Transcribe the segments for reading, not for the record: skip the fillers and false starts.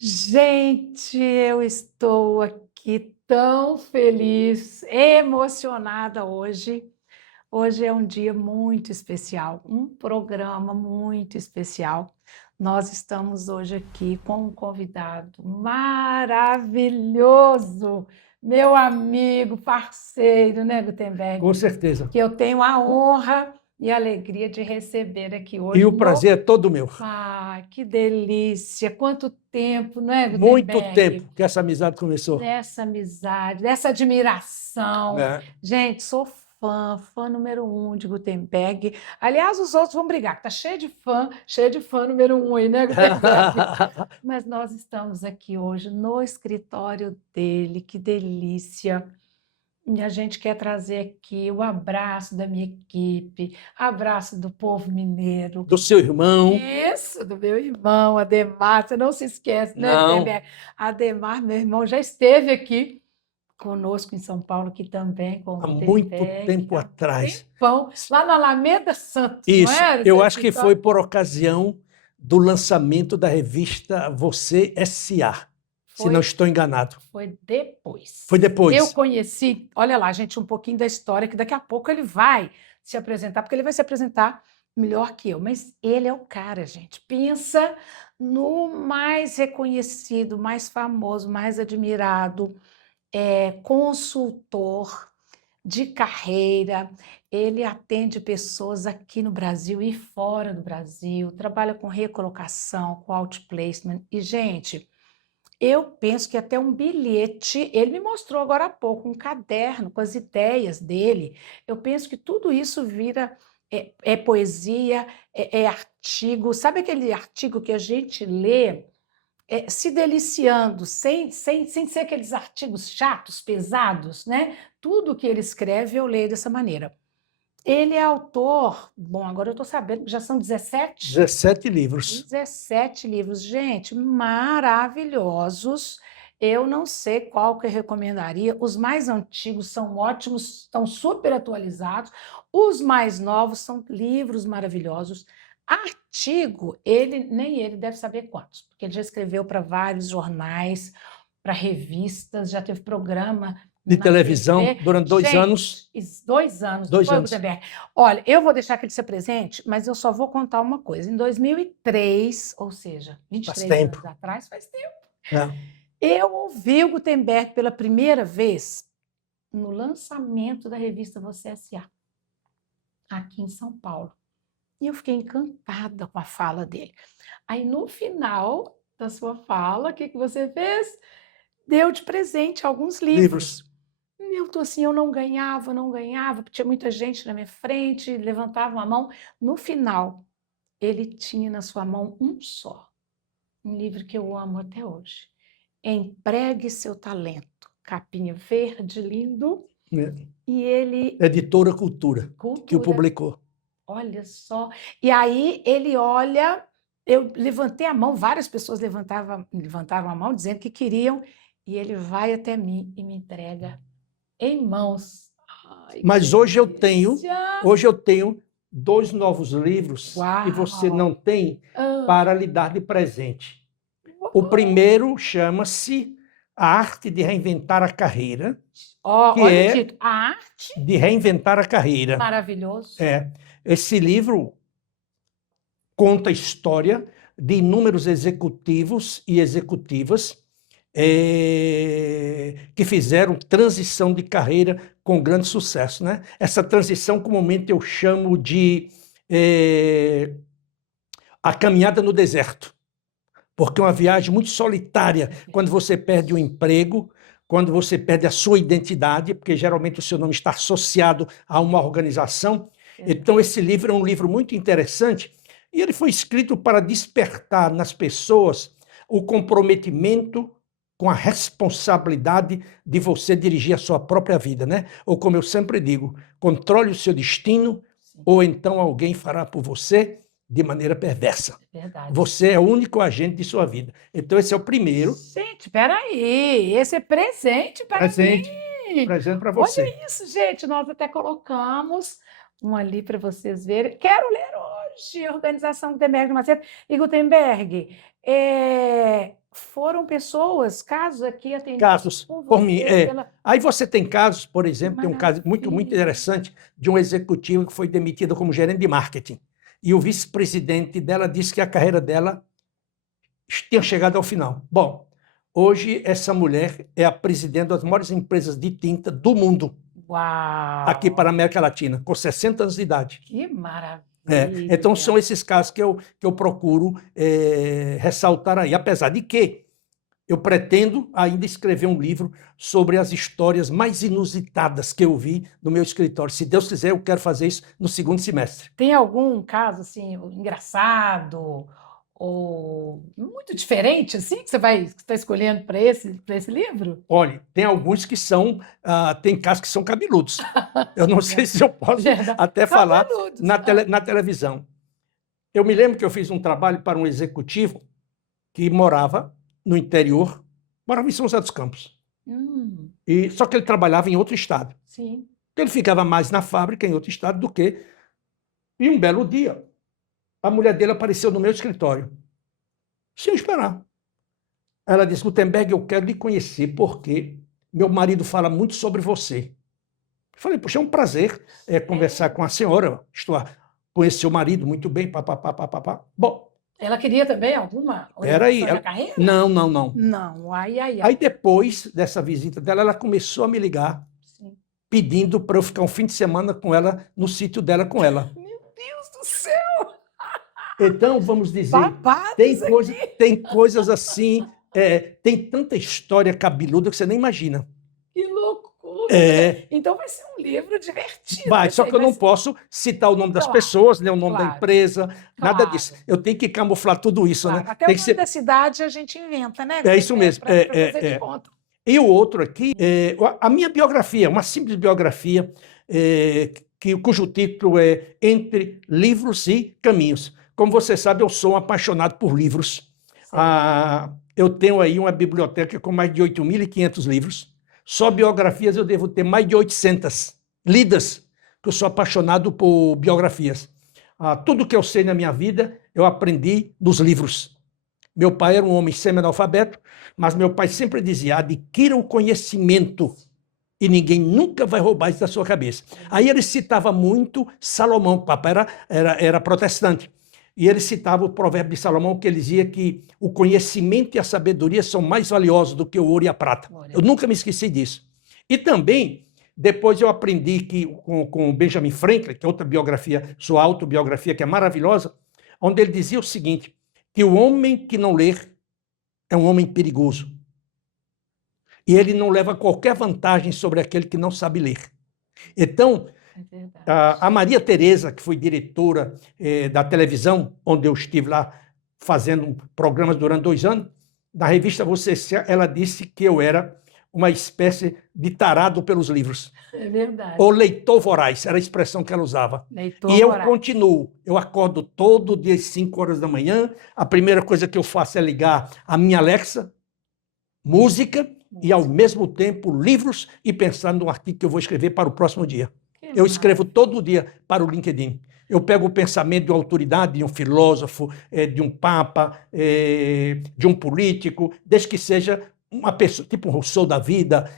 Gente, eu estou aqui tão feliz, emocionada hoje. Hoje é um dia muito especial, um programa muito especial. Nós estamos hoje aqui com um convidado maravilhoso, meu amigo, parceiro, né, Com Gutenberg? certeza. Que eu tenho a honra e a alegria de receber aqui E hoje o no. prazer é todo meu. Ah, que delícia! Quanto tempo, não é, Muito Gutenberg? tempo que essa amizade começou, Dessa amizade, dessa admiração. né? Gente, sou fã número um de Gutenberg. Aliás, os outros vão brigar, que tá cheio de fã número um aí, né, Gutenberg? Mas nós estamos aqui hoje no escritório dele, que delícia! E a gente quer trazer aqui o abraço da minha equipe, abraço do povo mineiro. Do seu irmão. Isso, do meu irmão, Ademar, você não se esquece, né, Não, Gutenberg? Ademar, meu irmão, já esteve aqui conosco em São Paulo, aqui também, com o há muito Gutenberg, tempo há um atrás. tempão, lá na Alameda Santos, não Isso, era esse eu acho que foi escritório? por ocasião do lançamento da revista Você S.A., se não Foi, estou enganado. foi depois. Foi Eu depois. conheci, olha lá, gente, um pouquinho da história, que daqui a pouco ele vai se apresentar, porque ele vai se apresentar melhor que eu, mas ele é o cara, gente. Pensa no mais reconhecido, mais famoso, mais admirado, consultor de carreira. Ele atende pessoas aqui no Brasil e fora do Brasil, trabalha com recolocação, com outplacement. E, gente, eu penso que até um bilhete, ele me mostrou agora há pouco um caderno com as ideias dele. Eu penso que tudo isso vira poesia, é artigo. Sabe aquele artigo que a gente lê se deliciando, sem ser aqueles artigos chatos, pesados, né? Tudo que ele escreve eu leio dessa maneira. Ele é autor, bom, agora eu estou sabendo que já são 17 livros. 17 livros, gente, maravilhosos. Eu não sei qual que eu recomendaria. Os mais antigos são ótimos, estão super atualizados. Os mais novos são livros maravilhosos. Artigo, nem ele deve saber quantos, porque ele já escreveu para vários jornais, para revistas, já teve programa De na televisão TV. durante 2 anos. Gente, 2 anos, não 2 foi, anos. Gutenberg? Olha, eu vou deixar que ele se apresente, mas eu só vou contar uma coisa. Em 2003, ou seja, Faz 23 tempo, anos atrás, faz tempo, né? eu ouvi o Gutenberg pela primeira vez no lançamento da revista Você S.A., aqui em São Paulo. E eu fiquei encantada com a fala dele. Aí, no final da sua fala, o que você fez? Deu de presente alguns livros. Livros. Eu tô assim, eu não ganhava, porque tinha muita gente na minha frente, levantavam a mão. No final, ele tinha na sua mão um só, um livro que eu amo até hoje. Empregue seu talento. Capinha verde, lindo. Né? E ele, Editora Cultura, que o cultura, publicou. olha só. E aí ele olha, eu levantei a mão, várias pessoas levantaram a mão dizendo que queriam, e ele vai até mim e me entrega em mãos. Ai, que Mas delícia! hoje eu tenho 2 novos livros que você Uau! não tem Ah, para lhe dar de presente. O uau. primeiro chama-se A Arte de Reinventar a Carreira, que Olha o é título, A Arte, de reinventar a carreira. maravilhoso. Esse livro conta a história de inúmeros executivos e executivas que fizeram transição de carreira com grande sucesso, né? Essa transição, comumente eu chamo de a caminhada no deserto, porque é uma viagem muito solitária quando você perde o emprego, quando você perde a sua identidade, porque geralmente o seu nome está associado a uma organização. Então, esse livro é um livro muito interessante e ele foi escrito para despertar nas pessoas o comprometimento com a responsabilidade de você dirigir a sua própria vida, né? Ou como eu sempre digo, controle o seu destino, ou então alguém fará por você de maneira perversa. Verdade. Você é o único agente de sua vida. Então, esse é o primeiro. Gente, peraí, esse é presente para Presente. mim. Presente para você. Olha isso, gente, nós até colocamos um ali para vocês verem. Quero ler hoje, Organização Gutenberg de Macedo. E Gutenberg, foram pessoas, casos aqui atendidos Casos, por por mim, você, pela... Aí você tem casos, por Que exemplo, tem um caso muito maravilha. interessante de um executivo que foi demitido como gerente de marketing. E o vice-presidente dela disse que a carreira dela tinha chegado ao final. Bom, hoje essa mulher é a presidente das maiores empresas de tinta do mundo, aqui para a Uau! América Latina, com 60 anos de idade. Que maravilha! Então, são esses casos que eu procuro ressaltar aí. Apesar de que eu pretendo ainda escrever um livro sobre as histórias mais inusitadas que eu vi no meu escritório. Se Deus quiser, eu quero fazer isso no segundo semestre. Tem algum caso assim engraçado ou muito diferente assim que você está escolhendo para esse livro? Olha, tem alguns que são, tem casos que são cabeludos. Eu não sei se eu posso Verdade. até falar Cabeludos. na televisão. Eu me lembro que eu fiz um trabalho para um executivo que morava no interior, morava em São José dos Campos. Só que ele trabalhava em outro estado. Sim. Ele ficava mais na fábrica, em outro estado, do que... E um belo dia, a mulher dele apareceu no meu escritório, sem esperar. Ela disse: Gutenberg, eu quero lhe conhecer porque meu marido fala muito sobre você. Eu falei: poxa, é um prazer conversar com a senhora, estou a conhecer o marido muito bem, papapá. Bom, Ela queria também alguma aí, orientação na carreira? não. Não, ai. Aí depois dessa visita dela, ela começou a me ligar, Sim. pedindo para eu ficar um fim de semana com ela, no sítio dela com ela. Meu Deus do céu! Então, vamos dizer, Babado tem coisas assim, tem tanta história cabeluda que você nem imagina. Que loucura! Então vai ser um livro divertido. Vai, só que eu não posso citar o nome das pessoas, nem o nome da empresa, nada disso. Eu tenho que camuflar tudo isso, né? Até o nome da cidade a gente inventa, né? É isso mesmo. Para fazer de conta. E o outro aqui, a minha biografia, uma simples biografia, cujo título é Entre Livros e Caminhos. Como você sabe, eu sou um apaixonado por livros. Eu tenho aí uma biblioteca com mais de 8.500 livros. Só biografias eu devo ter mais de 800 lidas, porque eu sou apaixonado por biografias. Tudo que eu sei na minha vida, eu aprendi nos livros. Meu pai era um homem semi-analfabeto, mas meu pai sempre dizia: adquira o conhecimento e ninguém nunca vai roubar isso da sua cabeça. Aí ele citava muito Salomão, o papai era protestante. E ele citava o provérbio de Salomão, que ele dizia que o conhecimento e a sabedoria são mais valiosos do que o ouro e a prata. Eu nunca me esqueci disso. E também, depois eu aprendi que com Benjamin Franklin, que é outra biografia, sua autobiografia, que é maravilhosa, onde ele dizia o seguinte, que o homem que não ler é um homem perigoso. E ele não leva qualquer vantagem sobre aquele que não sabe ler. Então, a Maria Tereza, que foi diretora da televisão, onde eu estive lá fazendo programas durante 2 anos, na revista Você, ela disse que eu era uma espécie de tarado pelos livros. É verdade. Ou leitor voraz, era a expressão que ela usava. Leitor e eu voraz. continuo. Eu acordo todo dia às 5 horas da manhã, a primeira coisa que eu faço é ligar a minha Alexa, música, e ao mesmo tempo livros, e pensar no artigo que eu vou escrever para o próximo dia. Eu escrevo todo dia para o LinkedIn. Eu pego o pensamento de uma autoridade, de um filósofo, de um papa, de um político, desde que seja uma pessoa, tipo um Rousseau da vida,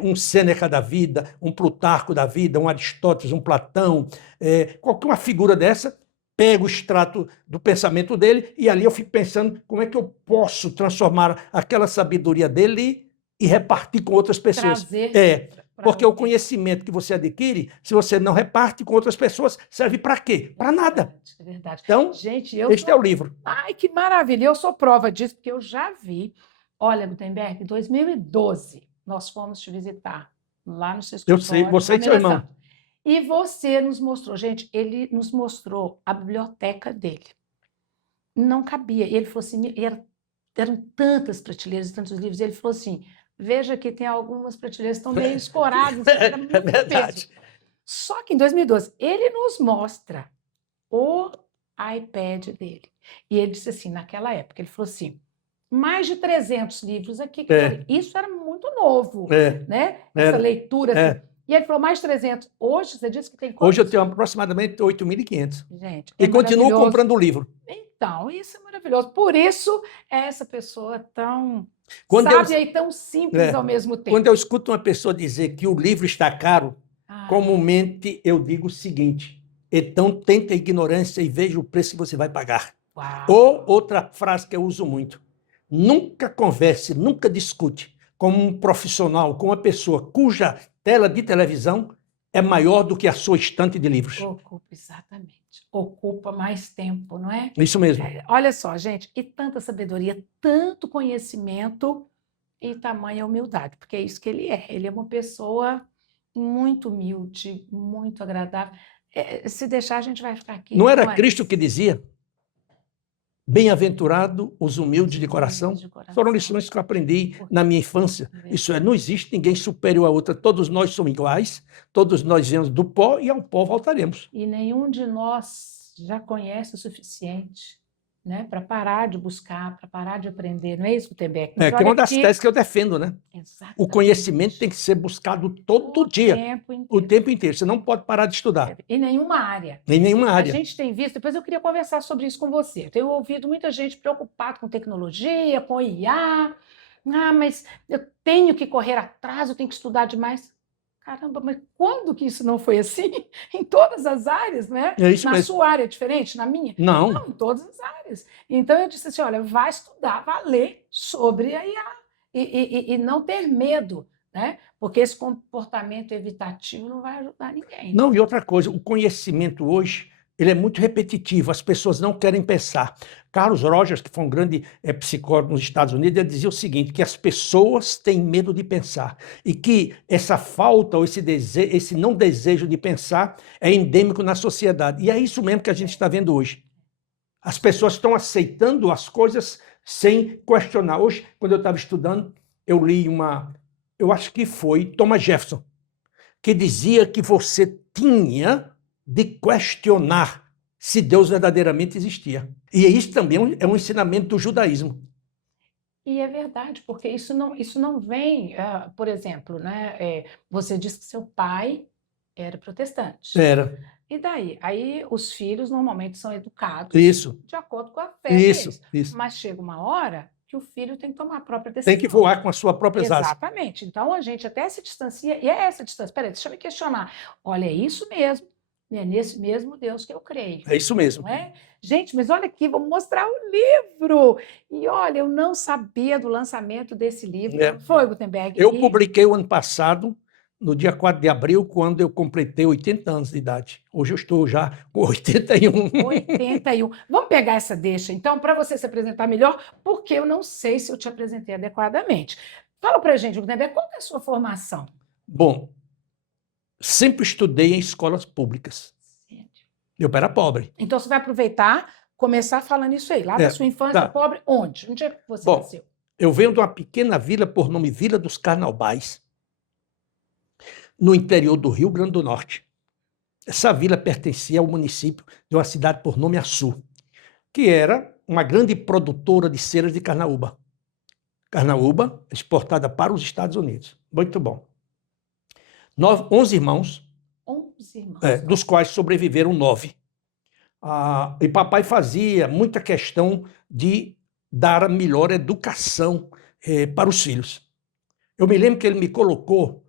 um Sêneca da vida, um Plutarco da vida, um Aristóteles, um Platão, qualquer uma figura dessa, pego o extrato do pensamento dele e ali eu fico pensando como é que eu posso transformar aquela sabedoria dele e repartir com outras pessoas. Porque o conhecimento que você adquire, se você não reparte com outras pessoas, serve para quê? Para nada. É verdade. Então, gente, este é o livro. Ai, que maravilha! Eu sou prova disso, porque eu já vi. Olha, Gutenberg, em 2012, nós fomos te visitar lá no seu escritório. Eu sei, você e seu irmão. E você nos mostrou, gente, ele nos mostrou a biblioteca dele. Não cabia. E ele falou assim, eram tantas prateleiras, tantos livros, e ele falou assim, veja que tem algumas prateleiras que estão meio escoradas. Era muito verdade. peso. Só que em 2012, ele nos mostra o iPad dele. E ele disse assim, naquela época, ele falou assim, mais de 300 livros aqui. Isso era muito novo, né? Essa leitura. Assim. E ele falou, mais 300. Hoje, você disse que tem quantos? Hoje eu tenho aproximadamente 8.500. Gente, e continuo comprando o livro. Então, isso é maravilhoso. Por isso, é essa pessoa tão Quando eu, sábia e tão simples é, ao mesmo quando tempo. eu escuto uma pessoa dizer que o livro está caro, Ah, comumente eu digo o seguinte: então tenta a ignorância e veja o preço que você vai pagar. uau. Ou outra frase que eu uso muito: nunca converse, nunca discute com um profissional, com uma pessoa cuja tela de televisão é maior do que a sua estante de livros. Ocupa, exatamente. Ocupa mais tempo, não é? Isso mesmo. Olha só, gente, e tanta sabedoria, tanto conhecimento e tamanha humildade, porque é isso que ele é. Ele é uma pessoa muito humilde, muito agradável. Se deixar, a gente vai ficar aqui Não era horas. Cristo que dizia: bem-aventurado os humildes de coração? Humildes de coração. Foram lições que eu aprendi na minha infância. Isso é, não existe ninguém superior à outra. Todos nós somos iguais, todos nós viemos do pó e ao pó voltaremos. E nenhum de nós já conhece o suficiente, né, para parar de buscar, para parar de aprender. Não é isso, Gutenberg? Mas É, que é uma olha das aqui- teses que eu defendo, né? O Exatamente. conhecimento tem que ser buscado todo dia, tempo o inteiro. tempo inteiro. Você não pode parar de estudar, Em nenhuma área. em nenhuma A área. gente tem visto, depois eu queria conversar sobre isso com você. Eu tenho ouvido muita gente preocupada com tecnologia, com IA. Ah, mas eu tenho que correr atrás, eu tenho que estudar demais. Caramba, mas quando que isso não foi assim? Em todas as áreas, né? É isso Na mesmo. sua área é diferente, na minha? Não, Não, em todas as áreas. Então eu disse assim: olha, vai estudar, vai ler sobre a IA e não ter medo, né? Porque esse comportamento evitativo não vai ajudar ninguém. não, e outra coisa, o conhecimento hoje, ele é muito repetitivo, as pessoas não querem pensar. Carlos Rogers, que foi um grande psicólogo nos Estados Unidos, ele dizia o seguinte, que as pessoas têm medo de pensar e que essa falta ou esse não desejo de pensar é endêmico na sociedade. E é isso mesmo que a gente está vendo hoje. As pessoas estão aceitando as coisas sem questionar. Hoje, quando eu estava estudando, eu li eu acho que foi Thomas Jefferson, que dizia que você tinha de questionar se Deus verdadeiramente existia. E isso também é um ensinamento do judaísmo. E é verdade, porque isso não vem, por exemplo, né? Você disse que seu pai era protestante. Era. E daí? Aí os filhos normalmente são educados Isso, de acordo com a fé isso, deles. isso. Mas chega uma hora que o filho tem que tomar a própria Tem decisão. que voar com a sua própria asa. Exatamente. Então a gente até se distancia, e é essa distância. Peraí, deixa eu me questionar. Olha, é isso mesmo. É nesse mesmo Deus que eu creio. É isso mesmo. Não é? Gente, mas olha aqui, vou mostrar o livro. E olha, eu não sabia do lançamento desse livro. É. Não foi, Gutenberg? Eu publiquei o ano passado, no dia 4 de abril, quando eu completei 80 anos de idade. Hoje eu estou já com 81. 81. Vamos pegar essa deixa, então, para você se apresentar melhor, porque eu não sei se eu te apresentei adequadamente. Fala para a gente, Gutenberg, qual que é a sua formação? Bom, sempre estudei em escolas públicas. Meu pai era pobre. Então, você vai aproveitar, começar falando isso aí. Lá da sua infância tá. pobre, onde? Onde é que você Bom, nasceu? eu venho de uma pequena vila por nome Vila dos Carnaubais, no interior do Rio Grande do Norte. Essa vila pertencia ao município de uma cidade por nome Açu, que era uma grande produtora de ceras de carnaúba. Carnaúba exportada para os Estados Unidos. Muito bom. 11 irmãos, 11 irmãos. dos quais sobreviveram 9. E papai fazia muita questão de dar a melhor educação para os filhos. Eu me lembro que ele me colocou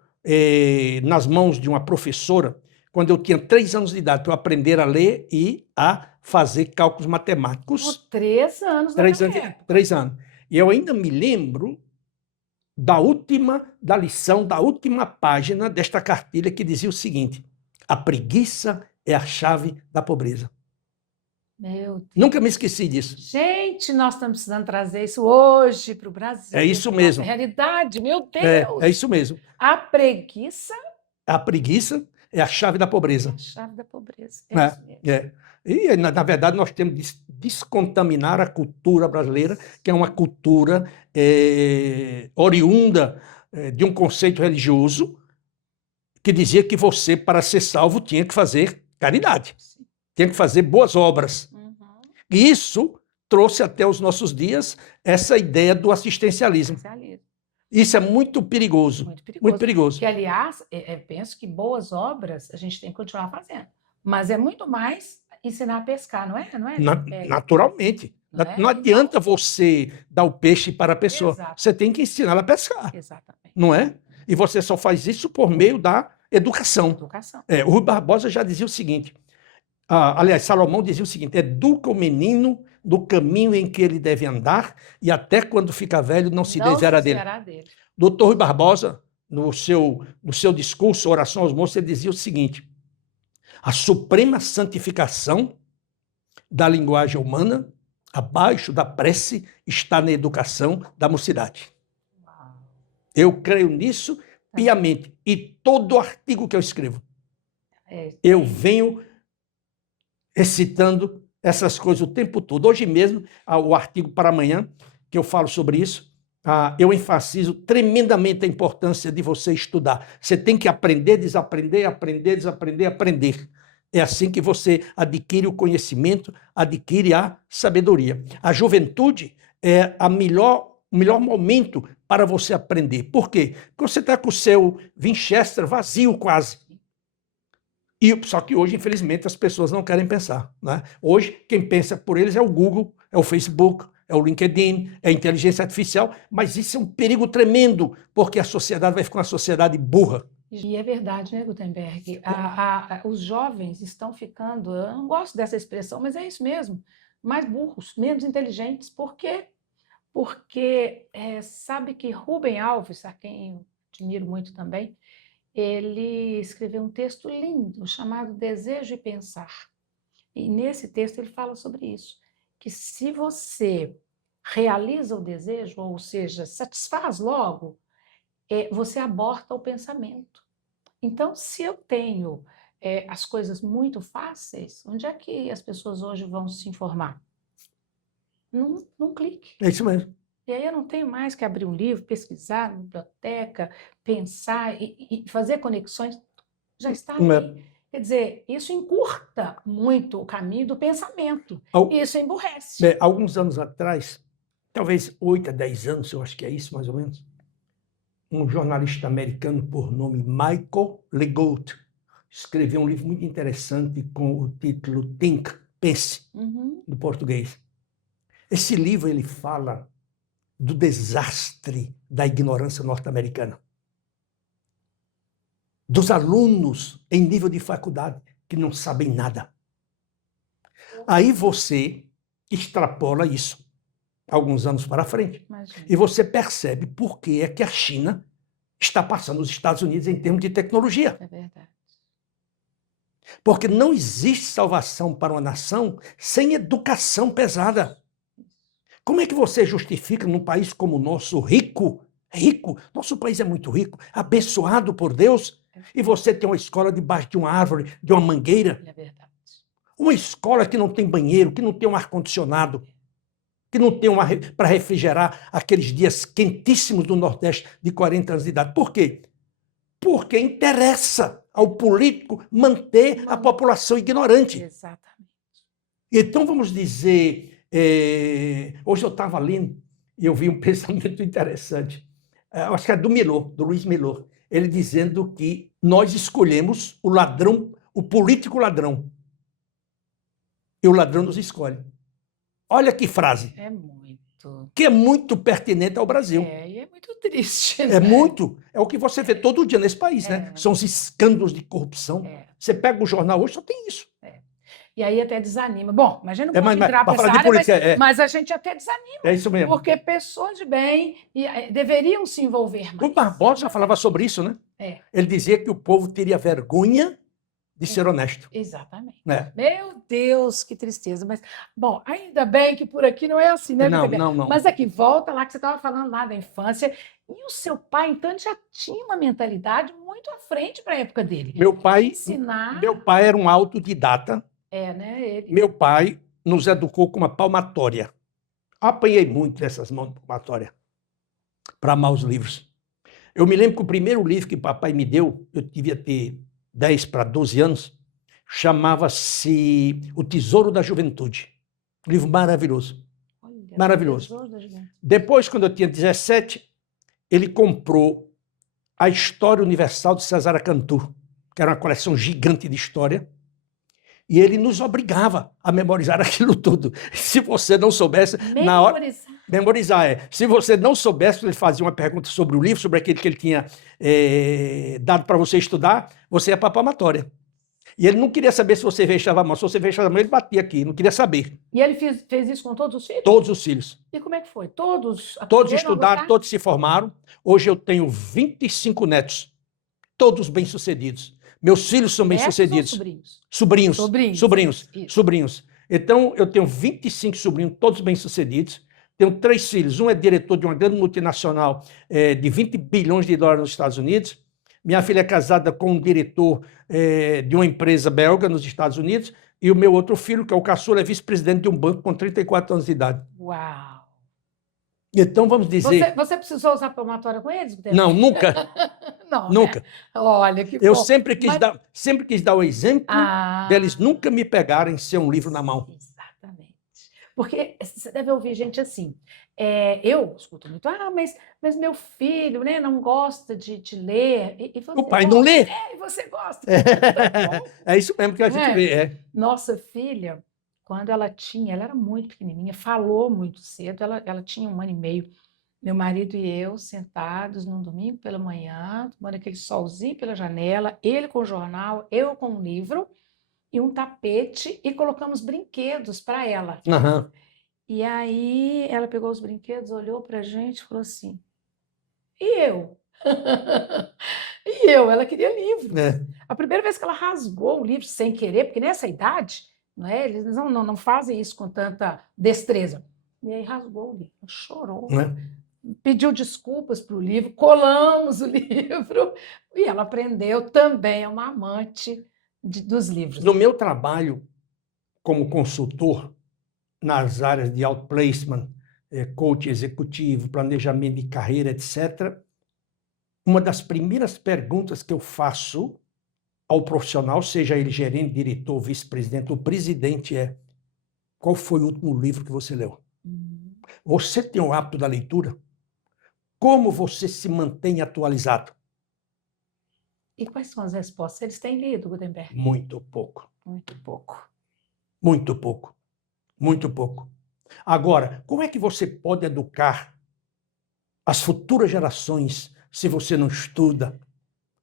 nas mãos de uma professora quando eu tinha 3 anos de idade, para eu aprender a ler e a fazer cálculos matemáticos. Por 3 anos 3 naquela anos, época. 3 anos. E eu ainda me lembro da lição, da última página desta cartilha que dizia o seguinte: a preguiça é a chave da pobreza. Meu Deus. Nunca me esqueci disso. Gente, nós estamos precisando trazer isso hoje para o Brasil. É isso pra mesmo. nossa realidade, meu Deus. É isso mesmo. A preguiça A preguiça é a chave da é pobreza. a chave da pobreza. É, isso mesmo. E, na verdade, nós temos de descontaminar a cultura brasileira, que é uma cultura oriunda de um conceito religioso que dizia que você, para ser salvo, tinha que fazer caridade, Sim. tinha que fazer boas obras. Uhum. E isso trouxe até os nossos dias essa ideia do assistencialismo. Especialismo. Isso é muito perigoso. Muito perigoso. Muito perigoso. Que, aliás, penso que boas obras a gente tem que continuar fazendo. Mas é muito mais ensinar a pescar, não é? Não é? Naturalmente. Não é? Não adianta você dar o peixe para a pessoa. Exato. Você tem que ensiná-la a pescar, Exatamente. não é? E você só faz isso por meio da educação. Educação. O Rui Barbosa já dizia o seguinte, aliás, Salomão dizia o seguinte, educa o menino no caminho em que ele deve andar e até quando fica velho não se desviará dele. Doutor Rui Barbosa, no seu discurso, Oração aos Moços, ele dizia o seguinte, a suprema santificação da linguagem humana, abaixo da prece, está na educação da mocidade. Eu creio nisso piamente. E todo artigo que eu escrevo, eu venho recitando essas coisas o tempo todo. Hoje mesmo, o artigo para amanhã, que eu falo sobre isso, eu enfatizo tremendamente a importância de você estudar. Você tem que aprender, desaprender, aprender, desaprender, aprender. É assim que você adquire o conhecimento, adquire a sabedoria. A juventude é o melhor momento para você aprender. Por quê? Porque você está com o seu Winchester vazio quase. Só que hoje, infelizmente, as pessoas não querem pensar, né? Hoje, quem pensa por eles é o Google, é o Facebook, é o LinkedIn, é a inteligência artificial, mas isso é um perigo tremendo, porque a sociedade vai ficar uma sociedade burra. E é verdade, né, Gutenberg? Os jovens estão ficando, eu não gosto dessa expressão, mas é isso mesmo, mais burros, menos inteligentes. Por quê? Porque sabe que Rubem Alves, a quem eu admiro muito também, ele escreveu um texto lindo chamado Desejo e Pensar. E nesse texto ele fala sobre isso, que se você realiza o desejo, ou seja, satisfaz logo, você aborta o pensamento. Então, se eu tenho as coisas muito fáceis, onde é que as pessoas hoje vão se informar? Num clique. É isso mesmo. E aí eu não tenho mais que abrir um livro, pesquisar na biblioteca, pensar e fazer conexões. Já está ali. Quer dizer, isso encurta muito o caminho do pensamento. E isso emburrece. Alguns anos atrás, talvez 8 a 10 anos, eu acho que é isso mais ou menos, um jornalista americano por nome Michael Legault escreveu um livro muito interessante com o título Think, Pense, no português. Esse livro ele fala do desastre da ignorância norte-americana. Dos alunos em nível de faculdade que não sabem nada. Aí você extrapola isso alguns anos para frente. Imagina. E você percebe por que é que a China está passando os Estados Unidos em termos de tecnologia. É verdade. Porque não existe salvação para uma nação sem educação pesada. Como é que você justifica num país como o nosso, rico, nosso país é muito rico, abençoado por Deus, e você tem uma escola debaixo de uma árvore, de uma mangueira? É verdade. Uma escola que não tem banheiro, que não tem um ar-condicionado, que não tem para refrigerar aqueles dias quentíssimos do Nordeste de 40 anos de idade. Por quê? Porque interessa ao político manter a população ignorante. Exatamente. Então, vamos dizer, hoje eu estava lendo e eu vi um pensamento interessante. Acho que é do Milor, do Luiz Milor. Ele dizendo que nós escolhemos o ladrão, o político ladrão. E o ladrão nos escolhe. Olha que frase. É muito. Que é muito pertinente ao Brasil. E é muito triste. É muito. É o que você vê todo dia nesse país, né? São os escândalos de corrupção. Você pega o jornal hoje, só tem isso. E aí até desanima. Bom, mas a gente não pode entrar para essa área, política, mas a gente até desanima. É isso mesmo. Porque pessoas de bem deveriam se envolver mais. O Barbosa já falava sobre isso, né? Ele dizia que o povo teria vergonha de ser honesto. Exatamente. É. Meu Deus, que tristeza. Mas, bom, ainda bem que por aqui não é assim, né? Não. Mas aqui, volta lá que você estava falando lá da infância. E o seu pai, então, já tinha uma mentalidade muito à frente para a época dele. Meu pai era um autodidata. Né? Meu pai nos educou com uma palmatória. Apanhei muito dessas mãos de palmatória para amar os livros. Eu me lembro que o primeiro livro que papai me deu, eu devia ter 10 para 12 anos, chamava-se O Tesouro da Juventude. Um livro maravilhoso. Olha, maravilhoso. O Tesouro da Juventude. Depois, quando eu tinha 17, ele comprou a História Universal de César Cantu, que era uma coleção gigante de história, E ele nos obrigava a memorizar aquilo tudo. Se você não soubesse, na hora... Memorizar. Memorizar, é. Se você não soubesse, ele fazia uma pergunta sobre o livro, sobre aquele que ele tinha dado para você estudar, você ia para a palmatória. E ele não queria saber se você fechava a mão. Se você fechava a mão, ele batia aqui, não queria saber. E ele fez isso com todos os filhos? Todos os filhos. E como é que foi? Todos Todos aprenderam a estudaram, gostar? todos se formaram. Hoje eu tenho 25 netos, todos bem-sucedidos. Meus filhos são Netos ou bem-sucedidos. sobrinhos? Sobrinhos. Sobrinhos. Sobrinhos. Isso. Sobrinhos. Então, eu tenho 25 sobrinhos, todos bem-sucedidos. Tenho 3 filhos. Um é diretor de uma grande multinacional de 20 bilhões de dólares nos Estados Unidos. Minha filha é casada com um diretor de uma empresa belga nos Estados Unidos. E o meu outro filho, que é o caçula, é vice-presidente de um banco com 34 anos de idade. Uau! Então, vamos dizer... Você precisou usar palmatória com eles? Não, nunca. Não, Nunca. né? Olha, que Eu bom. sempre quis dar o exemplo deles Ah, nunca me pegarem sem um livro na mão. exatamente. Porque você deve ouvir gente assim. Eu escuto muito, mas meu filho, né, não gosta de ler. E você O pai não gosta? lê. E você gosta. Tá bom. É isso mesmo que a gente É. vê. Nossa filha, quando ela era muito pequenininha, falou muito cedo, ela tinha 1 ano e meio. Meu marido e eu sentados num domingo pela manhã, tomando aquele solzinho pela janela, ele com o jornal, eu com um livro e um tapete, e colocamos brinquedos para ela. Aham. E aí ela pegou os brinquedos, olhou para a gente e falou assim: e eu? E eu? Ela queria livros. É. A primeira vez que ela rasgou o livro sem querer, porque nessa idade, não é, eles não fazem isso com tanta destreza. E aí rasgou o livro, chorou, Né? pediu desculpas para o livro, colamos o livro, e ela aprendeu também, é uma amante dos livros. No meu trabalho como consultor nas áreas de outplacement, coach executivo, planejamento de carreira, etc., uma das primeiras perguntas que eu faço ao profissional, seja ele gerente, diretor, vice-presidente ou presidente, é: qual foi o último livro que você leu? Você tem o hábito da leitura? Como você se mantém atualizado? E quais são as respostas? Eles têm lido, Gutenberg? Muito pouco. Muito pouco. Muito pouco. Muito pouco. Agora, como é que você pode educar as futuras gerações se você não estuda,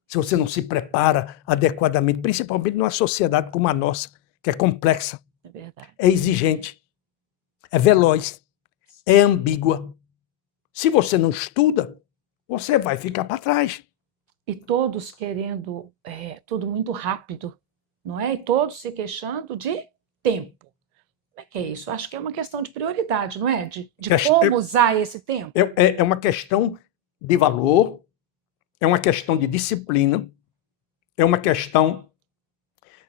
se você não se prepara adequadamente, principalmente numa sociedade como a nossa, que é complexa, É verdade. é exigente, é veloz, é ambígua. Se você não estuda, você vai ficar para trás. E todos querendo tudo muito rápido, não é? E todos se queixando de tempo. Como é que é isso? Acho que é uma questão de prioridade, não é? De como usar esse tempo. É uma questão de valor, é uma questão de disciplina, é uma questão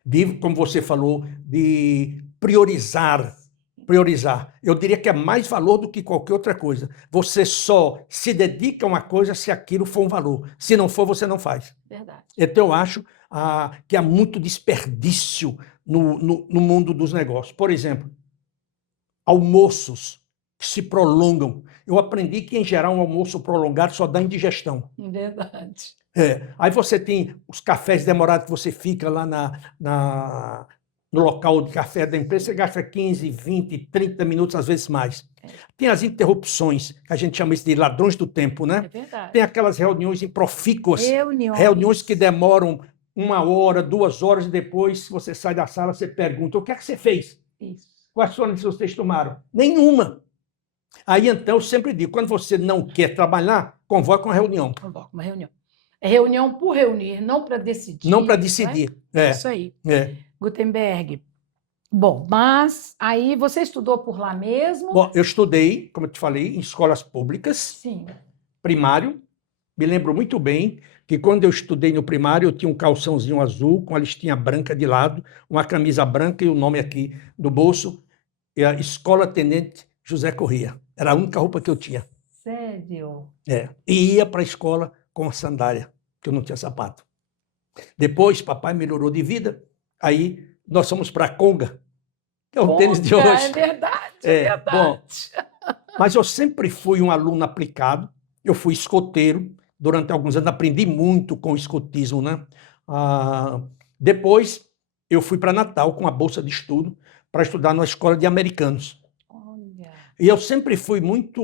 de, como você falou, de priorizar. Priorizar. Eu diria que é mais valor do que qualquer outra coisa. Você só se dedica a uma coisa se aquilo for um valor. Se não for, você não faz. Verdade. Então, eu acho que há muito desperdício no mundo dos negócios. Por exemplo, almoços que se prolongam. Eu aprendi que, em geral, um almoço prolongado só dá indigestão. Verdade. Aí você tem os cafés demorados que você fica lá no local de café da empresa, você gasta 15, 20, 30 minutos, às vezes mais. Tem as interrupções, que a gente chama isso de ladrões do tempo, né? É verdade. Tem aquelas reuniões improfícuas, reuniões que demoram 1 hora, 2 horas, e depois você sai da sala, você pergunta: o que é que você fez? Isso. Quais foram as decisões que vocês tomaram? Nenhuma. Aí, então, eu sempre digo, quando você não quer trabalhar, convoca uma reunião. Convoca uma reunião. É reunião por reunir, não para decidir. Não para decidir. É isso aí. Gutenberg. Bom, mas aí você estudou por lá mesmo? Bom, eu estudei, como eu te falei, em escolas públicas. Sim. Primário. Me lembro muito bem que quando eu estudei no primário, eu tinha um calçãozinho azul com a listinha branca de lado, uma camisa branca e o nome aqui no bolso. E a Escola Tenente José Corrêa. Era a única roupa que eu tinha. Sério? E ia para a escola com a sandália, que eu não tinha sapato. Depois, papai melhorou de vida, aí nós fomos para a Conga, que é o tênis de hoje. É verdade, é verdade. Bom, mas eu sempre fui um aluno aplicado, eu fui escoteiro, durante alguns anos aprendi muito com o escotismo, né? Depois eu fui para Natal com a bolsa de estudo para estudar numa escola de americanos. Olha. E eu sempre fui muito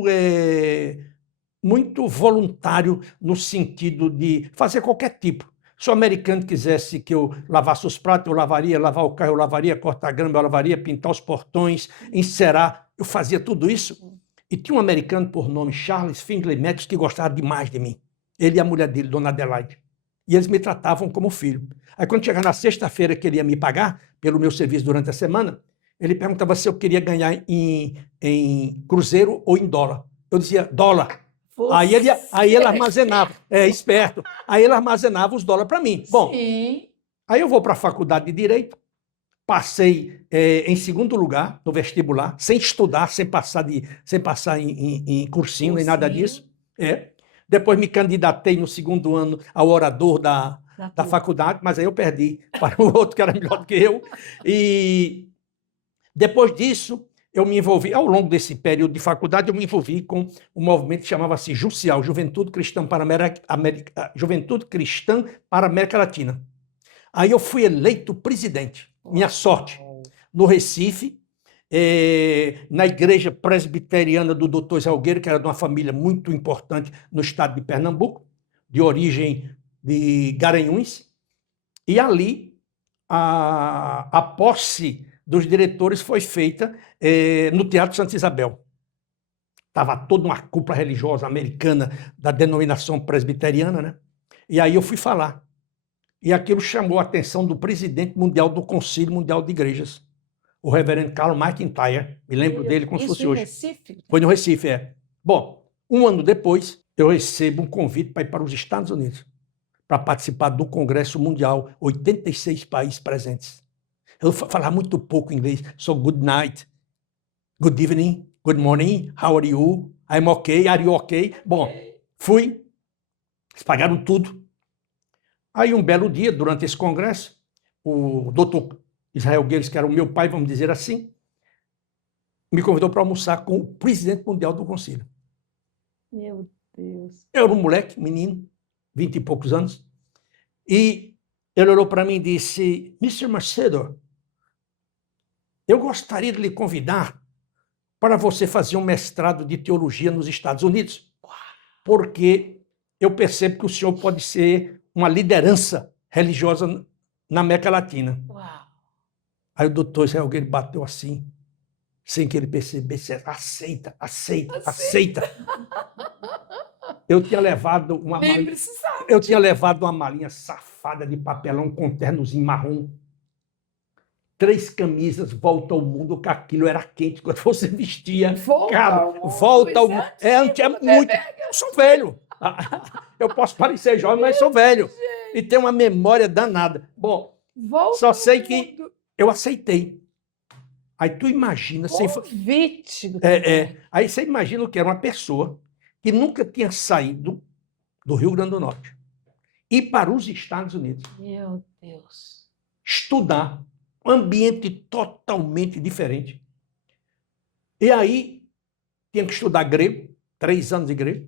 voluntário no sentido de fazer qualquer tipo. Se o americano quisesse que eu lavasse os pratos, eu lavaria, lavar o carro, eu lavaria, cortar grama, eu lavaria, pintar os portões, encerar, eu fazia tudo isso. E tinha um americano por nome Charles Findlay Matthews que gostava demais de mim. Ele e a mulher dele, Dona Adelaide. E eles me tratavam como filho. Aí quando chegava na sexta-feira que ele ia me pagar pelo meu serviço durante a semana, ele perguntava se eu queria ganhar em cruzeiro ou em dólar. Eu dizia, dólar. Aí ele armazenava, esperto. Aí ele armazenava os dólares para mim. Bom, Sim. aí eu vou para a faculdade de Direito, passei em segundo lugar no vestibular, sem estudar, sem passar em cursinho, nem nada disso. Depois me candidatei no segundo ano ao orador da faculdade, mas aí eu perdi para o outro que era melhor do que eu. E depois disso, eu me envolvi, ao longo desse período de faculdade, eu me envolvi com um movimento que chamava-se JUCIAL, Juventude Cristã para a América Latina. Aí eu fui eleito presidente, minha sorte, no Recife, na igreja presbiteriana do Dr. Salgueiro, que era de uma família muito importante no estado de Pernambuco, de origem de Garanhuns, e ali a posse dos diretores foi feita no Teatro Santa Isabel. Estava toda uma cúpula religiosa americana da denominação presbiteriana, né? E aí eu fui falar. E aquilo chamou a atenção do presidente mundial do Conselho Mundial de Igrejas, o reverendo Carl McIntyre. Me lembro dele como se fosse hoje. Recife? Foi no Recife, Bom, um ano depois, eu recebo um convite para ir para os Estados Unidos, para participar do Congresso Mundial, 86 países presentes. Eu falava muito pouco inglês, so good night, good evening, good morning, how are you, I'm okay, are you okay? Bom, fui, eles pagaram tudo. Aí um belo dia, durante esse congresso, o doutor Israel Guedes, que era o meu pai, vamos dizer assim, me convidou para almoçar com o presidente mundial do conselho. Meu Deus. Eu era um moleque, menino, 20 e poucos anos, e ele olhou para mim e disse, Mr. Macedo, eu gostaria de lhe convidar para você fazer um mestrado de teologia nos Estados Unidos, porque eu percebo que o senhor pode ser uma liderança religiosa na América Latina. Uau. Aí o doutor Israel Guedes bateu assim, sem que ele percebesse, aceita. Eu tinha levado uma malinha safada de papelão com um ternozinho marrom, 3 camisas, volta ao mundo, que aquilo era quente quando você vestia. Volta ao mundo. É muito. Eu sou velho. Eu posso parecer jovem, mas sou velho. E tenho uma memória danada. Bom, só sei que eu aceitei. Aí tu imagina... Aí você imagina o que era uma pessoa que nunca tinha saído do Rio Grande do Norte e para os Estados Unidos. Meu Deus. Estudar. Um ambiente totalmente diferente. E aí, tinha que estudar grego, 3 anos de grego,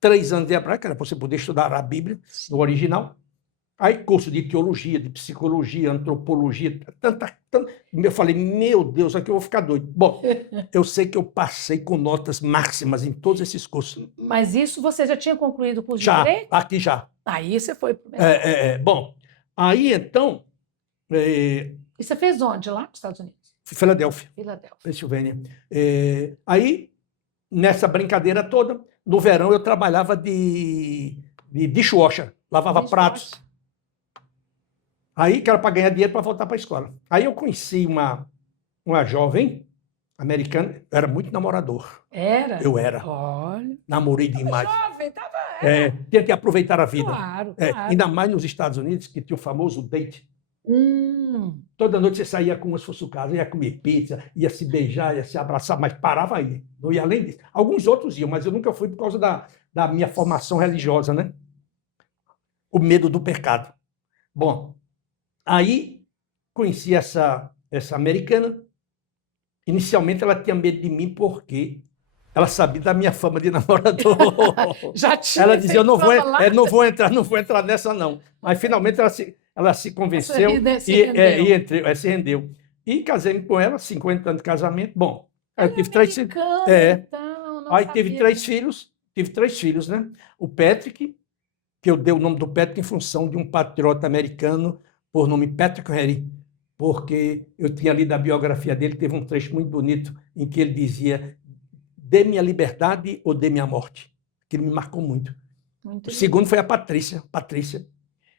3 anos de hebraico, era para você poder estudar a Bíblia, no original. Aí, curso de teologia, de psicologia, antropologia, eu falei, meu Deus, aqui eu vou ficar doido. Bom, eu sei que eu passei com notas máximas em todos esses cursos. Mas isso você já tinha concluído o curso de direito? Aqui já. Aí você foi... Bom, aí então... E você fez onde? Lá nos Estados Unidos? Filadélfia. Pensilvânia. Aí, nessa brincadeira toda, no verão eu trabalhava de dishwasher, lavava pratos. Aí, que era para ganhar dinheiro para voltar para a escola. Aí eu conheci uma jovem americana, eu era muito namorador. Era? Eu era. Olha. Namorei demais. Jovem, tinha que aproveitar a vida. Claro. Ainda mais nos Estados Unidos, que tinha o famoso date. Toda noite você saía como se fosse o caso, ia comer pizza, ia se beijar, ia se abraçar, mas parava aí, não ia além disso. Alguns outros iam, mas eu nunca fui por causa da minha formação religiosa, né? O medo do pecado. Bom, aí conheci essa americana. Inicialmente ela tinha medo de mim porque ela sabia da minha fama de namorador. Já tinha. Ela dizia, eu não vou entrar nessa não. Mas finalmente ela se Você convenceu se se rendeu. E casei com ela, 50 anos de casamento. Bom, aí eu Ela é tive 3 filhos. americana, É, então, não aí tive sabia 3 disso. filhos, né? O Patrick, que eu dei o nome do Patrick em função de um patriota americano por nome Patrick Henry, porque eu tinha lido a biografia dele, teve um trecho muito bonito em que ele dizia: dê-me a liberdade ou dê-me a morte. Aquilo me marcou muito. Muito O lindo. segundo foi a Patrícia.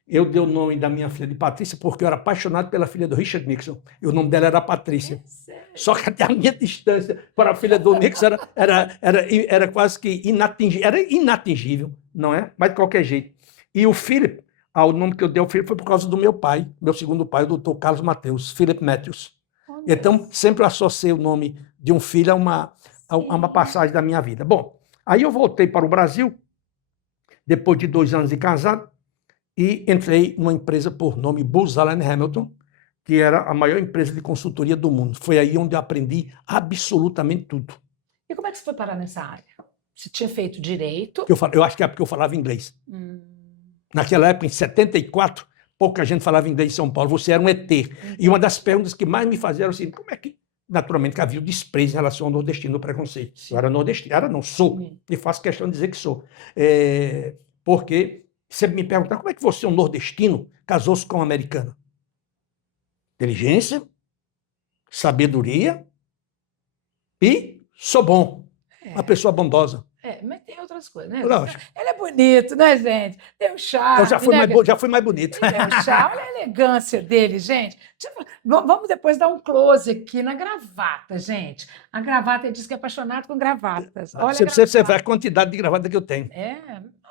Eu dei o nome da minha filha de Patrícia porque eu era apaixonado pela filha do Richard Nixon. E o nome dela era Patrícia. Sério? Só que até a minha distância para a filha do Nixon era quase que inatingível. Era inatingível, não é? Mas de qualquer jeito. E o Philip, o nome que eu dei ao Philip foi por causa do meu pai, meu segundo pai, o doutor Carlos Mateus, Philip Matthews. Olha Então, sempre eu associei o nome de um filho a uma sim. passagem da minha vida. Bom, aí eu voltei para o Brasil, depois de 2 anos de casado, e entrei numa empresa por nome Booz Allen Hamilton, que era a maior empresa de consultoria do mundo. Foi aí onde eu aprendi absolutamente tudo. E como é que você foi parar nessa área? Você tinha feito direito? Eu acho que é porque eu falava inglês. Hum, Naquela época, em 74, pouca gente falava inglês em São Paulo. Você era um ET. E uma das perguntas que mais me faziam era assim: como é que. Naturalmente que havia o desprezo em relação ao nordestino, o preconceito. Eu era nordestino, não sou, e faço questão de dizer que sou. Porque você me perguntar como é que você, um nordestino, casou-se com uma americana? Inteligência, sabedoria e sou bom, uma pessoa bondosa. mas tem outras coisas, né? Lógico. Ele é bonito, né, gente? Tem um charme, Eu né? já fui mais bonito. Ele tem um charme, olha a elegância dele, gente. Vamos depois dar um close aqui na gravata, gente. A gravata, ele diz que é apaixonado com gravatas. Olha a Você vê a gravata. quantidade de gravata que eu tenho.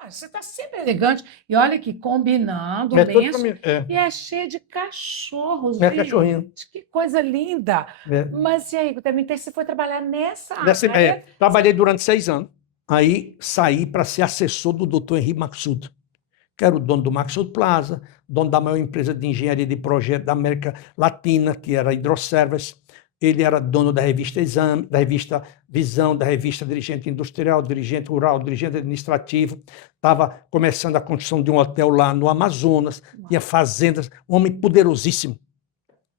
Você está sempre elegante. E olha aqui, combinando o É tudo lenço. pra mim. E é cheio de cachorros, É gente. cachorrinho. Que coisa linda. É. Mas e aí, também você foi trabalhar nessa área? Trabalhei durante 6 anos. Aí saí para ser assessor do Dr. Henri Maxud, que era o dono do Maxud Plaza, dono da maior empresa de engenharia de projeto da América Latina, que era a Hidroservice. Ele era dono da revista Exame, da revista Visão, da revista Dirigente Industrial, Dirigente Rural, Dirigente Administrativo. Estava começando a construção de um hotel lá no Amazonas, tinha fazendas, um homem poderosíssimo.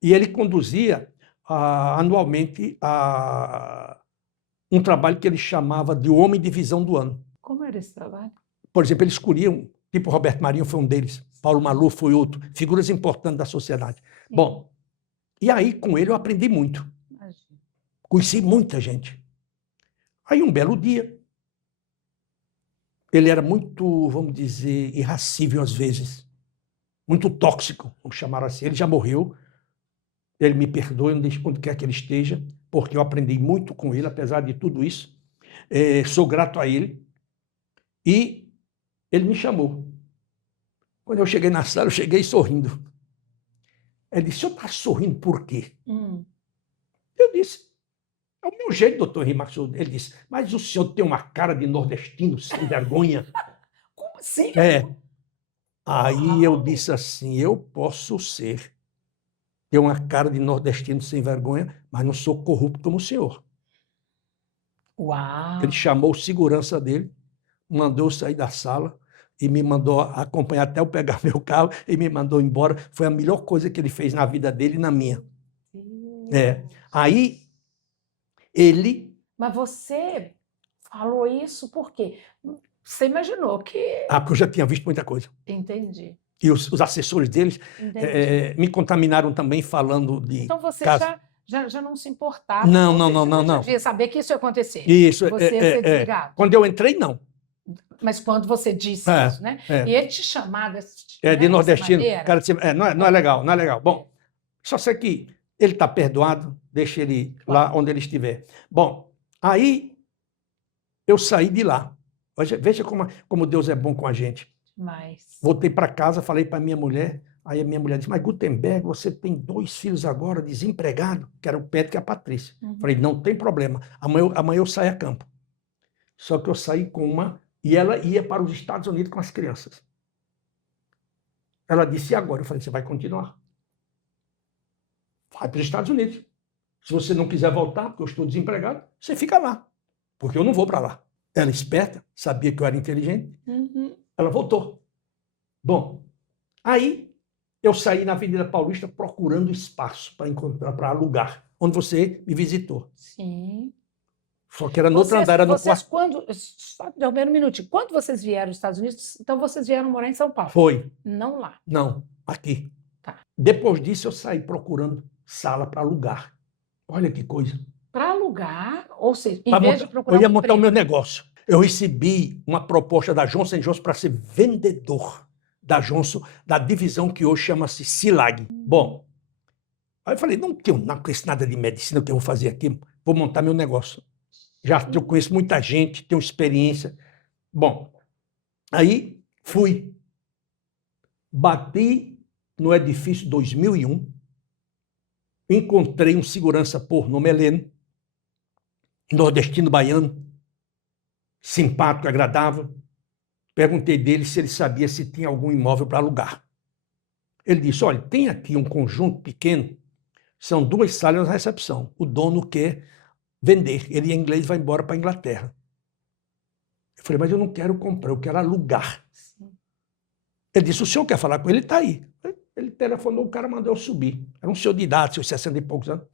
E ele conduzia anualmente um trabalho que ele chamava de Homem de Visão do Ano. Como era esse trabalho? Por exemplo, ele escolhia, tipo Roberto Marinho foi um deles, Paulo Maluf foi outro, figuras importantes da sociedade. Sim. Bom, e aí com ele eu aprendi muito. Imagina. Conheci muita gente. Aí um belo dia, ele era muito, vamos dizer, irracível às vezes, muito tóxico, vamos chamar assim. Ele já morreu, ele me perdoe onde quer que ele esteja, porque eu aprendi muito com ele, apesar de tudo isso. Sou grato a ele. E ele me chamou. Quando eu cheguei na sala, eu cheguei sorrindo. Ele disse: o senhor está sorrindo por quê? Eu disse: é o meu jeito, doutor Henri Maxud. Ele disse: mas o senhor tem uma cara de nordestino sem vergonha. Como assim? Aí eu disse assim: eu posso ser. Ter uma cara de nordestino sem vergonha, mas não sou corrupto como o senhor. Uau! Ele chamou o segurança dele, mandou eu sair da sala e me mandou acompanhar até eu pegar meu carro e me mandou embora. Foi a melhor coisa que ele fez na vida dele e na minha. Aí ele... Mas você falou isso por quê? Você imaginou que... porque eu já tinha visto muita coisa. Entendi. E os assessores deles me contaminaram também falando de... Então você já não se importava. Não. Já devia saber que isso ia acontecer. Isso. Você ia ser desligado. Quando eu entrei, não. Mas quando você disse isso, né? E ele te chamar de nordestino. Maneira, Cara, não é legal, não é legal. Bom, só sei que ele está perdoado, deixa ele lá onde ele estiver. Bom, aí eu saí de lá. Veja como Deus é bom com a gente. Voltei para casa, falei para minha mulher, aí a minha mulher disse: mas Gutenberg, você tem 2 filhos agora desempregados, que era o Pedro e a Patrícia. Falei: não tem problema, amanhã eu saio a campo. Só que eu saí com uma, e ela ia para os Estados Unidos com as crianças. Ela disse: e agora? Eu falei: você vai continuar. Vai para os Estados Unidos. Se você não quiser voltar, porque eu estou desempregado, você fica lá, porque eu não vou para lá. Ela, esperta, sabia que eu era inteligente, ela voltou. Bom, aí eu saí na Avenida Paulista procurando espaço para encontrar, para alugar, onde você me visitou. Sim. Só que era no outro andar, era no Vocês quarto. quando, só interrompendo um minutinho, quando vocês vieram dos Estados Unidos, então vocês vieram morar em São Paulo? Foi. Não lá. Não, aqui. Tá. Depois disso, eu saí procurando sala para alugar. Olha que coisa. Para alugar, ou seja, em Pra vez de montar- procurar eu ia um montar o emprego. meu negócio. Eu recebi uma proposta da Johnson Johnson para ser vendedor da Johnson, da divisão que hoje chama-se CILAG. Bom, aí eu falei, não conheço nada de medicina, o que eu vou fazer aqui? Vou montar meu negócio. Já eu conheço muita gente, tenho experiência. Bom, aí fui. Bati no edifício 2001, encontrei um segurança por nome Heleno, nordestino baiano, simpático, agradável. Perguntei dele se ele sabia se tinha algum imóvel para alugar. Ele disse, olha, tem aqui um conjunto pequeno, são 2 salas na recepção. O dono quer vender, ele é inglês e vai embora para a Inglaterra. Eu falei, mas eu não quero comprar, eu quero alugar. Sim. Ele disse, o senhor quer falar com ele? Está aí. Ele telefonou, o cara mandou eu subir. Era um senhor de idade, seus 60 e poucos anos.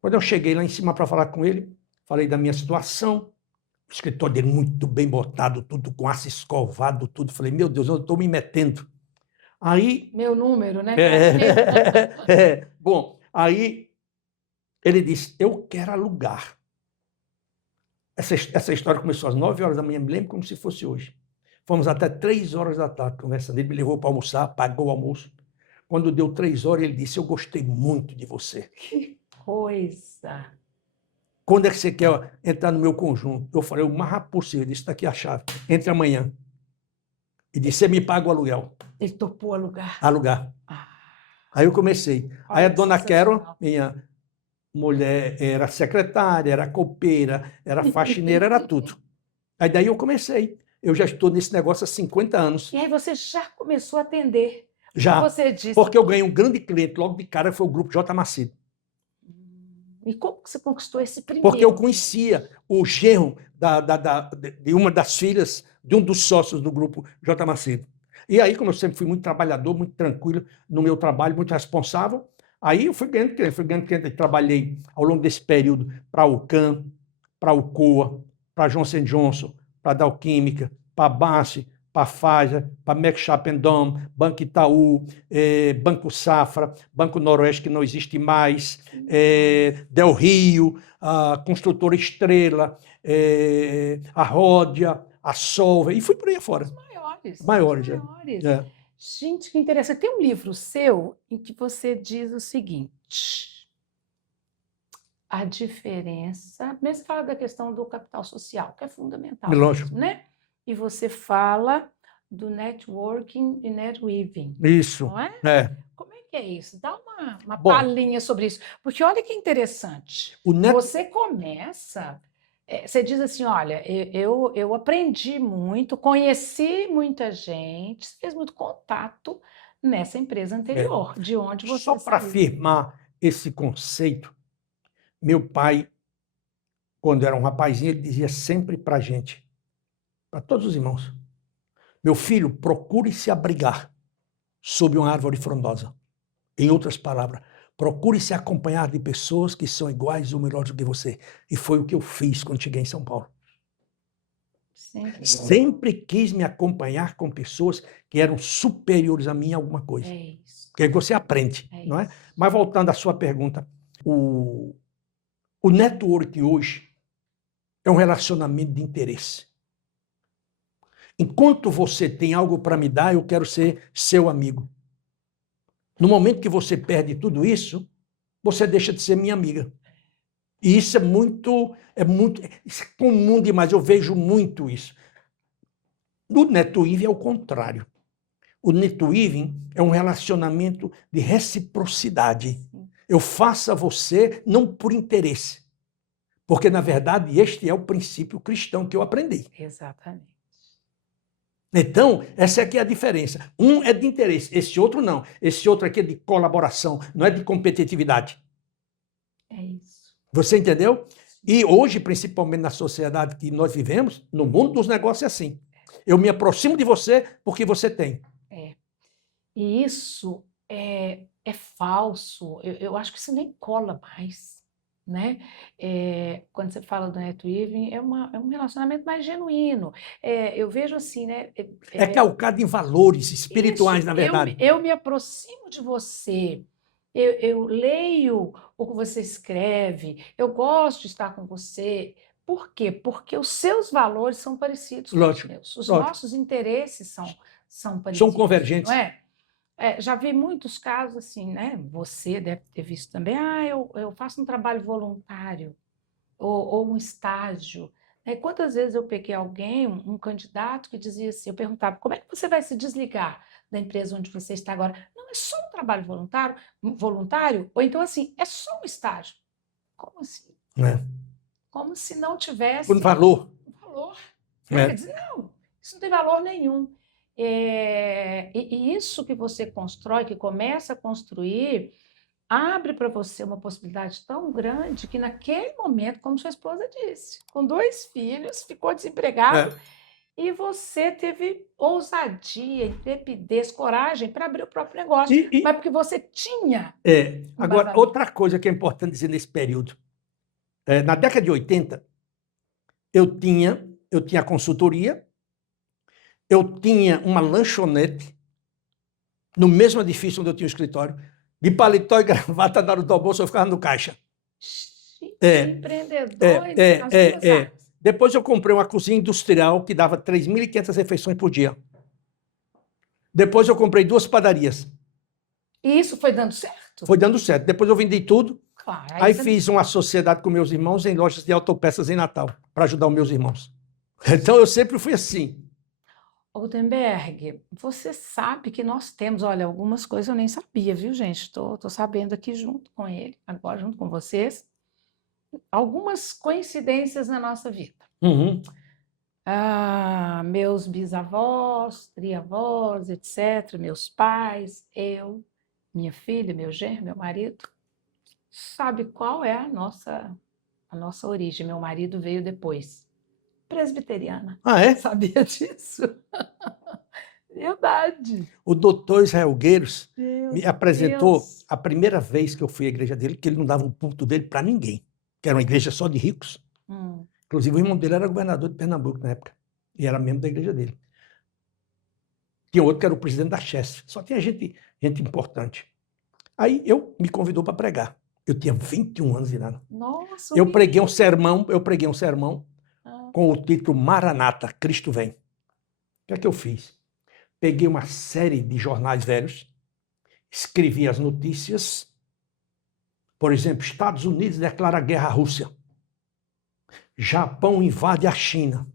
Quando eu cheguei lá em cima para falar com ele, falei da minha situação, o escritório dele muito bem botado, tudo com aço escovado, tudo. Falei, meu Deus, eu estou me metendo. Aí... Meu número, né? Bom, aí ele disse, eu quero alugar. Essa história começou às 9 horas da manhã, me lembro como se fosse hoje. Fomos até 3 horas da tarde conversando. Ele me levou para almoçar, pagou o almoço. Quando deu 3 horas, ele disse, eu gostei muito de você. Que coisa! Quando é que você quer entrar no meu conjunto? Eu falei, o mais rápido possível. Ele disse, está aqui a chave. Entre amanhã. E disse, você me paga o aluguel. Ele topou alugar. Alugar. Ah, Aí eu comecei. Aí a olha, dona Carol, sensacional. minha mulher, era secretária, era copeira, era faxineira, era tudo. Aí daí eu comecei. Eu já estou nesse negócio há 50 anos. E aí você já começou a atender. Já. Você disse. Porque eu ganhei um grande cliente logo de cara, que foi o Grupo J. Macedo. E como que você conquistou esse primeiro? Porque eu conhecia o genro de uma das filhas de um dos sócios do Grupo J. Macedo. E aí, como eu sempre fui muito trabalhador, muito tranquilo no meu trabalho, muito responsável, aí eu fui ganhando cliente. Trabalhei ao longo desse período para a UCAM, para a UCOA, para a Johnson Johnson, para a Dow Química, para a BASF, para a Pfizer, para a Merck Sharp and Dohme, Banco Itaú, Banco Safra, Banco Noroeste, que não existe mais, Del Rio, a Construtora Estrela, a Ródia, a Solvay, e fui por aí afora. Maiores, é. Gente, que interessante. Tem um livro seu em que você diz o seguinte: a diferença, mesmo fala da questão do capital social, que é fundamental, Lógico. mesmo, né? E você fala do networking e netweaving. Isso. Não é? É. Como é que é isso? Dá uma Bom, palhinha sobre isso. Porque olha que interessante. Você começa, você diz assim, olha, eu aprendi muito, conheci muita gente, fez muito contato nessa empresa anterior, de onde você Só para saiu. afirmar esse conceito, meu pai, quando era um rapazinho, ele dizia sempre para a gente, para todos os irmãos, meu filho, procure se abrigar sob uma árvore frondosa. Em outras palavras, procure se acompanhar de pessoas que são iguais ou melhores do que você. E foi o que eu fiz quando cheguei em São Paulo. Sempre quis me acompanhar com pessoas que eram superiores a mim em alguma coisa. É isso. Porque aí você aprende, não é? Mas voltando à sua pergunta, o network hoje é um relacionamento de interesse. Enquanto você tem algo para me dar, eu quero ser seu amigo. No momento que você perde tudo isso, você deixa de ser minha amiga. E isso isso é comum demais, eu vejo muito isso. No netweaving é o contrário. O netweaving é um relacionamento de reciprocidade. Eu faço a você não por interesse, porque, na verdade, este é o princípio cristão que eu aprendi. Exatamente. Então, essa aqui é a diferença. Um é de interesse, esse outro não. Esse outro aqui é de colaboração, não é de competitividade. É isso. Você entendeu? E hoje, principalmente na sociedade que nós vivemos, no mundo dos negócios é assim. Eu me aproximo de você porque você tem. E isso é falso, eu acho que isso nem cola mais, né? Quando você fala do netweaving, é um relacionamento mais genuíno. Eu vejo assim, né? É calcado em valores espirituais, Isso, na verdade. eu me aproximo de você, eu leio o que você escreve, eu gosto de estar com você. Por quê? Porque os seus valores são parecidos com os Lógico, meus, os lógico. nossos interesses são São parecidos, não convergentes. é? Já vi muitos casos assim, né? Você deve ter visto também. Eu faço um trabalho voluntário ou um estágio. Quantas vezes eu peguei alguém, um candidato, que dizia assim, eu perguntava, como é que você vai se desligar da empresa onde você está agora? Não, é só um trabalho voluntário, ou então assim, é só um estágio. Como assim? Né? Como se não Por tivesse valor. um valor. Quer Né? dizer, não, isso não tem valor nenhum. E isso que você constrói, que começa a construir, abre para você uma possibilidade tão grande que naquele momento, como sua esposa disse, com 2 filhos, ficou desempregado É. e você teve ousadia, intrepidez, coragem para abrir o próprio negócio, E, mas porque você tinha agora, embasamento. outra coisa que é importante dizer nesse período. Na década de 80, eu tinha consultoria, eu tinha uma lanchonete no mesmo edifício onde eu tinha o escritório, de paletó e gravata na hora do almoço, eu ficava no caixa. É, Empreendedor nas duas é. áreas. Depois eu comprei uma cozinha industrial que dava 3.500 refeições por dia. Depois eu comprei 2 padarias. E isso foi dando certo? Foi dando certo. Depois eu vendi tudo. Claro. Aí fiz uma sociedade com meus irmãos em lojas de autopeças em Natal, para ajudar os meus irmãos. Então eu sempre fui assim. Gutenberg, você sabe que nós temos, olha, algumas coisas eu nem sabia, viu, gente? Estou sabendo aqui junto com ele, agora junto com vocês, algumas coincidências na nossa vida. Uhum. Meus bisavós, triavós, etc., meus pais, eu, minha filha, meu genro, meu marido. Sabe qual é a nossa origem? Meu marido veio depois, presbiteriana. Ah, é? Sabia disso? Verdade. O doutor Israel Gueiros Meu me apresentou Deus. a primeira vez que eu fui à igreja dele, que ele não dava o púlpito dele para ninguém, que era uma igreja só de ricos. Hum. Inclusive, o irmão dele era governador de Pernambuco na época, e era membro da igreja dele. Tinha outro que era o presidente da Chess. Só tinha gente importante. Aí me convidou para pregar. Eu tinha 21 anos de idade. Nossa, Eu preguei um sermão Ah, com o título Maranata, Cristo vem. O que é que eu fiz? Peguei uma série de jornais velhos, escrevi as notícias. Por exemplo, Estados Unidos declara guerra à Rússia. Japão invade a China.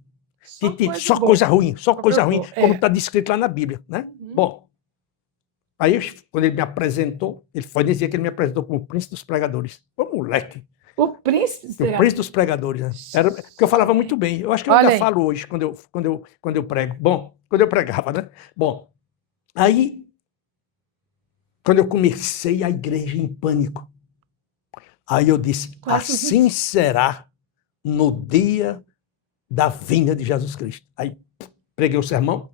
Só coisa ruim, como está descrito lá na Bíblia, né? Uhum. Bom, aí quando ele me apresentou, ele foi dizer que ele me apresentou como o príncipe dos pregadores. Ô, moleque, O príncipe. o príncipe dos pregadores, né? Era, porque eu falava muito bem. Eu acho que eu Olha ainda aí. falo hoje, quando eu prego. Bom, quando eu pregava, né? Bom, aí, quando eu comecei a igreja em pânico, aí eu disse, assim será no dia da vinda de Jesus Cristo. Aí preguei o sermão.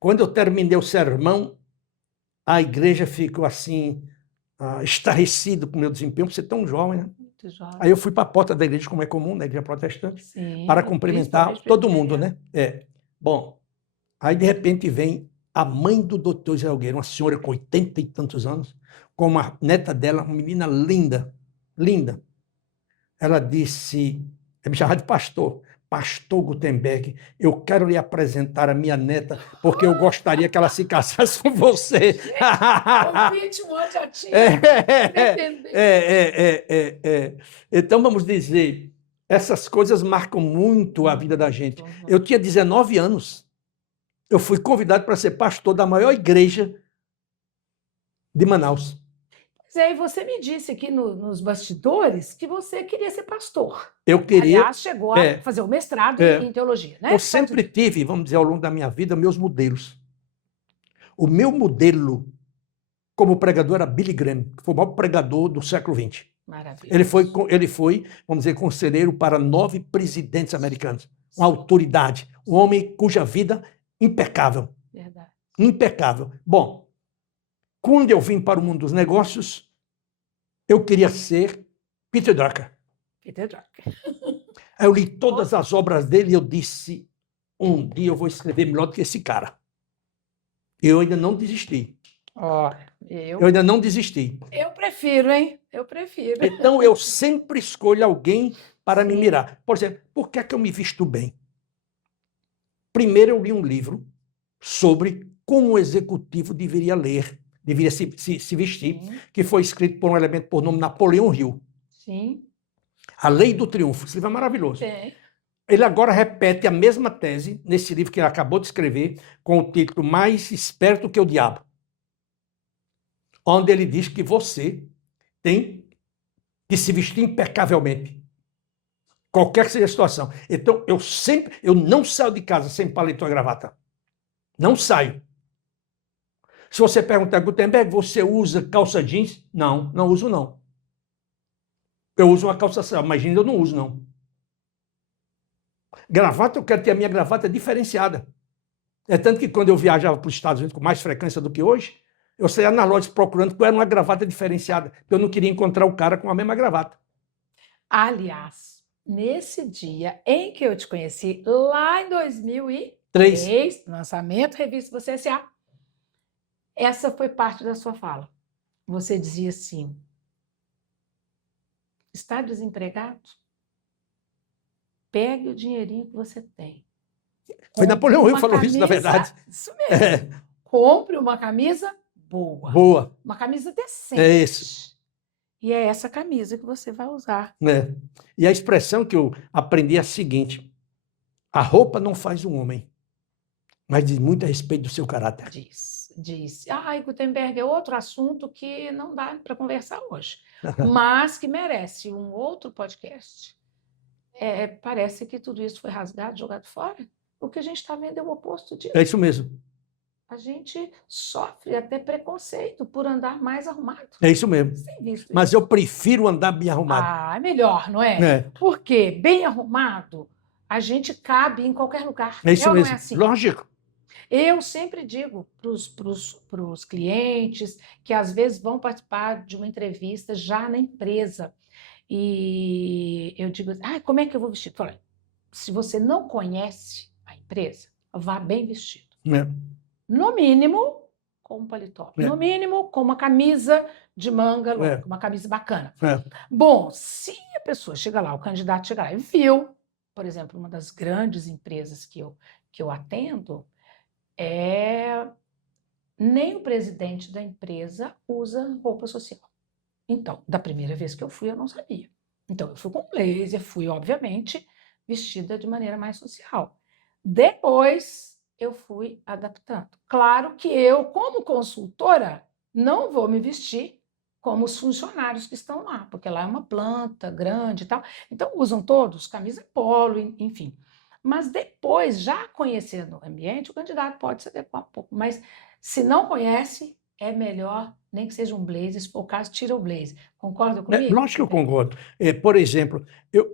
Quando eu terminei o sermão, a igreja ficou assim, estarrecido com o meu desempenho, por ser tão jovem, né? Muito jovem. Aí eu fui para a porta da igreja, como é comum, na igreja protestante, Sim, para cumprimentar principalmente todo mundo, presbiteriana. né? Bom, aí de repente vem a mãe do doutor Israel Guerreiro, uma senhora com 80 e tantos anos, com uma neta dela, uma menina linda, linda. Ela disse, me chamava de Pastor Gutenberg, eu quero lhe apresentar a minha neta, porque eu gostaria que ela se casasse com você. O ritmo já tinha independência. Então, vamos dizer, essas coisas marcam muito a vida da gente. Eu tinha 19 anos, eu fui convidado para ser pastor da maior igreja de Manaus. E você me disse aqui nos bastidores que você queria ser pastor. Eu queria. Aliás, chegou a fazer o mestrado em teologia, né? Eu sempre tive, vamos dizer, ao longo da minha vida, meus modelos. O meu modelo como pregador era Billy Graham, que foi o maior pregador do século XX. Maravilha. Ele foi, vamos dizer, conselheiro para 9 presidentes americanos. Uma autoridade, um homem cuja vida impecável. Verdade. Impecável. Bom, Quando eu vim para o mundo dos negócios, eu queria ser Peter Drucker. Peter Drucker. Aí eu li todas as obras dele e eu disse, um dia eu vou escrever melhor do que esse cara. Eu ainda não desisti. Eu ainda não desisti. Eu prefiro, hein? Eu prefiro. Então, eu sempre escolho alguém para me Sim. mirar. Por exemplo, por que é que eu me visto bem? Primeiro, eu li um livro sobre como o executivo deveria se vestir, Sim, que foi escrito por um elemento por nome Napoleão Hill. sim, A Lei do Triunfo. Esse livro é maravilhoso. tem. Ele agora repete a mesma tese nesse livro que ele acabou de escrever, com o título Mais Esperto que o Diabo, onde ele diz que você tem que se vestir impecavelmente, qualquer que seja a situação. Então, eu não saio de casa sem paletó e gravata. Não saio. Se você perguntar, Gutenberg, você usa calça jeans? Não, não uso não. Eu uso uma calça social, mas jeans eu não uso não. Gravata, eu quero ter a minha gravata diferenciada. É tanto que quando eu viajava para os Estados Unidos com mais frequência do que hoje, eu saía nas lojas procurando qual era uma gravata diferenciada, porque eu não queria encontrar o cara com a mesma gravata. Aliás, nesse dia em que eu te conheci, lá em 2003, lançamento Revista Você S.A., essa foi parte da sua fala. Você dizia assim: está desempregado? Pegue o dinheirinho que você tem. Foi Compre Napoleão Hill que uma falou isso, na verdade. camisa, isso mesmo. Compre uma camisa boa, Boa. uma camisa É decente. isso. E é essa camisa que você vai usar. É. E a expressão que eu aprendi é a seguinte: a roupa não faz um homem, mas diz muito a respeito do seu caráter. Diz. Gutenberg é outro assunto que não dá para conversar hoje, mas que merece um outro podcast. Parece que tudo isso foi rasgado, jogado fora. O que a gente está vendo é o oposto disso. É isso mesmo. A gente sofre até preconceito por andar mais arrumado. É isso mesmo. Você tem visto Mas isso? eu prefiro andar bem arrumado. É melhor, não é? É. Porque bem arrumado, a gente cabe em qualquer lugar. É isso Não é mesmo. assim? Lógico. Eu sempre digo para os clientes que às vezes vão participar de uma entrevista já na empresa. E eu digo, como é que eu vou vestir? Falei, se você não conhece a empresa, vá bem vestido. É. No mínimo, com um paletó. É. No mínimo, com uma camisa de manga longa, uma camisa bacana. É. Bom, se a pessoa chega lá, o candidato chega lá e viu, por exemplo, uma das grandes empresas que eu atendo, nem o presidente da empresa usa roupa social. Então, da primeira vez que eu fui, eu não sabia. Então, eu fui com blazer, fui, obviamente, vestida de maneira mais social. Depois, eu fui adaptando. Claro que eu, como consultora, não vou me vestir como os funcionários que estão lá, porque lá é uma planta grande e tal. Então, usam todos camisa polo, enfim. Mas depois, já conhecendo o ambiente, o candidato pode se adequar um pouco. Mas se não conhece, é melhor, nem que seja um blazer, se for o caso, tira o blazer. Concorda comigo? Lógico que eu concordo. Por exemplo,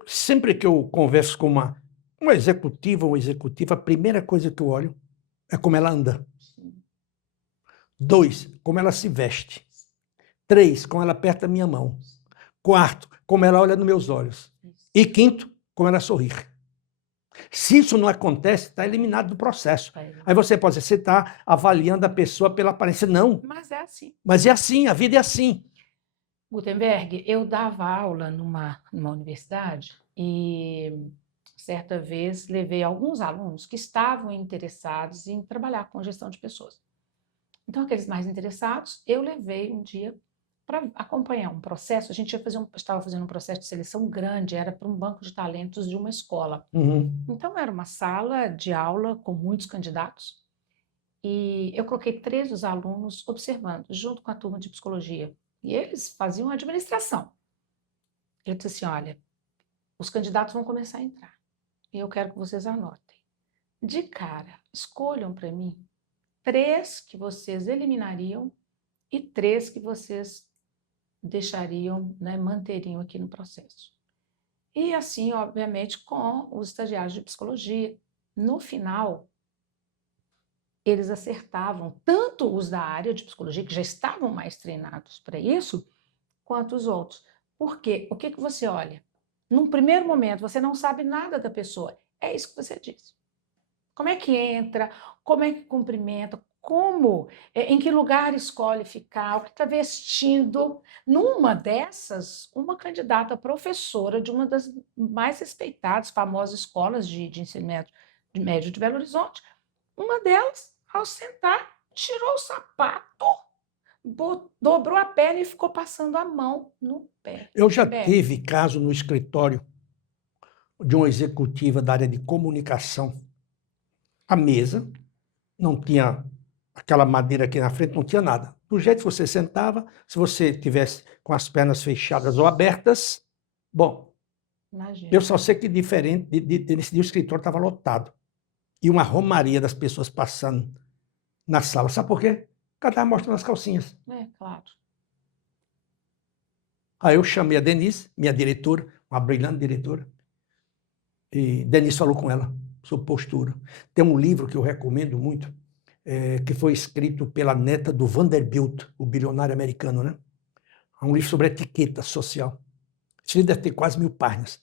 sempre que eu converso com uma executiva ou executiva, a primeira coisa que eu olho é como ela anda. 2, como ela se veste. 3, como ela aperta a minha mão. 4, como ela olha nos meus olhos. E 5, como ela sorri. Se isso não acontece, está eliminado do processo. Aí você pode dizer, você está avaliando a pessoa pela aparência. Não. Mas é assim. Mas é assim, a vida é assim. Gutenberg, eu dava aula numa universidade e certa vez levei alguns alunos que estavam interessados em trabalhar com gestão de pessoas. Então, aqueles mais interessados, eu levei um dia para acompanhar um processo. A gente estava fazendo um processo de seleção grande, era para um banco de talentos de uma escola. Uhum. Então, era uma sala de aula com muitos candidatos e eu coloquei 3 dos alunos observando, junto com a turma de psicologia. E eles faziam a administração. Eu disse assim, olha, os candidatos vão começar a entrar e eu quero que vocês anotem. De cara, escolham para mim 3 que vocês eliminariam e 3 que vocês deixariam, né, manteriam aqui no processo. E assim, obviamente, com os estagiários de psicologia. No final, eles acertavam tanto os da área de psicologia, que já estavam mais treinados para isso, quanto os outros. Por quê? O que que você olha? Num primeiro momento, você não sabe nada da pessoa. É isso que você diz. Como é que entra? Como é que cumprimenta? Como? Em que lugar escolhe ficar? O que está vestindo? Numa dessas, uma candidata professora de uma das mais respeitadas, famosas escolas de ensino médio de Belo Horizonte, uma delas, ao sentar, tirou o sapato, dobrou a perna e ficou passando a mão no pé. Eu já tive caso no escritório de uma executiva da área de comunicação. A mesa não tinha aquela madeira aqui na frente, não tinha nada. Do jeito que você sentava, se você tivesse com as pernas fechadas ou abertas, bom, Imagina. eu só sei que diferente nesse dia o escritório estava lotado. E uma romaria das pessoas passando na sala. Sabe por quê? Porque ela estava mostrando as calcinhas. Claro. Aí eu chamei a Denise, minha diretora, uma brilhante diretora, e Denise falou com ela sobre postura. Tem um livro que eu recomendo muito, que foi escrito pela neta do Vanderbilt, o bilionário americano, né? É um livro sobre etiqueta social. Esse livro deve ter quase 1000 páginas.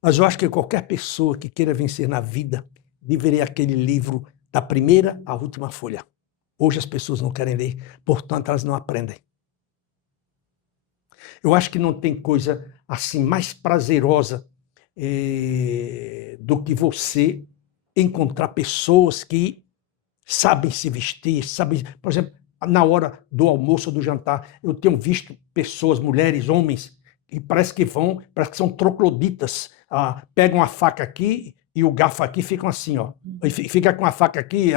Mas eu acho que qualquer pessoa que queira vencer na vida deveria aquele livro da primeira à última folha. Hoje as pessoas não querem ler, portanto elas não aprendem. Eu acho que não tem coisa assim mais prazerosa do que você encontrar pessoas que sabem se vestir, sabem, por exemplo, na hora do almoço ou do jantar, eu tenho visto pessoas, mulheres, homens, que parece que são trogloditas, pegam a faca aqui e o garfo aqui, ficam assim, ó, e fica com a faca aqui,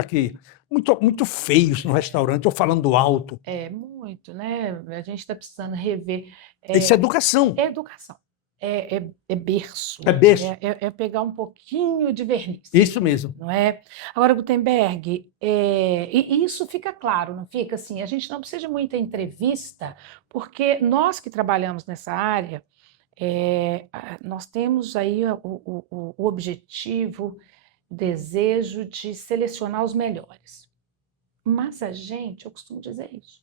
muito, muito feios no restaurante, ou falando alto. Muito, né? A gente está precisando rever. Isso é educação. É educação. É berço. É berço. É pegar um pouquinho de verniz. Isso mesmo. Não é? Agora, Gutenberg, e isso fica claro, não fica assim? A gente não precisa de muita entrevista, porque nós que trabalhamos nessa área, nós temos aí o objetivo, o desejo de selecionar os melhores. Mas a gente, eu costumo dizer isso,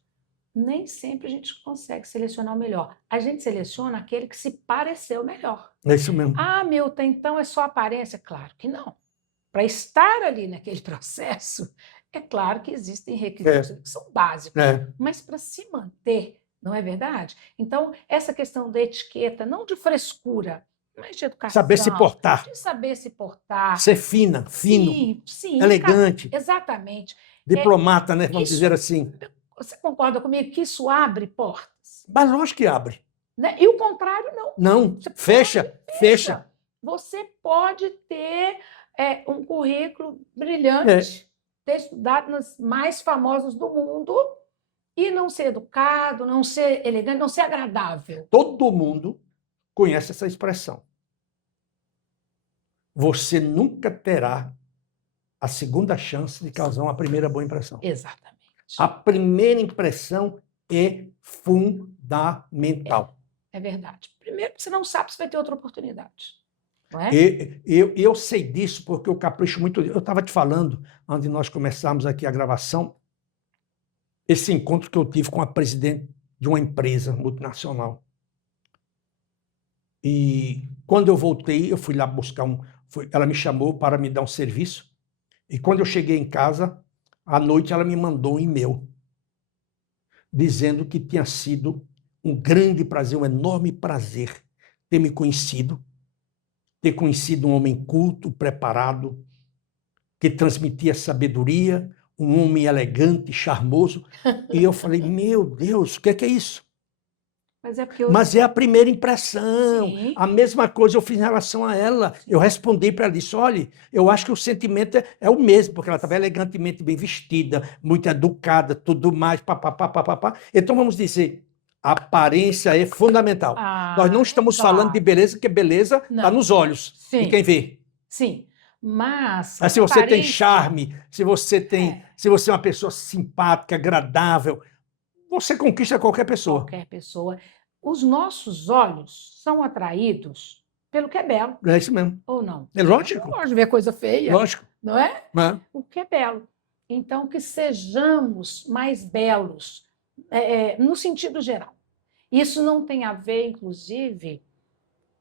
nem sempre a gente consegue selecionar o melhor. A gente seleciona aquele que se pareceu melhor. É isso mesmo. Milton, então é só aparência? Claro que não. Para estar ali naquele processo, é claro que existem requisitos que são básicos, mas para se manter, não é verdade? Então, essa questão da etiqueta, não de frescura, mas de educação. Saber se portar. De saber se portar. Ser fino, Sim, elegante. Exatamente. Diplomata, né? Vamos dizer assim. Você concorda comigo que isso abre portas? Mas lógico que abre. Né? E o contrário, não. Não, fecha. Você pode ter um currículo brilhante, ter estudado nas mais famosas do mundo e não ser educado, não ser elegante, não ser agradável. Todo mundo conhece essa expressão. Você nunca terá a segunda chance de causar uma primeira boa impressão. Exatamente. A primeira impressão é fundamental. É verdade. Primeiro, você não sabe se vai ter outra oportunidade. Não é? Eu sei disso porque eu capricho muito. Eu estava te falando, antes de nós começarmos aqui a gravação, esse encontro que eu tive com a presidente de uma empresa multinacional. E quando eu voltei, eu fui lá buscar ela me chamou para me dar um serviço. E quando eu cheguei em casa, à noite ela me mandou um e-mail dizendo que tinha sido um grande prazer, um enorme prazer ter me conhecido, ter conhecido um homem culto, preparado, que transmitia sabedoria, um homem elegante, charmoso. E eu falei, meu Deus, o que é isso? Mas é a primeira impressão. Sim. A mesma coisa eu fiz em relação a ela. Eu respondi para ela, disse, olha, eu acho que o sentimento é o mesmo, porque ela estava elegantemente bem vestida, muito educada, tudo mais, papapá. Então, vamos dizer, a aparência é fundamental. Nós não estamos falando de beleza, porque beleza está nos olhos de quem vê. Sim, mas se você tem charme, se você é uma pessoa simpática, agradável, você conquista qualquer pessoa. Qualquer pessoa. Os nossos olhos são atraídos pelo que é belo. É isso mesmo. Ou não? É lógico. Não gosto de ver coisa feia. Lógico. Não é? É. O que é belo. Então, que sejamos mais belos, no sentido geral. Isso não tem a ver, inclusive,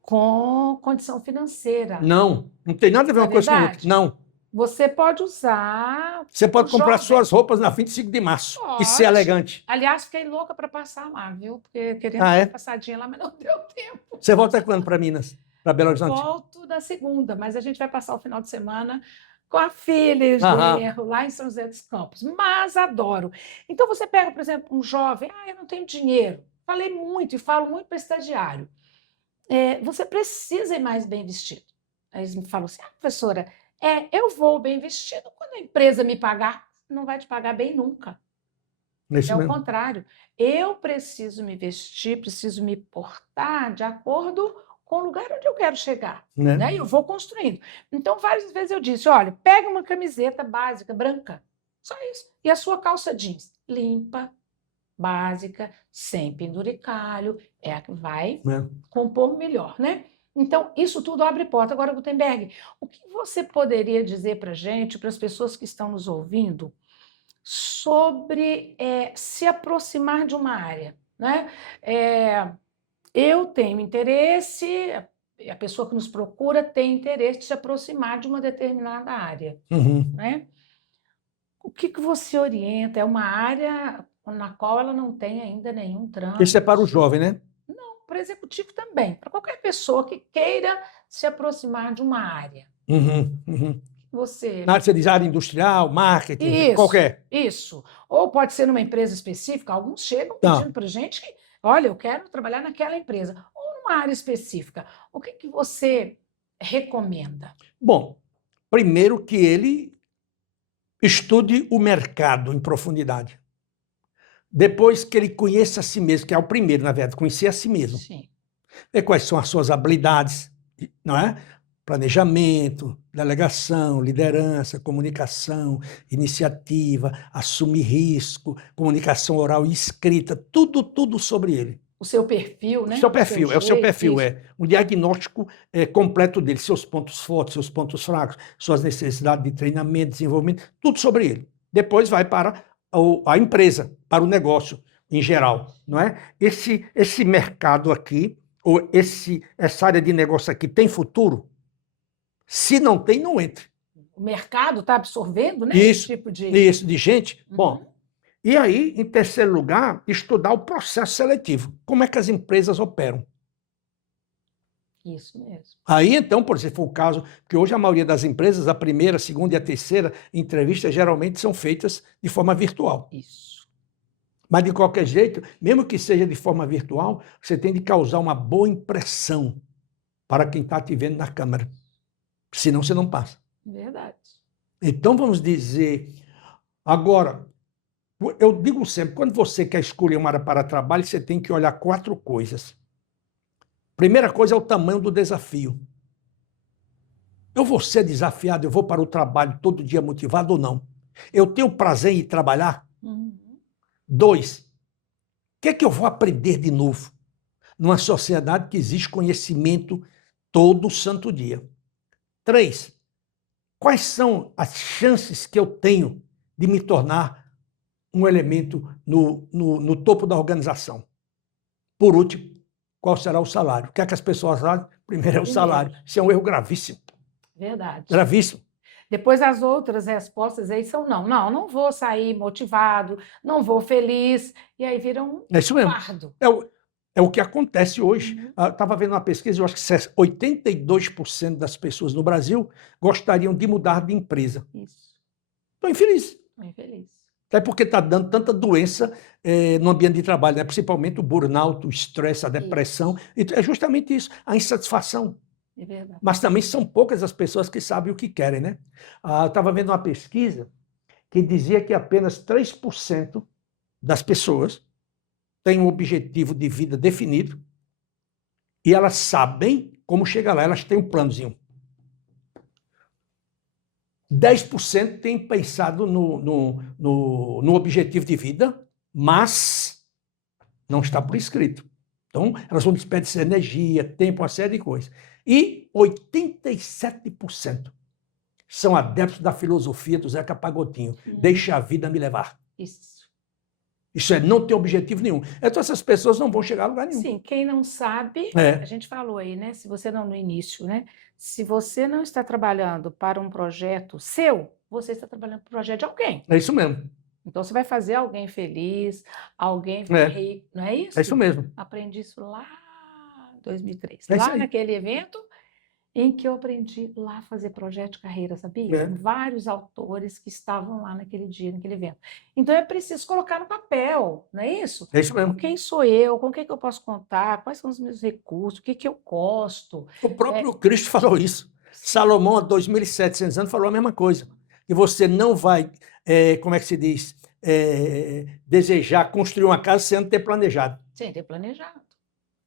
com condição financeira, Não, não tem nada a ver não é uma coisa com a outra. verdade? Não. Você pode usar Você o pode comprar jovem. suas roupas na 25 de março e ser Pode. elegante. Aliás, fiquei louca para passar lá, viu? Porque querendo Ah, dar uma é? passadinha lá, mas não deu tempo. Você volta quando para Minas? Para Belo Horizonte? Volto da segunda, mas a gente vai passar o final de semana com a filha de Aham. Erro, lá em São José dos Campos. Mas adoro. Então, você pega, por exemplo, um jovem, eu não tenho dinheiro. Falei muito e falo muito para estagiário. Você precisa ir mais bem vestido. Aí eles me falam assim, professora, eu vou bem vestido quando a empresa me pagar. Não vai te pagar bem nunca. É isso É o mesmo. contrário. Eu preciso me vestir, preciso me portar de acordo com o lugar onde eu quero chegar. Né? Né? E eu vou construindo. Então, várias vezes eu disse: olha, pega uma camiseta básica, branca, só isso. E a sua calça jeans, limpa, básica, sem penduricalho, é a que vai Né? compor melhor, né? Então, isso tudo abre porta. Agora, Gutenberg, o que você poderia dizer para a gente, para as pessoas que estão nos ouvindo, sobre se aproximar de uma área, né? Eu tenho interesse, a pessoa que nos procura tem interesse de se aproximar de uma determinada área, Uhum. né? O que você orienta? É uma área na qual ela não tem ainda nenhum Isso é para o trânsito. jovem, né? Não, para executivo também, para qualquer pessoa que queira se aproximar de uma área. Uhum. Uhum. Você Na área, você diz área industrial, marketing, Isso, qualquer. isso. Ou pode ser numa empresa específica. Alguns chegam Tá. pedindo para a gente que, olha, eu quero trabalhar naquela empresa. Ou numa área específica. O que você recomenda? Bom, primeiro que ele estude o mercado em profundidade. Depois que ele conheça a si mesmo, que é o primeiro, na verdade, conhecer a si mesmo. Sim. Ver quais são as suas habilidades, não é? Planejamento, delegação, liderança, comunicação, iniciativa, assumir risco, comunicação oral e escrita, tudo sobre ele. O seu perfil, O né? seu O seu perfil, é o seu jeito, perfil, isso. é um diagnóstico completo dele, seus pontos fortes, seus pontos fracos, suas necessidades de treinamento, desenvolvimento, tudo sobre ele. Depois vai para a empresa, para o negócio em geral, não é? Esse mercado aqui, ou essa área de negócio aqui tem futuro? Se não tem, não entre. O mercado está absorvendo, né? Esse tipo de. Isso, de gente. Uhum. Bom, e aí, em terceiro lugar, estudar o processo seletivo. Como é que as empresas operam? Isso mesmo. Aí, então, por exemplo, foi o caso que hoje a maioria das empresas, a primeira, a segunda e a terceira entrevista geralmente são feitas de forma virtual. Isso. Mas, de qualquer jeito, mesmo que seja de forma virtual, você tem de causar uma boa impressão para quem está te vendo na câmera. Senão você não passa. Verdade. Então, vamos dizer... Agora, eu digo sempre, quando você quer escolher uma área para trabalho, você tem que olhar 4 coisas. Primeira coisa é o tamanho do desafio. Eu vou ser desafiado, eu vou para o trabalho todo dia motivado ou não? Eu tenho prazer em ir trabalhar? Uhum. 2, o que é que eu vou aprender de novo? Numa sociedade que existe conhecimento todo santo dia. 3, quais são as chances que eu tenho de me tornar um elemento no topo da organização? Por último, qual será o salário? O que é que as pessoas fazem? Primeiro é o salário. Isso é um erro gravíssimo. Verdade. Gravíssimo. Depois as outras respostas aí são não vou sair motivado, não vou feliz, e aí vira um É isso mesmo. fardo. É o que acontece hoje. Uhum. Eu estava vendo uma pesquisa, eu acho que 82% das pessoas no Brasil gostariam de mudar de empresa. Isso. Estão infelizes. Infeliz. Até porque está dando tanta doença no ambiente de trabalho, né? Principalmente o burnout, o estresse, a depressão. E é justamente isso, a insatisfação. É verdade. Mas também são poucas as pessoas que sabem o que querem, né? Eu estava vendo uma pesquisa que dizia que apenas 3% das pessoas têm um objetivo de vida definido e elas sabem como chegar lá, elas têm um planozinho. 10% têm pensado no objetivo de vida, mas não está por escrito. Então, elas vão desperdiçar energia, tempo, uma série de coisas. E 87% são adeptos da filosofia do Zeca Pagodinho. Deixa a vida me levar. Isso. Isso é não ter objetivo nenhum. Então essas pessoas não vão chegar a lugar nenhum. Sim, quem não sabe, É. a gente falou aí, né? Se você não, no início, né? Se você não está trabalhando para um projeto seu, você está trabalhando para o projeto de alguém. É isso mesmo. Então você vai fazer alguém feliz, alguém É. rico, não é isso? É isso mesmo. Aprendi isso lá em 2003, É isso lá aí. naquele evento em que eu aprendi lá a fazer projeto de carreira, sabia? É. Com vários autores que estavam lá naquele dia, naquele evento. Então é preciso colocar no papel, não é isso? É isso mesmo. Quem sou eu? Com o que eu posso contar? Quais são os meus recursos? O que eu gosto? O próprio Cristo falou isso. Salomão, há 2.700 anos, falou a mesma coisa. Que você não vai, como é que se diz, desejar construir uma casa sem ter planejado. Sem ter planejado,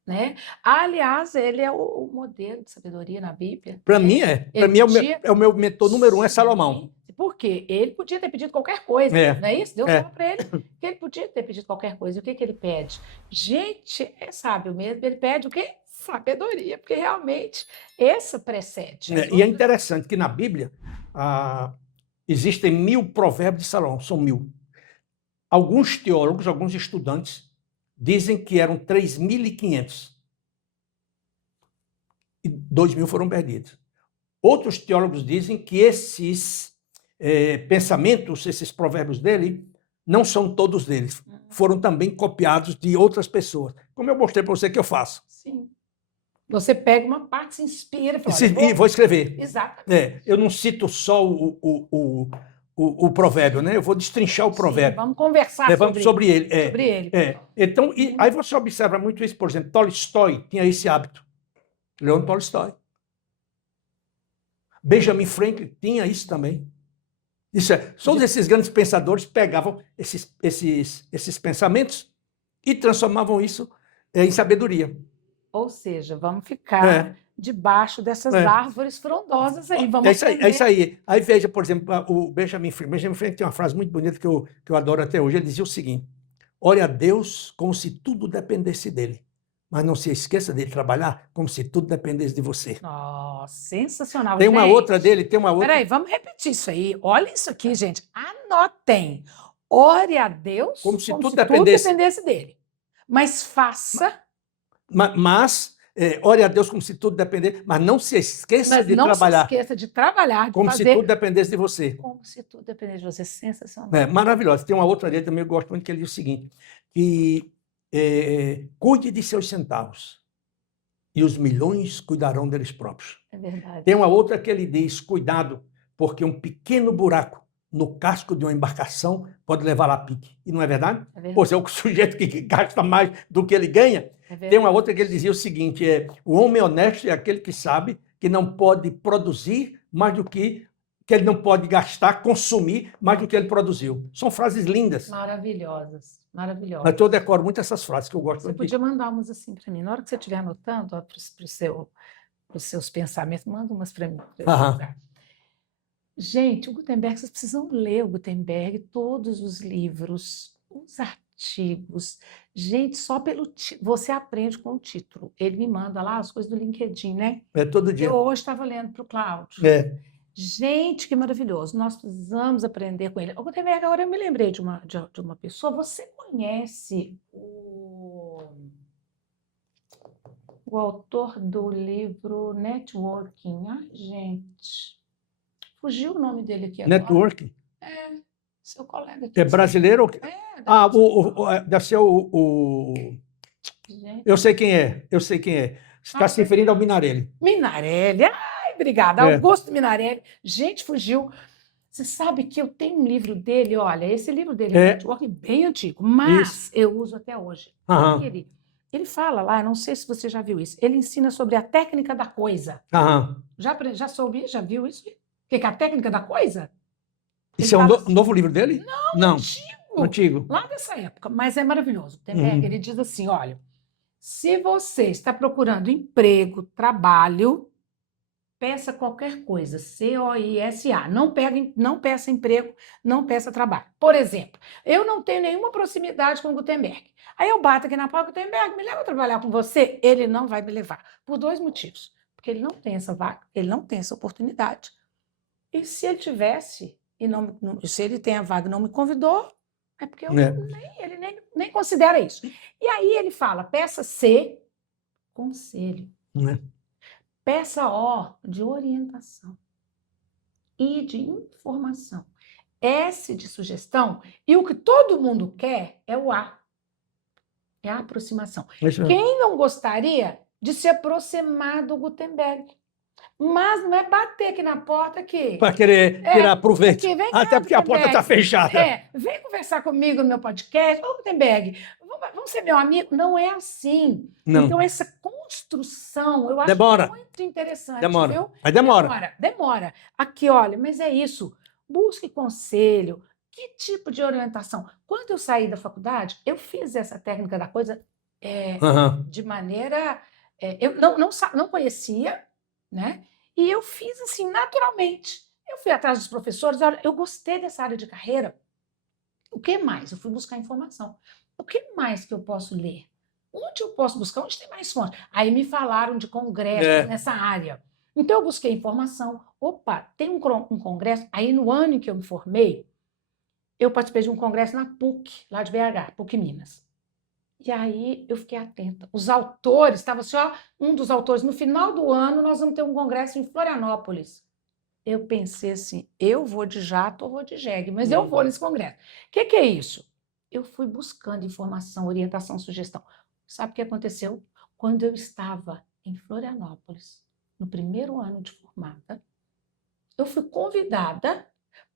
né? Aliás, ele é o modelo de sabedoria na Bíblia. Para mim é. Para mim é o meu mentor número 1, é Salomão. Sim. Por quê? Ele podia ter pedido qualquer coisa, não é isso? Deus falou para ele que ele podia ter pedido qualquer coisa. E o que ele pede? Gente, é sábio mesmo, ele pede o quê? Sabedoria, porque realmente essa precede. E é interessante que na Bíblia existem 1000 provérbios de Salomão, são 1000. Alguns teólogos, alguns estudantes, dizem que eram 3.500. E 2.000 foram perdidos. Outros teólogos dizem que esses pensamentos, esses provérbios dele, não são todos deles. Foram também copiados de outras pessoas. Como eu mostrei para você que eu faço. Sim. Você pega uma parte, se inspira e fala, e vou escrever. Exatamente. Eu não cito só o provérbio, né? Eu vou destrinchar o provérbio. Sim, vamos conversar sobre ele. Sobre ele. Então, aí você observa muito isso. Por exemplo, Tolstói tinha esse hábito. Leon Tolstói. Benjamin Franklin tinha isso também. Todos esses grandes pensadores pegavam esses pensamentos e transformavam isso em sabedoria. Ou seja, vamos ficar debaixo dessas árvores frondosas aí. Vamos é isso aí. Aí veja, por exemplo, o Benjamin Franklin. Benjamin Franklin tem uma frase muito bonita que eu adoro até hoje. Ele dizia o seguinte: ore a Deus como se tudo dependesse dele. Mas não se esqueça de trabalhar como se tudo dependesse de você. Nossa, sensacional. Tem uma outra dele, tem uma outra. Peraí, vamos repetir isso aí. Olha isso aqui, gente. Anotem. Ore a Deus como se tudo dependesse dele. Mas faça. Mas ore a Deus como se tudo dependesse, mas não se esqueça de trabalhar. Não se esqueça de trabalhar, de como fazer. se tudo dependesse de você. Como se tudo dependesse de você. Sensacional. Maravilhosa. Tem uma outra dele também, eu gosto muito, que ele diz o seguinte, que cuide de seus centavos e os milhões cuidarão deles próprios. É verdade. Tem uma outra que ele diz, cuidado, porque um pequeno buraco no casco de uma embarcação pode levar a pique. E não é verdade? É verdade. Pois é o sujeito que gasta mais do que ele ganha. Tem uma outra que ele dizia o seguinte, o homem honesto é aquele que sabe que não pode produzir mais do que ele não pode gastar, consumir mais do que ele produziu. São frases lindas. Maravilhosas, maravilhosas. Mas eu decoro muito essas frases que eu gosto muito. Você podia mandar umas assim para mim. Na hora que você estiver anotando para os seus pensamentos, manda umas para mim. Gente, o Gutenberg, vocês precisam ler o Gutenberg, todos os livros, os artigos. Gente, só pelo você aprende com o título. Ele me manda lá as coisas do LinkedIn, né? Todo dia. Eu hoje estava lendo para o Cláudio. Gente, que maravilhoso. Nós precisamos aprender com ele. O Gutenberg, agora eu me lembrei de uma pessoa. Você conhece o autor do livro Networking? Ai, gente, fugiu o nome dele aqui agora. Networking? Seu colega aqui. É brasileiro? Deve ser Gente. Eu sei quem é. Você está se referindo ao Minarelli. Minarelli. Ai, obrigada. Augusto Minarelli. Gente, fugiu. Você sabe que eu tenho um livro dele, olha, esse livro dele é Networking bem antigo, mas eu uso até hoje. Ele fala lá, não sei se você já viu isso, ele ensina sobre a técnica da coisa. Já soube, já viu isso? O que é a técnica da coisa? Isso é um novo livro dele? Não. Antigo. Lá dessa época, mas é maravilhoso. Ele diz assim, olha, se você está procurando emprego, trabalho, peça qualquer coisa, COISA, não peça emprego, não peça trabalho. Por exemplo, eu não tenho nenhuma proximidade com o Gutenberg. Aí eu bato aqui na porta, Gutenberg, me leva a trabalhar com você? Ele não vai me levar, por 2 motivos. Porque ele não tem essa vaga, ele não tem essa oportunidade. E se ele tivesse, e se ele tem a vaga e não me convidou, é porque ele nem considera isso. E aí ele fala, peça C, conselho. Peça O, de orientação. I, de informação. S, de sugestão. E o que todo mundo quer é o A. É a aproximação. Quem não gostaria de se aproximar do Gutenberg? Mas não é bater aqui na porta aqui. Para querer tirar proveito. Até porque a porta está fechada. Vem conversar comigo no meu podcast. Ô, Gutenberg, vamos ser meu amigo? Não é assim. Não. Então, essa construção, eu acho muito interessante. Demora. Viu? Mas demora. Demora. Aqui, olha, mas é isso. Busque conselho. Que tipo de orientação? Quando eu saí da faculdade, eu fiz essa técnica da coisa de maneira... eu não conhecia, né? E eu fiz assim, naturalmente. Eu fui atrás dos professores, olha, eu gostei dessa área de carreira. O que mais? Eu fui buscar informação. O que mais que eu posso ler? Onde eu posso buscar? Onde tem mais fontes? Aí me falaram de congressos nessa área. Então eu busquei informação. Opa, tem um congresso. Aí no ano em que eu me formei, eu participei de um congresso na PUC, lá de BH, PUC Minas. E aí eu fiquei atenta. Os autores, estava assim, ó, um dos autores, no final do ano nós vamos ter um congresso em Florianópolis. Eu pensei assim, eu vou de jato ou vou de jegue, mas eu vou nesse congresso. O que é isso? Eu fui buscando informação, orientação, sugestão. Sabe o que aconteceu? Quando eu estava em Florianópolis, no primeiro ano de formada, eu fui convidada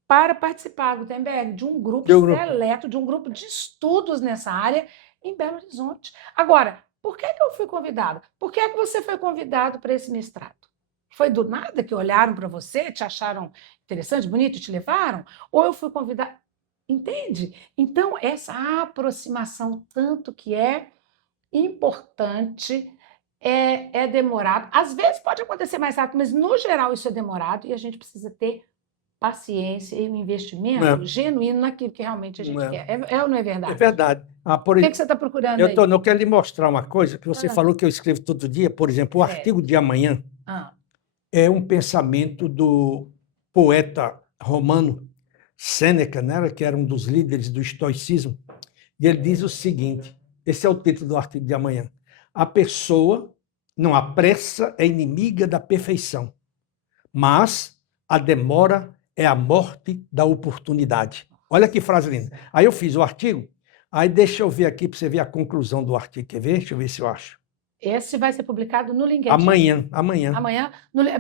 para participar, Gutenberg, de um grupo seleto, de um grupo de estudos nessa área, em Belo Horizonte. Agora, por que eu fui convidada? Por que você foi convidado para esse mestrado? Foi do nada que olharam para você, te acharam interessante, bonito, te levaram? Ou eu fui convidada? Entende? Então, essa aproximação, tanto que é importante, é demorado. Às vezes pode acontecer mais rápido, mas no geral isso é demorado e a gente precisa ter paciência e um investimento genuíno naquilo que realmente a gente quer. É ou não é verdade? É verdade. O que você está procurando aí? Eu quero lhe mostrar uma coisa que você falou que eu escrevo todo dia. Por exemplo, o artigo de amanhã é um pensamento do poeta romano Sêneca, né, que era um dos líderes do estoicismo. E ele diz o seguinte, esse é o título do artigo de amanhã: a pessoa, não, a pressa é inimiga da perfeição, mas a demora é a morte da oportunidade. Olha que frase linda. Aí eu fiz o artigo, aí deixa eu ver aqui para você ver a conclusão do artigo. Quer ver? Deixa eu ver se eu acho. Esse vai ser publicado no LinkedIn. Amanhã.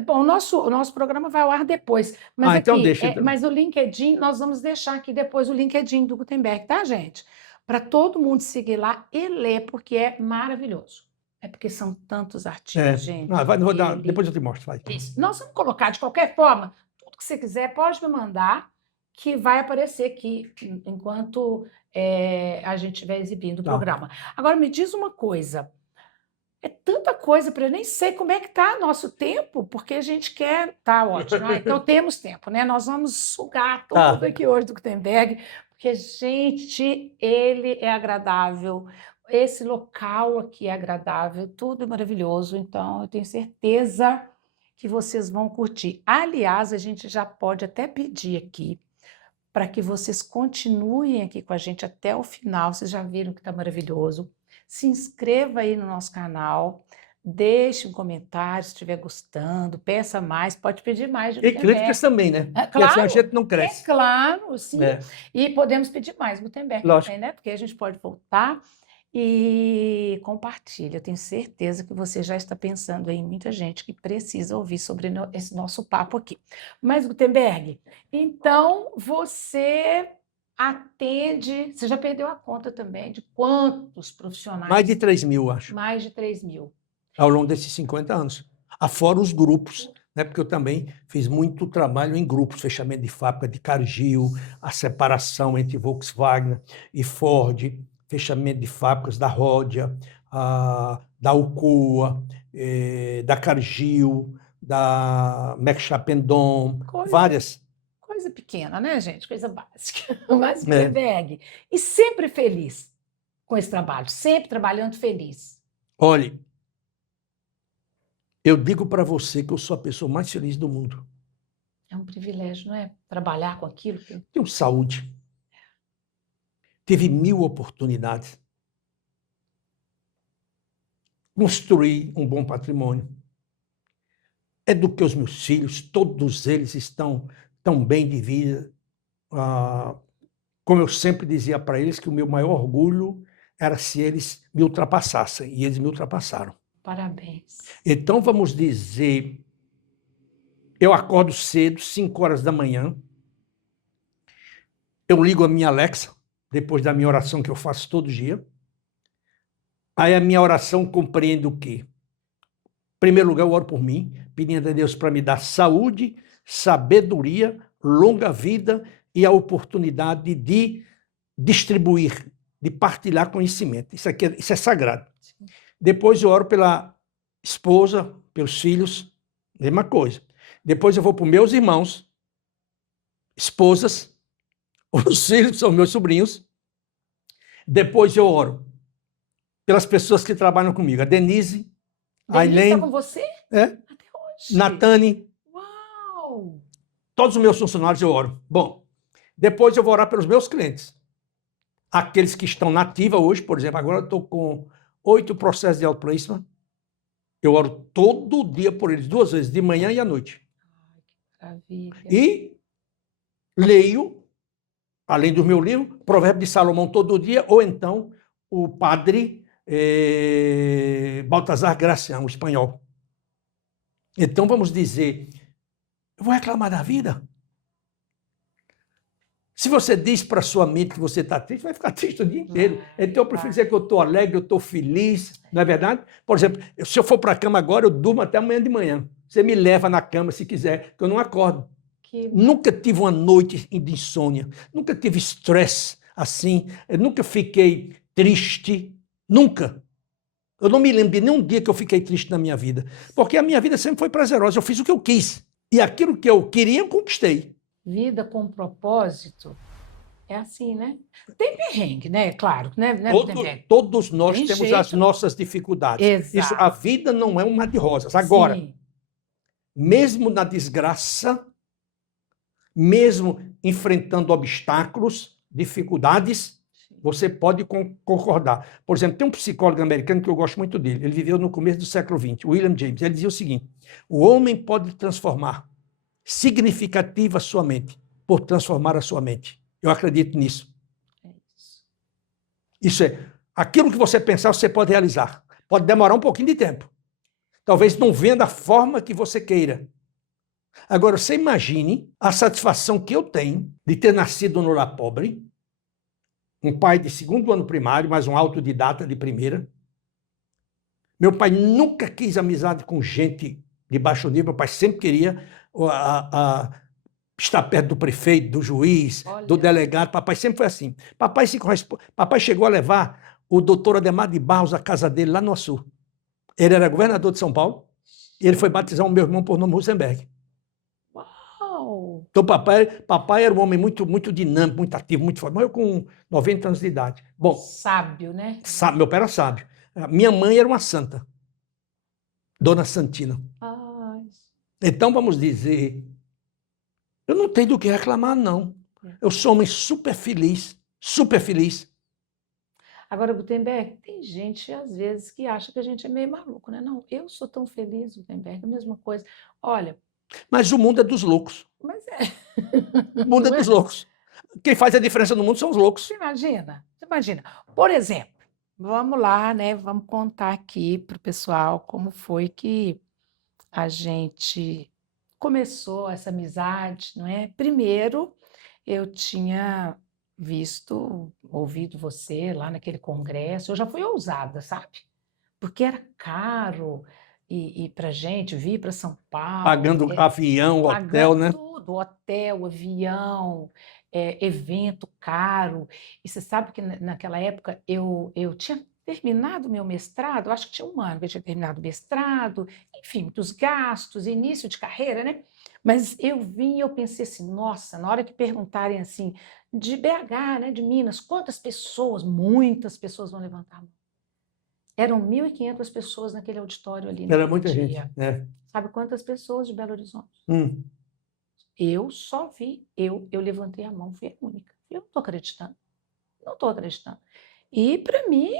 Bom, o nosso programa vai ao ar depois. Mas então deixa. Mas o LinkedIn, nós vamos deixar aqui depois o LinkedIn do Gutenberg, tá, gente? Para todo mundo seguir lá e ler, porque é maravilhoso. É porque são tantos artigos, gente. Depois eu te mostro. Vai. Isso. Nós vamos colocar de qualquer forma, tudo que você quiser, pode me mandar, que vai aparecer aqui enquanto a gente estiver exibindo o programa. Agora, me diz uma coisa. É tanta coisa para eu nem sei como é que está nosso tempo, porque a gente quer... Tá ótimo. Então, temos tempo, né? Nós vamos sugar tudo aqui hoje do Gutenberg, porque, gente, ele é agradável. Esse local aqui é agradável, tudo é maravilhoso. Então, eu tenho certeza que vocês vão curtir. Aliás, a gente já pode até pedir aqui para que vocês continuem aqui com a gente até o final. Vocês já viram que está maravilhoso. Se inscreva aí no nosso canal, deixe um comentário se estiver gostando, peça mais, pode pedir mais. E críticas também, né? Claro, porque assim a gente não cresce. Claro, sim. E podemos pedir mais Gutenberg também, né? Porque a gente pode voltar e compartilha. Eu tenho certeza que você já está pensando em muita gente que precisa ouvir sobre esse nosso papo aqui. Mas, Gutenberg, então você atende... Você já perdeu a conta também de quantos profissionais? Mais de 3 mil, acho. Mais de 3 mil. Ao longo desses 50 anos. Afora os grupos, né? Porque eu também fiz muito trabalho em grupos, fechamento de fábrica de Cargill, a separação entre Volkswagen e Ford, fechamento de fábricas da Rodia, da Alcoa, da Cargill, da Merck-Chapendon, várias. Coisa pequena, né, gente? Coisa básica. Mas Gutenberg. E sempre feliz com esse trabalho, sempre trabalhando feliz. É um privilégio, não é? Trabalhar com aquilo que... Tenho saúde. Tive 1000 oportunidades. Construí um bom patrimônio. Eduquei os meus filhos, todos eles estão tão bem de vida. Como eu sempre dizia para eles, que o meu maior orgulho era se eles me ultrapassassem, e eles me ultrapassaram. Parabéns. Então, vamos dizer, eu acordo cedo, 5 horas da manhã, eu ligo a minha Alexa, depois da minha oração que eu faço todo dia. Aí a minha oração compreende o quê? Em primeiro lugar, eu oro por mim, pedindo a Deus para me dar saúde, sabedoria, longa vida e a oportunidade de distribuir, de partilhar conhecimento. Isso é sagrado. Sim. Depois eu oro pela esposa, pelos filhos, mesma coisa. Depois eu vou para os meus irmãos, esposas, os filhos são meus sobrinhos. Depois eu oro pelas pessoas que trabalham comigo. A Denise, a Denise está Ailene, com você? é, Até hoje. Natane, Uau! todos os meus funcionários eu oro. Bom, depois eu vou orar pelos meus clientes. Aqueles que estão na ativa hoje, por exemplo, agora eu estou com 8 processos de outplacement. Eu oro todo dia por eles, 2 vezes, de manhã e à noite. Ai, que maravilha. E leio, além do meu livro, Provérbio de Salomão todo dia, ou então o padre Baltasar Gracián, o espanhol. Então, vamos dizer, eu vou reclamar da vida? Se você diz para a sua mente que você está triste, vai ficar triste o dia inteiro. Então, eu prefiro dizer que eu estou alegre, eu estou feliz, não é verdade? Por exemplo, se eu for para a cama agora, eu durmo até amanhã de manhã. Você me leva na cama se quiser, que eu não acordo. Nunca tive uma noite de insônia, nunca tive estresse assim, eu nunca fiquei triste, nunca. Eu não me lembro de nenhum dia que eu fiquei triste na minha vida, porque a minha vida sempre foi prazerosa, eu fiz o que eu quis. E aquilo que eu queria, eu conquistei. Vida com propósito é assim, né? Tem perrengue, né? Claro, né? Todos nós Tem temos jeito. as nossas dificuldades. Exato. A vida não é um mar de rosas. Agora, Sim. Mesmo na desgraça, mesmo enfrentando obstáculos, dificuldades, você pode concordar. Por exemplo, tem um psicólogo americano que eu gosto muito dele. Ele viveu no começo do século XX, William James. Ele dizia o seguinte: o homem pode transformar significativa a sua mente por transformar a sua mente. Eu acredito nisso. Isso é, aquilo que você pensar, você pode realizar. Pode demorar um pouquinho de tempo. Talvez não venha da forma que você queira. Agora, você imagine a satisfação que eu tenho de ter nascido no lar pobre, um pai de 2º ano primário, mas um autodidata de primeira. Meu pai nunca quis amizade com gente de baixo nível, meu pai sempre queria estar perto do prefeito, do juiz, do delegado. Papai sempre foi assim. Papai chegou a levar o doutor Ademar de Barros à casa dele, lá no Açu. Ele era governador de São Paulo e ele foi batizar o meu irmão por nome Rosenberg. Uau! Então, papai era um homem muito, muito dinâmico, muito ativo, muito forte. Morreu com 90 anos de idade. Bom, sábio, né? Meu pai era sábio. Minha mãe era uma santa, Dona Santina. Ai. Então, vamos dizer, eu não tenho do que reclamar, não. Eu sou um homem super feliz, super feliz. Agora, Gutenberg, tem gente, às vezes, que acha que a gente é meio maluco, né? Não, eu sou tão feliz, Gutenberg, a mesma coisa. Olha... Mas o mundo é dos loucos. Mas é. O mundo é dos loucos. Quem faz a diferença no mundo são os loucos. Você imagina? Por exemplo, vamos lá, né? Vamos contar aqui para o pessoal como foi que a gente começou essa amizade, não é? Primeiro, eu tinha ouvido você lá naquele congresso, eu já fui ousada, sabe? Porque era caro e para gente vir para São Paulo... Pagando avião, hotel, né? Tudo, hotel, avião, evento caro. E você sabe que naquela época eu tinha terminado meu mestrado, acho que tinha 1 ano que eu tinha terminado o mestrado, enfim, muitos gastos, início de carreira, né? Mas eu vim e eu pensei assim, nossa, na hora que perguntarem assim, de BH, né, de Minas, quantas pessoas, muitas pessoas vão levantar a mão. Eram 1.500 pessoas naquele auditório ali. Era muita gente. Sabe quantas pessoas de Belo Horizonte? Eu só vi, eu levantei a mão, fui a única. Eu não estou acreditando, não estou acreditando. E para mim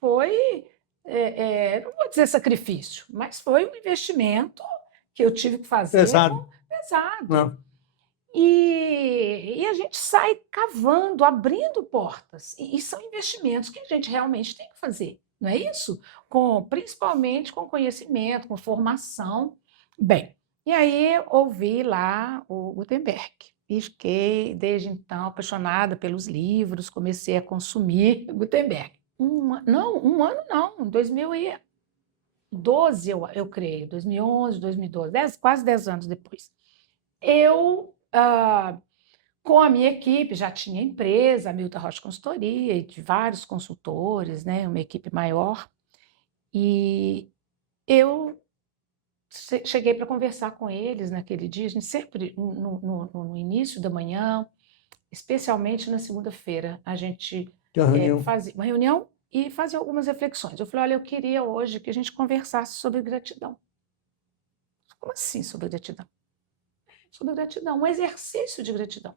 foi, não vou dizer sacrifício, mas foi um investimento que eu tive que fazer Pesado. pesado. Não. E a gente sai cavando, abrindo portas. E são investimentos que a gente realmente tem que fazer, não é isso? Principalmente com conhecimento, com formação. Bem, e aí ouvi lá o Gutenberg. E fiquei, desde então, apaixonada pelos livros, comecei a consumir Gutenberg. Um ano não, em 2012, eu creio, 2011, 2012, quase 10 anos depois. Eu, com a minha equipe, já tinha empresa, a Milton Rocha Consultoria, e de vários consultores, né, uma equipe maior, e eu cheguei para conversar com eles naquele dia, a gente sempre, no início da manhã, especialmente na segunda-feira, a gente Que é uma reunião. fazia uma reunião e fazia algumas reflexões. Eu falei, olha, eu queria hoje que a gente conversasse sobre gratidão. Como assim sobre gratidão? Sobre gratidão, um exercício de gratidão.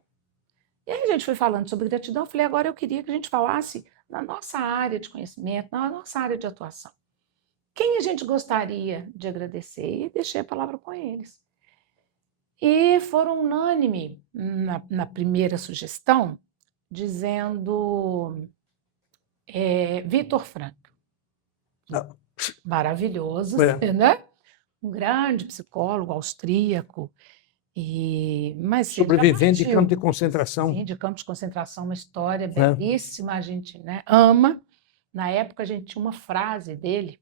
E aí a gente foi falando sobre gratidão, eu falei, agora eu queria que a gente falasse na nossa área de conhecimento, na nossa área de atuação. Quem a gente gostaria de agradecer? E deixei a palavra com eles. E foram unânime na primeira sugestão, dizendo Vitor Frankl. Não. Maravilhoso, É. né? Um grande psicólogo austríaco, mas já Sobrevivente de partiu. campo de concentração. Sim, de campo de concentração, uma história belíssima, a gente, né, ama. Na época a gente tinha uma frase dele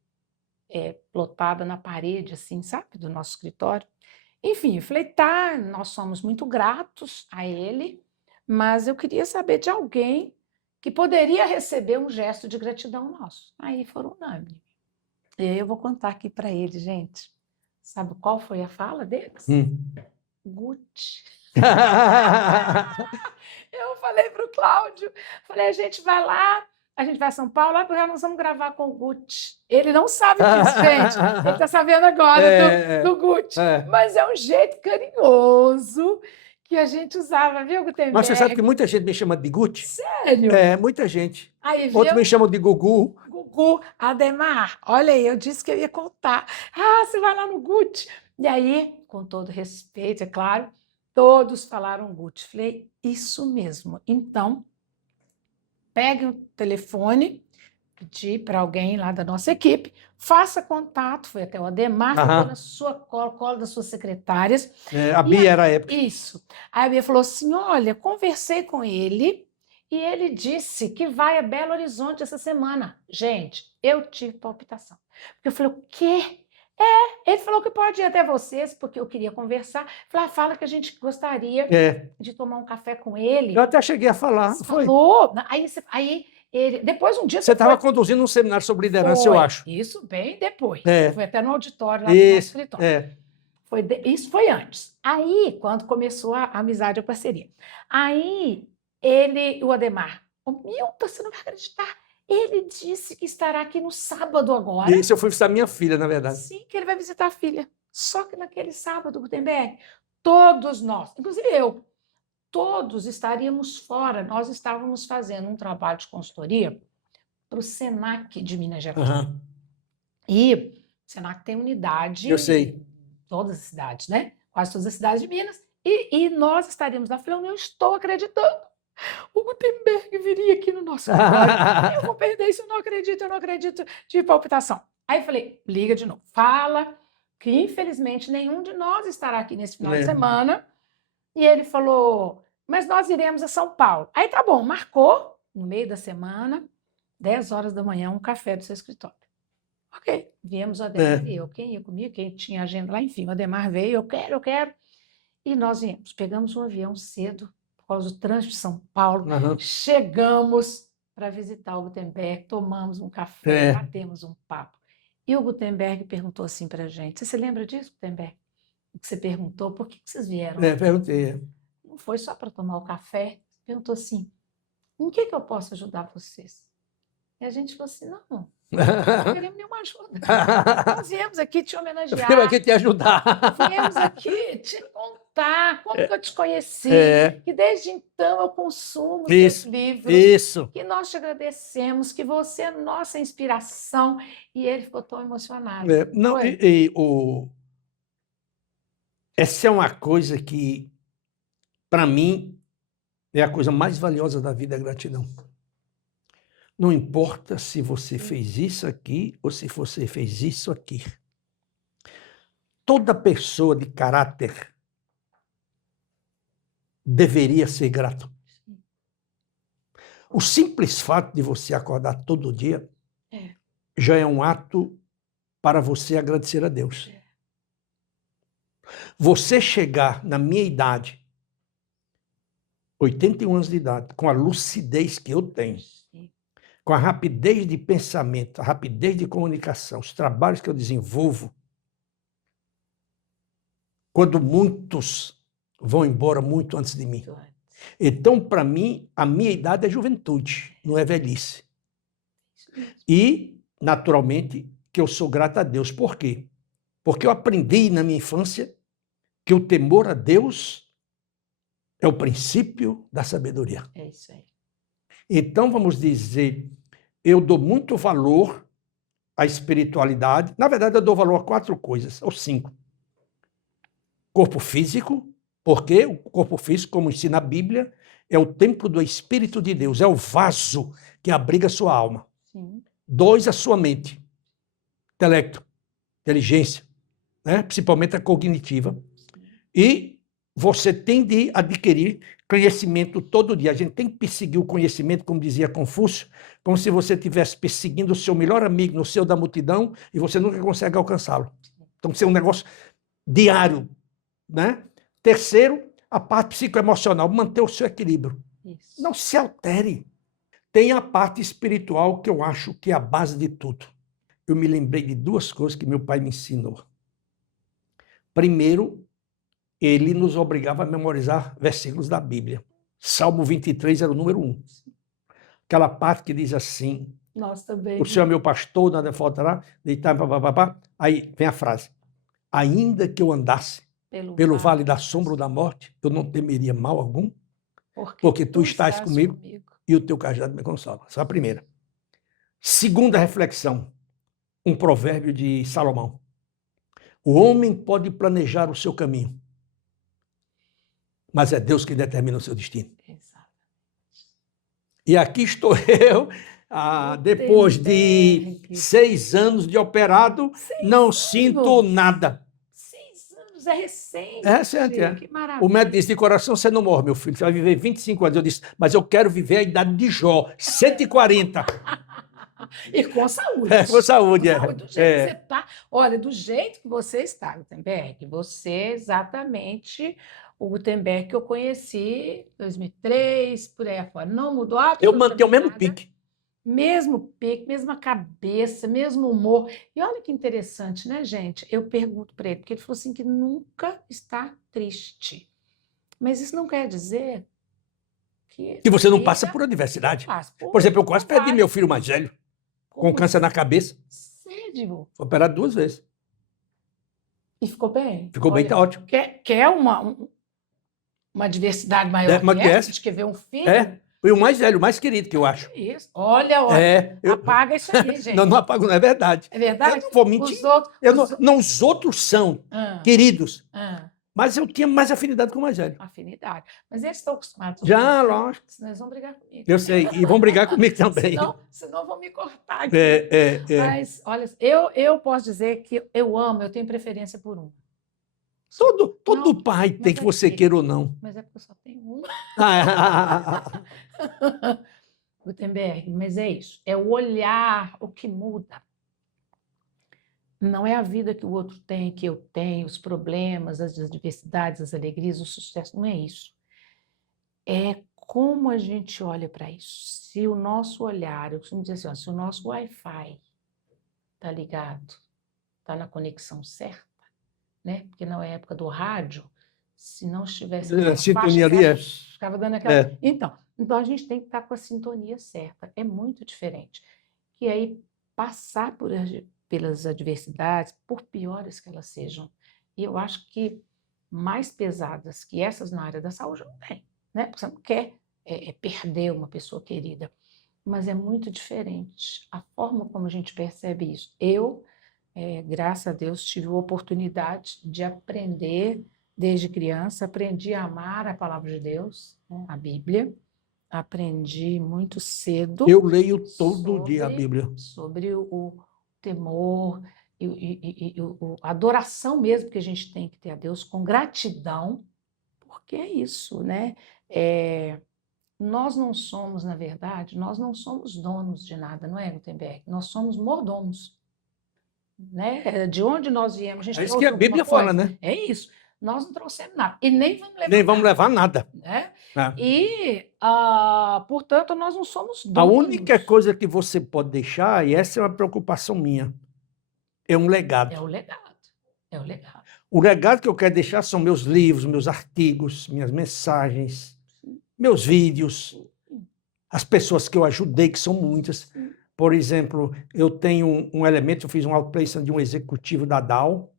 plotada na parede, assim, sabe, do nosso escritório. Enfim, eu falei, tá, nós somos muito gratos a ele, mas eu queria saber de alguém que poderia receber um gesto de gratidão nosso. Aí foram unânimes. E aí eu vou contar aqui para ele, gente. Sabe qual foi a fala deles? Gucci. Eu falei para o Cláudio, falei, a gente vai lá, a gente vai a São Paulo, porque nós vamos gravar com o Gucci. Ele não sabe disso, gente. Ele está sabendo agora do Gucci. Mas é um jeito carinhoso que a gente usava, viu, Gutenberg? Mas você sabe que muita gente me chama de Gucci? Sério? Muita gente. Aí, Outros me chamam de Gugu. Gugu, Ademar, olha aí, eu disse que eu ia contar. Ah, você vai lá no Gucci. E aí, com todo respeito, é claro, todos falaram Gucci. Falei, isso mesmo. Então, pegue o telefone, pedi para alguém lá da nossa equipe, faça contato, foi até o Ademar, ficou na sua colo das suas secretárias. A Bia era a época. Isso. Aí a Bia falou assim, olha, conversei com ele e ele disse que vai a Belo Horizonte essa semana. Gente, eu tive palpitação. Porque eu falei, o quê? Ele falou que pode ir até vocês, porque eu queria conversar. Falei, fala que a gente gostaria de tomar um café com ele. Eu até cheguei a falar. Falou. Aí ele, depois um dia... Você estava conduzindo um seminário sobre liderança, eu acho. Isso bem depois. Foi até no auditório lá do nosso escritório. Isso foi antes. Aí, quando começou a amizade e a parceria. Aí, o Ademar, Milton, você não vai acreditar. Ele disse que estará aqui no sábado agora. Isso, eu fui visitar minha filha, na verdade. Sim, que ele vai visitar a filha. Só que naquele sábado, Gutenberg, todos nós, inclusive eu, todos estaríamos fora. Nós estávamos fazendo um trabalho de consultoria para o Senac de Minas Gerais. E o Senac tem unidade... Eu sei. Em todas as cidades, né? Quase todas as cidades de Minas. E nós estaríamos lá. Eu falei, eu não estou acreditando. O Gutenberg viria aqui no nosso trabalho. Eu vou perder isso, eu não acredito de palpitação. Aí eu falei, liga de novo. Fala que, infelizmente, nenhum de nós estará aqui nesse final de semana. E ele falou, mas nós iremos a São Paulo. Aí tá bom, marcou, no meio da semana, 10 horas da manhã, um café do seu escritório. Ok, viemos o Ademar e eu. Quem ia comigo, quem tinha agenda lá, enfim, o Ademar veio, eu quero. E nós viemos, pegamos um avião cedo, por causa do trânsito de São Paulo, chegamos para visitar o Gutenberg, tomamos um café, batemos um papo. E o Gutenberg perguntou assim para a gente, você se lembra disso, Gutenberg? O que você perguntou, por que vocês vieram? Perguntei. Não foi só para tomar o café, perguntou assim, em que eu posso ajudar vocês? E a gente falou assim, não queremos nenhuma ajuda. Nós viemos aqui te homenagear. Viemos aqui te ajudar. Viemos aqui te contar como que eu te conheci, É, que desde então eu consumo seus isso, livros, isso. que nós te agradecemos, que você é nossa inspiração. E ele ficou tão emocionado. Não, Foi? essa é uma coisa que, para mim, é a coisa mais valiosa da vida, é a gratidão. Não importa se você fez isso aqui ou se você fez isso aqui. Toda pessoa de caráter deveria ser grato. O simples fato de você acordar todo dia É. já é um ato para você agradecer a Deus. Você chegar na minha idade, 81 anos de idade, com a lucidez que eu tenho, com a rapidez de pensamento, a rapidez de comunicação, os trabalhos que eu desenvolvo, quando muitos vão embora muito antes de mim. Então, para mim, a minha idade é juventude, não é velhice. E, naturalmente, que eu sou grato a Deus. Por quê? Porque eu aprendi na minha infância que o temor a Deus é o princípio da sabedoria. É isso aí. Então, vamos dizer, eu dou muito valor à espiritualidade. Na verdade, eu dou valor a 4 coisas, ou 5. Corpo físico, porque o corpo físico, como ensina a Bíblia, é o templo do Espírito de Deus, é o vaso que abriga a sua alma. Sim. 2, a sua mente, intelecto, inteligência, né? Principalmente a cognitiva. E você tem de adquirir conhecimento todo dia. A gente tem que perseguir o conhecimento, como dizia Confúcio, como se você estivesse perseguindo o seu melhor amigo no seu da multidão e você nunca consegue alcançá-lo. Então, isso é um negócio diário, né? Terceiro, a parte psicoemocional, manter o seu equilíbrio. Isso. Não se altere. Tem a parte espiritual, que eu acho que é a base de tudo. Eu me lembrei de 2 coisas que meu pai me ensinou. Primeiro, ele nos obrigava a memorizar versículos da Bíblia. Salmo 23 era o número 1. Aquela parte que diz assim: Nós também. o Senhor é meu pastor, nada faltará, deitar, papapá. Aí vem a frase: ainda que eu andasse pelo vale da sombra da morte, eu não temeria mal algum, porque tu estás comigo e o teu cajado me consola. Essa é a primeira. Segunda reflexão, um provérbio de Salomão. O homem pode planejar o seu caminho, mas é Deus que determina o seu destino. Exato. E aqui estou eu, depois de Gutenberg. 6 anos de operado, 6 não anos. sinto nada. 6 anos, é recente. É recente, é. Que maravilha. O médico disse: de coração você não morre, meu filho, você vai viver 25 anos. Eu disse: mas eu quero viver a idade de Jó, 140. E com saúde. Com saúde, Com saúde, do jeito que você está. Olha, do jeito que você está, Gutenberg, você é exatamente o Gutenberg que eu conheci em 2003, por aí afora. Não mudou Eu absolutamente mantenho o mesmo nada. pique. Mesmo pique, mesma cabeça, mesmo humor. E olha que interessante, né, gente? Eu pergunto para ele, porque ele falou assim que nunca está triste. Mas isso não quer dizer que Que você não vida passa por adversidade. passa Por exemplo, eu quase perdi várias. meu filho mais velho, com Como câncer na cabeça. sério? Foi operado 2 vezes. E ficou bem? Ficou bem, Olha, tá ótimo. quer uma diversidade maior Mas que que essa? essa? De que ver um filho? É, foi o mais velho, o mais querido que eu acho. Isso. Olha, olha. É, Apaga isso aí, gente. não, não apago, não é verdade. É verdade? Eu não vou mentir. Os outros. Os outros são Ah, queridos, ah, mas eu tinha mais afinidade com o mais velho. afinidade. Mas eles estão acostumados. Já, lógico. Senão eles vão brigar comigo. Eu sei, e vão brigar comigo também. Senão vão me cortar aqui. Mas, olha, eu posso dizer que eu amo, eu tenho preferência por um. Todo Não, pai tem, mas que você queira ou não. Mas é porque eu só tenho um. Gutenberg, mas é isso. É o olhar, o que muda. Não é a vida que o outro tem, que eu tenho, os problemas, as adversidades, as alegrias, o sucesso. Não é isso. É como a gente olha para isso. Se o nosso olhar, eu costumo dizer assim, ó, se o nosso Wi-Fi está ligado, está na conexão certa, né? Porque na época do rádio, se não estivesse A sintonia ali é. ficava dando aquela. Então a gente tem que estar com a sintonia certa. É muito diferente. E aí passar pelas adversidades, por piores que elas sejam. E eu acho que mais pesadas que essas na área da saúde não tem, né? Porque você não quer perder uma pessoa querida, mas é muito diferente a forma como a gente percebe isso. Eu, graças a Deus, tive a oportunidade de aprender desde criança, aprendi a amar a palavra de Deus, né, a Bíblia, aprendi muito cedo Eu leio todo dia a sobre, Bíblia. sobre o temor a adoração mesmo que a gente tem que ter a Deus com gratidão, porque é isso, né? Nós não somos, na verdade, nós não somos donos de nada, não é, Gutenberg? Nós somos mordomos, né? De onde nós viemos, a gente É isso que trouxe a alguma Bíblia fala, coisa? né? É isso. Nós não trouxemos nada e nem vamos Nem levar vamos nada, levar nada. né? Né? E, portanto, nós não somos A única donos. coisa que você pode deixar, e essa é uma preocupação minha, é um legado. É o legado. É o legado. O legado que eu quero deixar são meus livros, meus artigos, minhas mensagens, meus vídeos, as pessoas que eu ajudei, que são muitas. Por exemplo, eu tenho um elemento, eu fiz um outplacement de um executivo da Dow,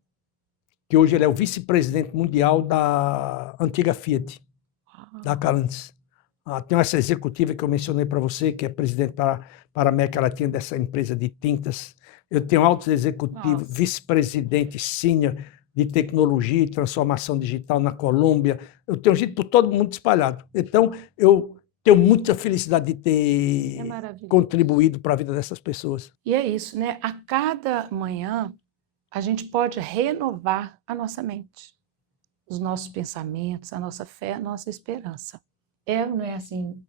que hoje ele é o vice-presidente mundial da antiga Fiat, da Calantes. Tem essa executiva que eu mencionei para você, que é presidente para a América Latina dessa empresa de tintas. Eu tenho altos executivos, vice-presidente sênior de tecnologia e transformação digital na Colômbia. Eu tenho gente por todo mundo espalhado. Então, eu tenho muita felicidade de ter contribuído para a vida dessas pessoas. E é isso, né? A cada manhã, a gente pode renovar a nossa mente, os nossos pensamentos, a nossa fé, a nossa esperança. Não é assim,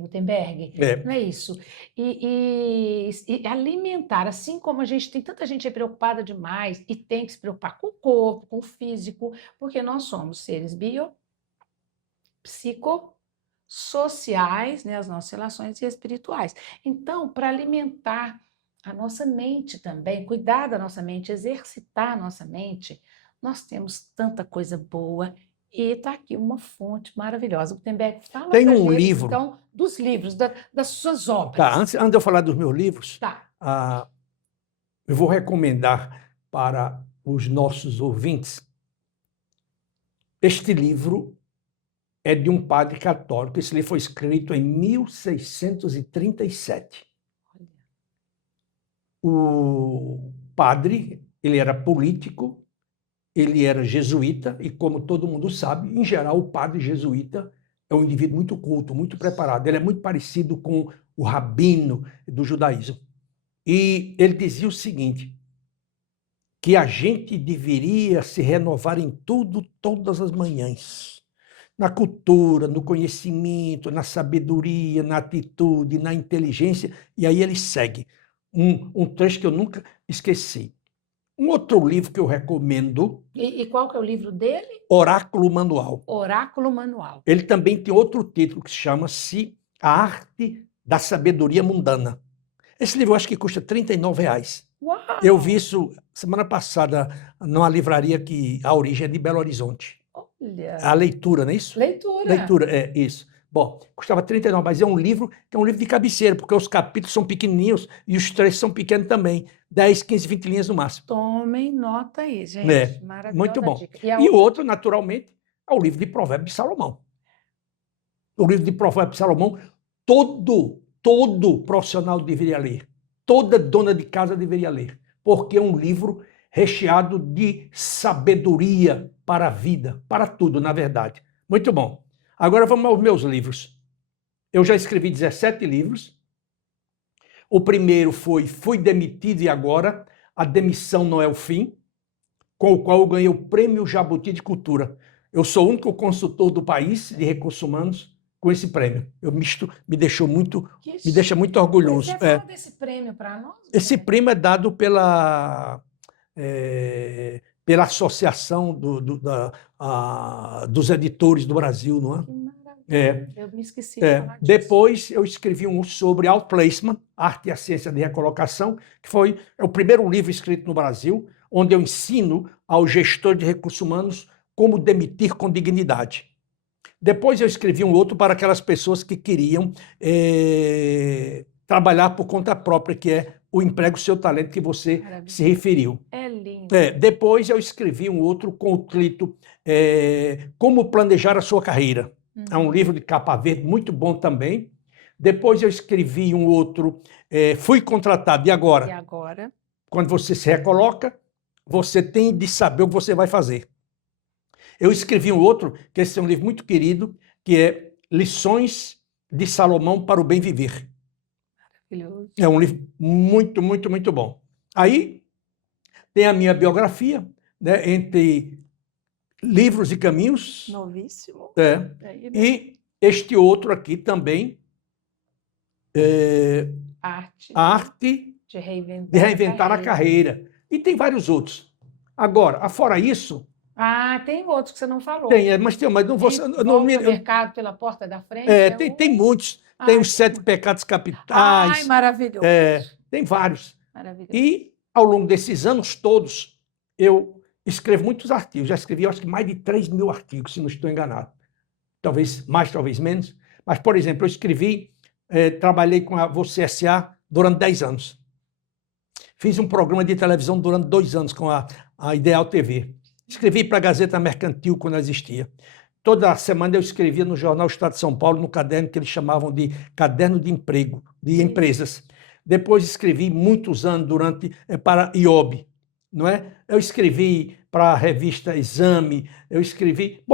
Gutenberg? Não é isso? E alimentar, assim como a gente tem tanta gente preocupada demais e tem que se preocupar com o corpo, com o físico, porque nós somos seres psicossociais, né, as nossas relações e espirituais. Então, para alimentar a nossa mente também, cuidar da nossa mente, exercitar a nossa mente, nós temos tanta coisa boa e está aqui uma fonte maravilhosa. Gutenberg, fala Tem pra um gente, livro. então, dos livros, das suas obras. Tá, antes de eu falar dos meus livros, eu vou recomendar para os nossos ouvintes. Este livro é de um padre católico. Esse livro foi escrito em 1637. O padre, ele era político, ele era jesuíta, e como todo mundo sabe, em geral, o padre jesuíta é um indivíduo muito culto, muito preparado. Ele é muito parecido com o rabino do judaísmo. E ele dizia o seguinte, que a gente deveria se renovar em tudo, todas as manhãs. Na cultura, no conhecimento, na sabedoria, na atitude, na inteligência. E aí ele segue um trecho que eu nunca esqueci. Um outro livro que eu recomendo... E qual que é o livro dele? Oráculo Manual. Oráculo Manual. Ele também tem outro título que chama-se A Arte da Sabedoria Mundana. Esse livro eu acho que custa R$39. Uau! Eu vi isso semana passada numa livraria que a origem é de Belo Horizonte. Olha! A leitura, não é isso? Leitura. Leitura, é isso. Bom, custava R$39, mas é um livro que é um livro de cabeceira, porque os capítulos são pequenininhos e os trechos são pequenos também. 10, 15, 20 linhas no máximo. Tomem nota aí, gente. Maravilhosa muito bom. dica. E o outro, naturalmente, é o livro de Provérbios de Salomão. O livro de Provérbios de Salomão, todo profissional deveria ler. Toda dona de casa deveria ler. Porque é um livro recheado de sabedoria para a vida, para tudo, na verdade. Muito bom. Agora vamos aos meus livros. Eu já escrevi 17 livros. O primeiro foi Fui Demitido e Agora, A Demissão Não é o Fim, com o qual eu ganhei o Prêmio Jabuti de Cultura. Eu sou o único consultor do país de recursos humanos com esse prêmio. Me deixa muito orgulhoso. Você fala desse prêmio para nós? Esse prêmio é dado pela Associação dos Editores do Brasil, não é? Que maravilha. Eu me esqueci de falar disso. Depois eu escrevi um sobre outplacement, Arte e a Ciência de Recolocação, que é o primeiro livro escrito no Brasil, onde eu ensino ao gestor de recursos humanos como demitir com dignidade. Depois eu escrevi um outro para aquelas pessoas que queriam trabalhar por conta própria, que é o emprego seu talento que você Maravilha. se referiu. É lindo. Depois eu escrevi um outro com o título Como Planejar a Sua Carreira. É um livro de capa verde, muito bom também. Depois eu escrevi um outro, Fui Contratado, e E agora? agora? Quando você se recoloca, você tem de saber o que você vai fazer. Eu escrevi um outro, que esse é um livro muito querido, que é Lições de Salomão para o Bem Viver. Maravilhoso. É um livro muito, muito, muito bom. Aí tem a minha biografia, né, entre livros e caminhos. Novíssimo. Aí, né? E este outro aqui também, Arte A Arte de Reinventar, de Reinventar a Carreira. E tem vários outros. Agora, fora isso, tem outros que você não falou. mas não vou... Volta ao mercado pela porta da frente. Tem muitos. Tem os 7 pecados capitais. Ai, maravilhoso. Tem vários. Maravilhoso. E, ao longo desses anos todos, eu escrevo muitos artigos. Já escrevi, acho que mais de 3.000 artigos, se não estou enganado. Talvez mais, talvez menos. Mas, por exemplo, eu escrevi, trabalhei com a Você S.A. durante 10 anos. Fiz um programa de televisão durante 2 anos com a Ideal TV. Escrevi para a Gazeta Mercantil quando ela existia. Toda semana eu escrevia no jornal Estado de São Paulo, no caderno que eles chamavam de Caderno de Emprego, de Empresas. Depois escrevi muitos anos para IOB, não é? Eu escrevi para a revista Exame, eu escrevi,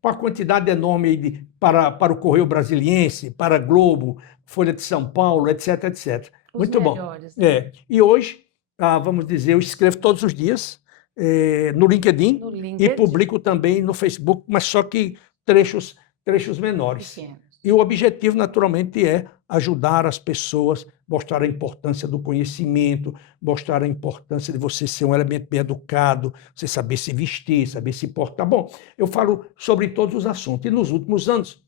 para a quantidade enorme para o Correio Brasiliense, para a Globo, Folha de São Paulo, etc, etc. Muito bom. Né? E hoje, vamos dizer, eu escrevo todos os dias no LinkedIn e publico também no Facebook, mas só que trechos menores. Pequenos. E o objetivo, naturalmente, é ajudar as pessoas, mostrar a importância do conhecimento, mostrar a importância de você ser um elemento bem educado, você saber se vestir, saber se portar. Bom, eu falo sobre todos os assuntos. E nos últimos anos,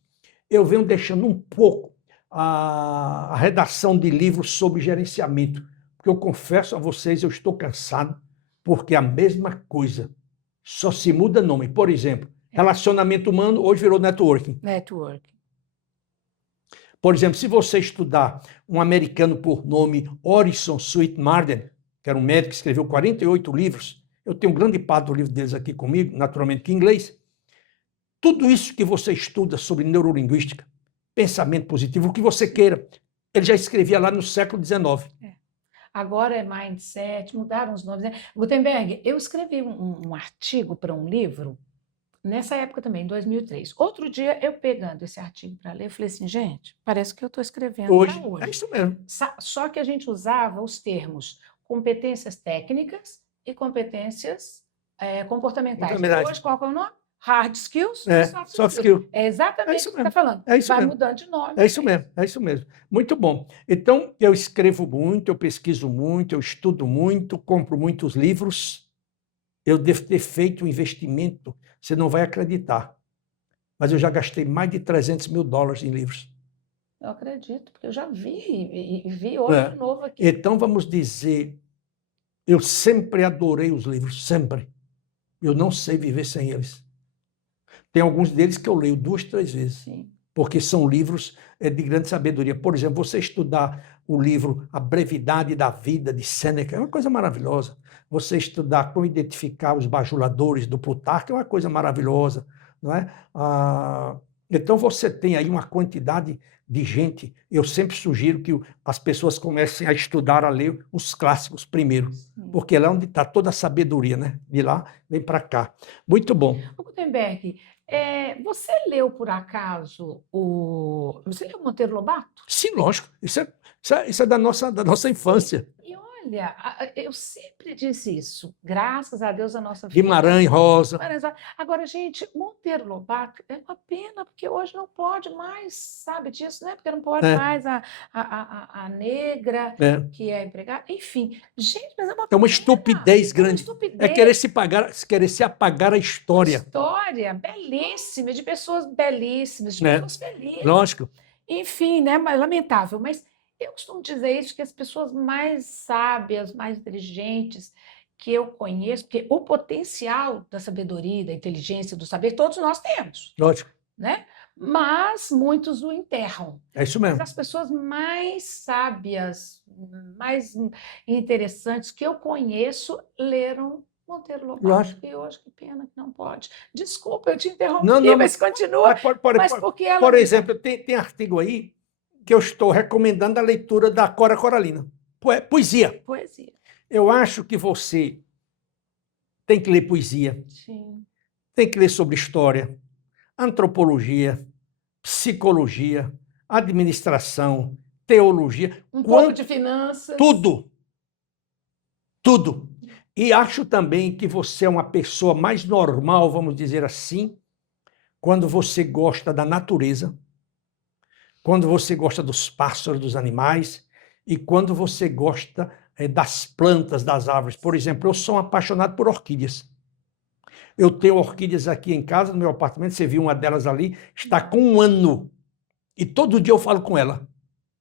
eu venho deixando um pouco a redação de livros sobre gerenciamento, porque eu confesso a vocês, eu estou cansado, porque a mesma coisa, só se muda nome. Por exemplo, relacionamento humano hoje virou networking. Por exemplo, se você estudar um americano por nome Orison Swett Marden, que era um médico que escreveu 48 livros, eu tenho grande parte do livro deles aqui comigo, naturalmente em inglês, tudo isso que você estuda sobre neurolinguística, pensamento positivo, o que você queira, ele já escrevia lá no século XIX. Agora é mindset, mudaram os nomes, né? Gutenberg, eu escrevi um artigo para um livro, nessa época também, em 2003. Outro dia, eu pegando esse artigo para ler, eu falei assim, gente, parece que eu estou escrevendo Hoje. hoje. É isso mesmo. Só que a gente usava os termos competências técnicas e competências comportamentais. Hoje, qual é o nome? Hard skills e soft skills. É exatamente o que você está falando. Vai mudando de nome. É isso mesmo. Muito bom. Então, eu escrevo muito, eu pesquiso muito, eu estudo muito, compro muitos livros. Eu devo ter feito um investimento, você não vai acreditar, mas eu já gastei mais de $300 mil em livros. Eu acredito, porque eu já vi, e vi hoje de novo aqui. Então, vamos dizer, eu sempre adorei os livros, sempre. Eu não sei viver sem eles. Tem alguns deles que eu leio 2, 3 vezes, Sim. porque são livros de grande sabedoria. Por exemplo, você estudar o livro A Brevidade da Vida, de Sêneca, é uma coisa maravilhosa. Você estudar como identificar os bajuladores do Plutarco é uma coisa maravilhosa, não é? Então, você tem aí uma quantidade de gente. Eu sempre sugiro que as pessoas comecem a estudar, a ler os clássicos primeiro, porque é lá onde está toda a sabedoria, né? De lá, vem para cá. Muito bom. Gutenberg, você leu, por acaso, Você leu Monteiro Lobato? Sim, lógico. Isso é da nossa infância. E olha, eu sempre disse isso. Graças a Deus, a nossa Guimarães Rosa. Agora, gente, Monteiro Lobato é uma pena, porque hoje não pode mais, sabe disso, né? Porque não pode mais a negra, que é empregada. Enfim, gente, mas é uma estupidez grande. É querer se apagar a história. História belíssima, de pessoas belíssimas, de pessoas felizes. Lógico. Enfim, né? Mas lamentável. Mas eu costumo dizer isso, que as pessoas mais sábias, mais inteligentes que eu conheço, porque o potencial da sabedoria, da inteligência, do saber, todos nós temos. Lógico. Né? mas muitos o enterram. É isso Mas mesmo. as pessoas mais sábias, mais interessantes que eu conheço leram Monteiro Lobato. Lógico. E hoje, que pena que não pode. Desculpa, eu te interrompi, Não, não, mas continua. Mas porque ela por me exemplo, tem artigo aí que eu estou recomendando a leitura da Cora Coralina. Poesia. Poesia. Eu acho que você tem que ler poesia, Sim. tem que ler sobre história, antropologia, psicologia, administração, teologia. Um pouco de finanças. Tudo. Tudo. E acho também que você é uma pessoa mais normal, vamos dizer assim, quando você gosta da natureza, quando você gosta dos pássaros, dos animais, e quando você gosta das plantas, das árvores. Por exemplo, eu sou um apaixonado por orquídeas. Eu tenho orquídeas aqui em casa, no meu apartamento, você viu uma delas ali, está com 1 ano. E todo dia eu falo com ela.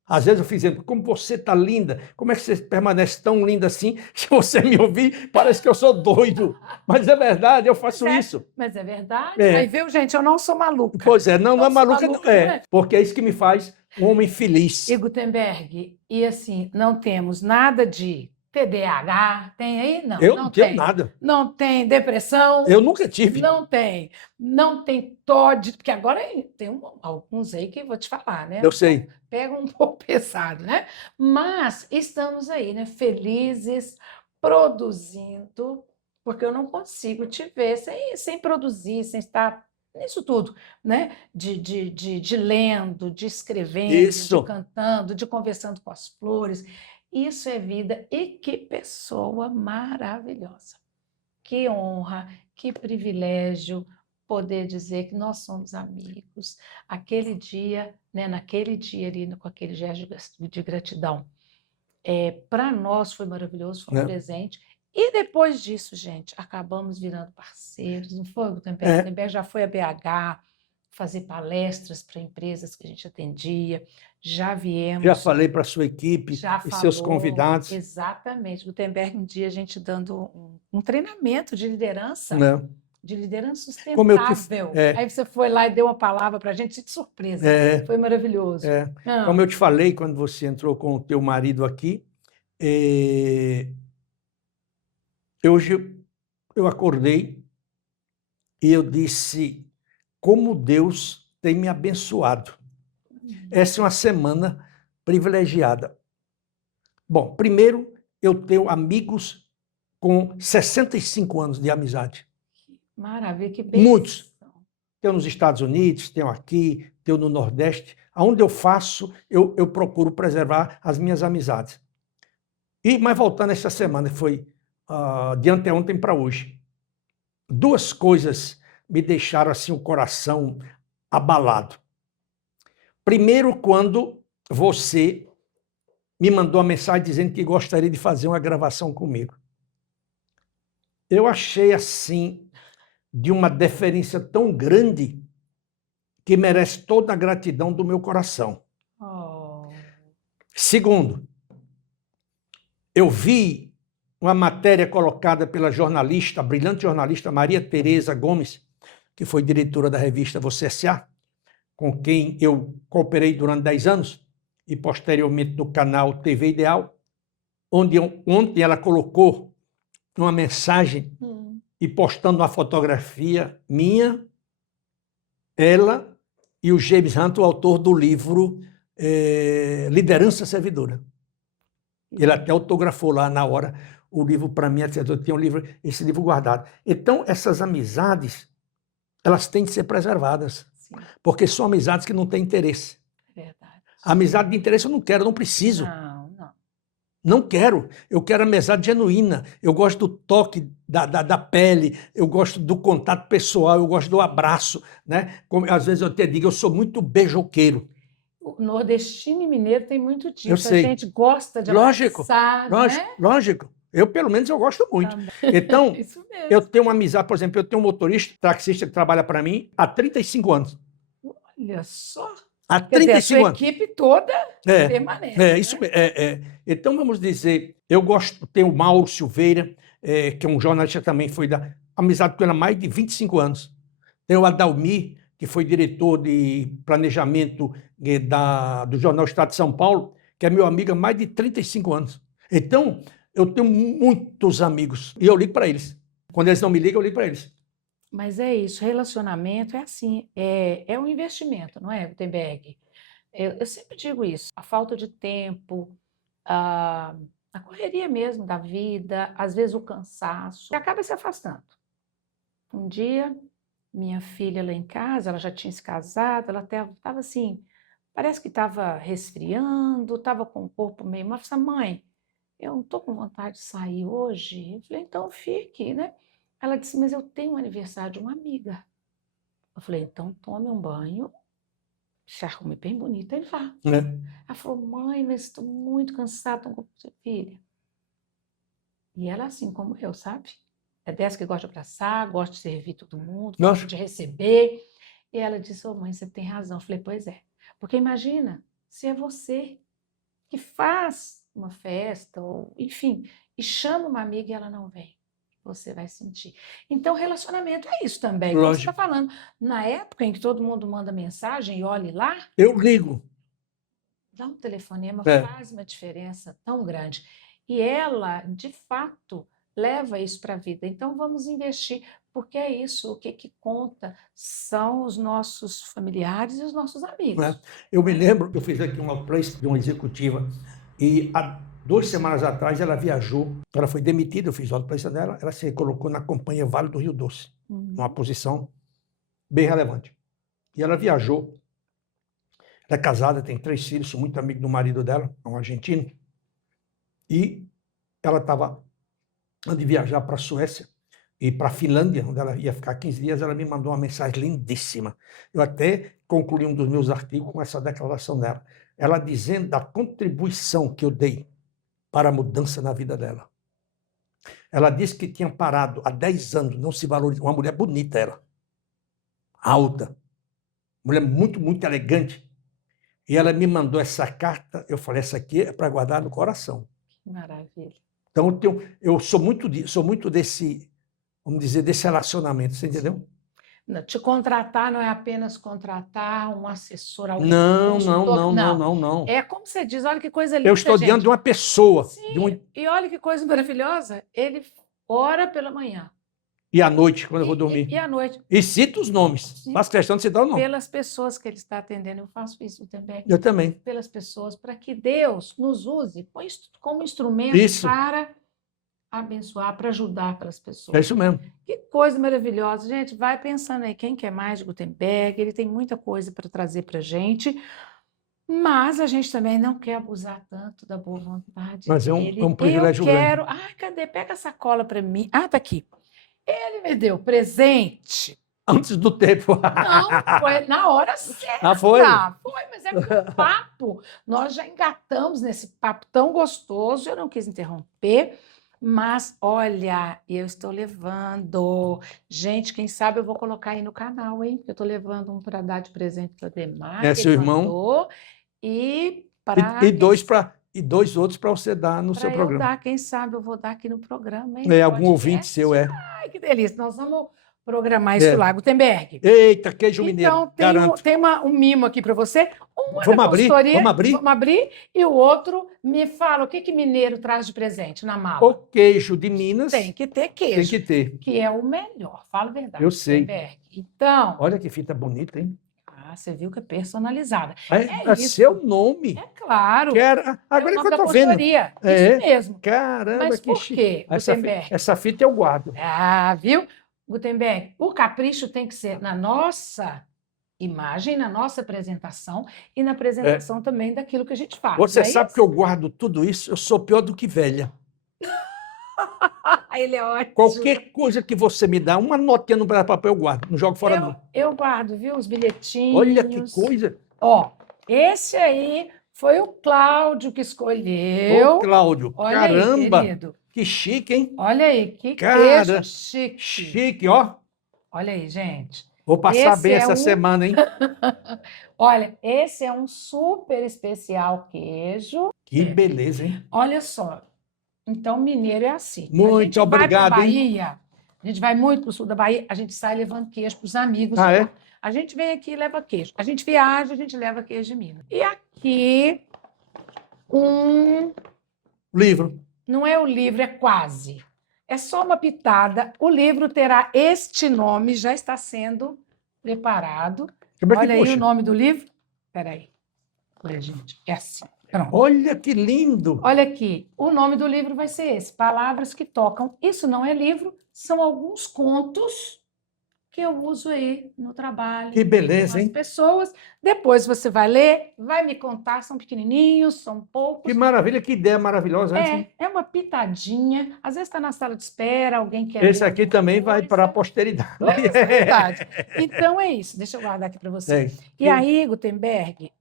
Às vezes eu fiz dizendo, como você está linda, como é que você permanece tão linda assim? Se você me ouvir, parece que eu sou doido. Mas é verdade, eu faço isso. Mas é verdade. É. Aí, viu, gente, eu não sou maluca. Pois é, não é maluca, não não é. Porque é isso que me faz um homem feliz. E Gutenberg, e assim, não temos nada de TDAH, tem aí? Não, Eu não não tenho tem. nada. Não tem depressão? Eu nunca tive. Não tem. Não tem TOD, porque agora tem alguns aí que eu vou te falar, né? Eu sei. Pega um pouco pesado, né? Mas estamos aí, né? Felizes, produzindo, porque eu não consigo te ver sem produzir, sem estar nisso tudo, né? De lendo, de escrevendo, Isso. de cantando, de conversando com as flores. Isso é vida e que pessoa maravilhosa. Que honra, que privilégio poder dizer que nós somos amigos. Aquele dia, né, naquele dia ali, com aquele gesto de gratidão, para nós foi maravilhoso, foi um presente. E depois disso, gente, acabamos virando parceiros, não foi, Gutenberg? O Gutenberg já foi a BH fazer palestras para empresas que a gente atendia, já viemos. Já falei para a sua equipe e seus convidados. Exatamente. Gutenberg, um dia a gente dando um treinamento de liderança. Não. De liderança sustentável. É. Aí você foi lá e deu uma palavra para a gente de surpresa. Foi maravilhoso. Como eu te falei, quando você entrou com o teu marido aqui, hoje eu acordei e eu disse como Deus tem me abençoado. Essa é uma semana privilegiada. Bom, primeiro, eu tenho amigos com 65 anos de amizade. Maravilha, que bem. Muitos. Tenho nos Estados Unidos, tenho aqui, tenho no Nordeste. Aonde eu faço, eu procuro preservar as minhas amizades. Mas voltando essa semana, foi de anteontem para hoje, 2 coisas me deixaram assim o coração abalado. Primeiro, quando você me mandou uma mensagem dizendo que gostaria de fazer uma gravação comigo. Eu achei assim de uma deferência tão grande que merece toda a gratidão do meu coração. Segundo, eu vi uma matéria colocada pela jornalista, a brilhante jornalista Maria Tereza Gomes, que foi diretora da revista Você S.A., com quem eu cooperei durante 10 anos, e posteriormente no canal TV Ideal, onde ontem ela colocou uma mensagem e postando uma fotografia minha, ela e o James Hunt, o autor do livro Liderança Servidora. Ele até autografou lá na hora o livro para mim, eu tinha esse livro guardado. Então, essas amizades, elas têm de ser preservadas, sim, porque são amizades que não têm interesse. Verdade. A amizade de interesse eu não quero, não preciso. Não quero. Eu quero amizade genuína. Eu gosto do toque da pele, eu gosto do contato pessoal, eu gosto do abraço, né? Como, às vezes eu até digo, eu sou muito beijoqueiro. O nordestino e mineiro tem muito disso. Eu sei. A gente gosta de abraçar, lógico. Eu, pelo menos, eu gosto muito. Também. Então, eu tenho uma amizade, por exemplo, eu tenho um motorista, taxista que trabalha para mim há 35 anos. Olha só. Há 35 anos. A equipe toda permanece. Isso, Então, vamos dizer, eu gosto, tem o Mauro Silveira, que é um jornalista também, foi da amizade com ele há mais de 25 anos. Tem o Adalmir, que foi diretor de planejamento do Jornal Estado de São Paulo, que é meu amigo há mais de 35 anos. Então, eu tenho muitos amigos e eu ligo para eles. Quando eles não me ligam, eu ligo para eles. Mas é isso, relacionamento é assim, é um investimento, não é, Gutenberg? Eu sempre digo isso, a falta de tempo, a, a correria mesmo da vida, às vezes o cansaço, acaba se afastando. Um dia, minha filha lá em casa, ela já tinha se casado, ela até estava assim, parece que estava resfriando, estava com o corpo meio, mas essa mãe, eu não estou com vontade de sair hoje. Eu falei, então fique, né? Ela disse, mas eu tenho um aniversário de uma amiga. Eu falei, então tome um banho, se arrume bem bonita e vá. Ela falou, mãe, mas estou muito cansada, estou com sua filha. E ela assim como eu, sabe? É dessa que gosta de abraçar, gosta de servir todo mundo, gosta de receber. E ela disse, ô mãe, você tem razão. Eu falei, pois é. Porque imagina, se é você que faz uma festa, ou enfim, e chama uma amiga e ela não vem. Você vai sentir. Então, relacionamento é isso também. Como você está falando, na época em que todo mundo manda mensagem e olhe lá, eu ligo. Dá um telefonema, faz uma diferença tão grande. E ela, de fato, leva isso para a vida. Então, vamos investir, porque é isso, o que conta são os nossos familiares e os nossos amigos. Eu me lembro que eu fiz aqui uma place de uma executiva e há 2 semanas atrás ela viajou, ela foi demitida, eu fiz o place dela, ela se colocou na companhia Vale do Rio Doce, numa posição bem relevante. E ela viajou. Ela é casada, tem 3 filhos, sou muito amigo do marido dela, é um argentino. E ela estava, antes de viajar para a Suécia e para a Finlândia, onde ela ia ficar 15 dias, ela me mandou uma mensagem lindíssima. Eu até concluí um dos meus artigos com essa declaração dela. Ela dizendo da contribuição que eu dei para a mudança na vida dela. Ela disse que tinha parado há 10 anos, não se valoriza. Uma mulher bonita, ela. Alta. Mulher muito, muito elegante. E ela me mandou essa carta, eu falei, essa aqui é para guardar no coração. Que maravilha. Então, eu sou muito desse, vamos dizer, desse relacionamento, você entendeu? Te contratar não é apenas contratar um assessor, alguém Não. É como você diz, olha que coisa linda, eu estou diante de uma pessoa. Sim, e olha que coisa maravilhosa, ele ora pela manhã. E à noite, quando eu vou dormir. E à noite. E cita os nomes. Sim. Faço questão de citar o nome. Pelas pessoas que ele está atendendo. Eu faço isso também. Eu também. Pelas pessoas, para que Deus nos use como instrumento para abençoar, para ajudar aquelas pessoas. É isso mesmo. Que coisa maravilhosa. Gente, vai pensando aí, quem quer mais de Gutenberg, ele tem muita coisa para trazer para a gente, mas a gente também não quer abusar tanto da boa vontade mas dele. É um privilégio grande. Ai, cadê? Pega essa cola para mim. Tá aqui. Ele me deu presente. Antes do tempo. Não, foi na hora certa. Foi, mas é que o papo, nós já engatamos nesse papo tão gostoso, eu não quis interromper, mas olha, eu estou levando. Gente, quem sabe eu vou colocar aí no canal, hein? Eu estou levando um para dar de presente para o Demar. É seu irmão. E 2 outros para você dar no seu programa. Dar, quem sabe eu vou dar aqui no programa, hein? Algum ouvinte seu, Ai, que delícia. Nós vamos programar isso lá, Gutenberg. Eita, queijo mineiro, então, garanto. Tem um mimo aqui para você. Vamos abrir. E o outro me fala o que mineiro traz de presente na mala. O queijo de Minas. Tem que ter queijo. Tem que ter. Que é o melhor, fala a verdade. Eu sei. Gutenberg. Então... Olha que fita bonita, hein? Você viu que é personalizada. É seu nome. É claro. Agora que eu estou vendo. Isso mesmo. Caramba, mas por quê, Gutenberg? Essa fita eu guardo. Viu? Gutenberg, o capricho tem que ser na nossa imagem, na nossa apresentação e na apresentação também daquilo que a gente faz. Você sabe que eu guardo tudo isso? Eu sou pior do que velha. Ele é ótimo. Qualquer coisa que você me dá, uma notinha no papel eu guardo, não jogo fora não. Eu guardo, viu? Os bilhetinhos. Olha que coisa. Esse aí foi o Cláudio que escolheu. Ô, Cláudio, olha caramba. Aí, querido. Que chique, hein? Olha aí, que queijo chique. Chique, ó. Olha aí, gente. Vou passar bem essa semana, hein? Olha, esse é um super especial queijo. Que beleza, hein? Olha só. Então, mineiro é assim. Muito obrigado, Bahia, a gente vai muito para o sul da Bahia, a gente sai levando queijo para os amigos. A gente vem aqui e leva queijo. A gente viaja, a gente leva queijo de Minas. E aqui, um... Livro. não é o livro, é quase. É só uma pitada. O livro terá este nome, já está sendo preparado. Como é que Olha aí o puxa? nome do livro. Espera aí. Olha, gente, é assim. Pronto. Olha que lindo! Olha aqui, o nome do livro vai ser esse, Palavras que Tocam. Isso não é livro, são alguns contos que eu uso aí no trabalho. Que beleza, com as hein? pessoas. Depois você vai ler, vai me contar, são pequenininhos, são poucos. Que maravilha, que ideia maravilhosa. É uma pitadinha. Às vezes está na sala de espera, alguém quer Esse ler aqui alguma também vai para a coisa. posteridade. É verdade. Então é isso. Deixa eu guardar aqui para você. É. E aí, Gutenberg,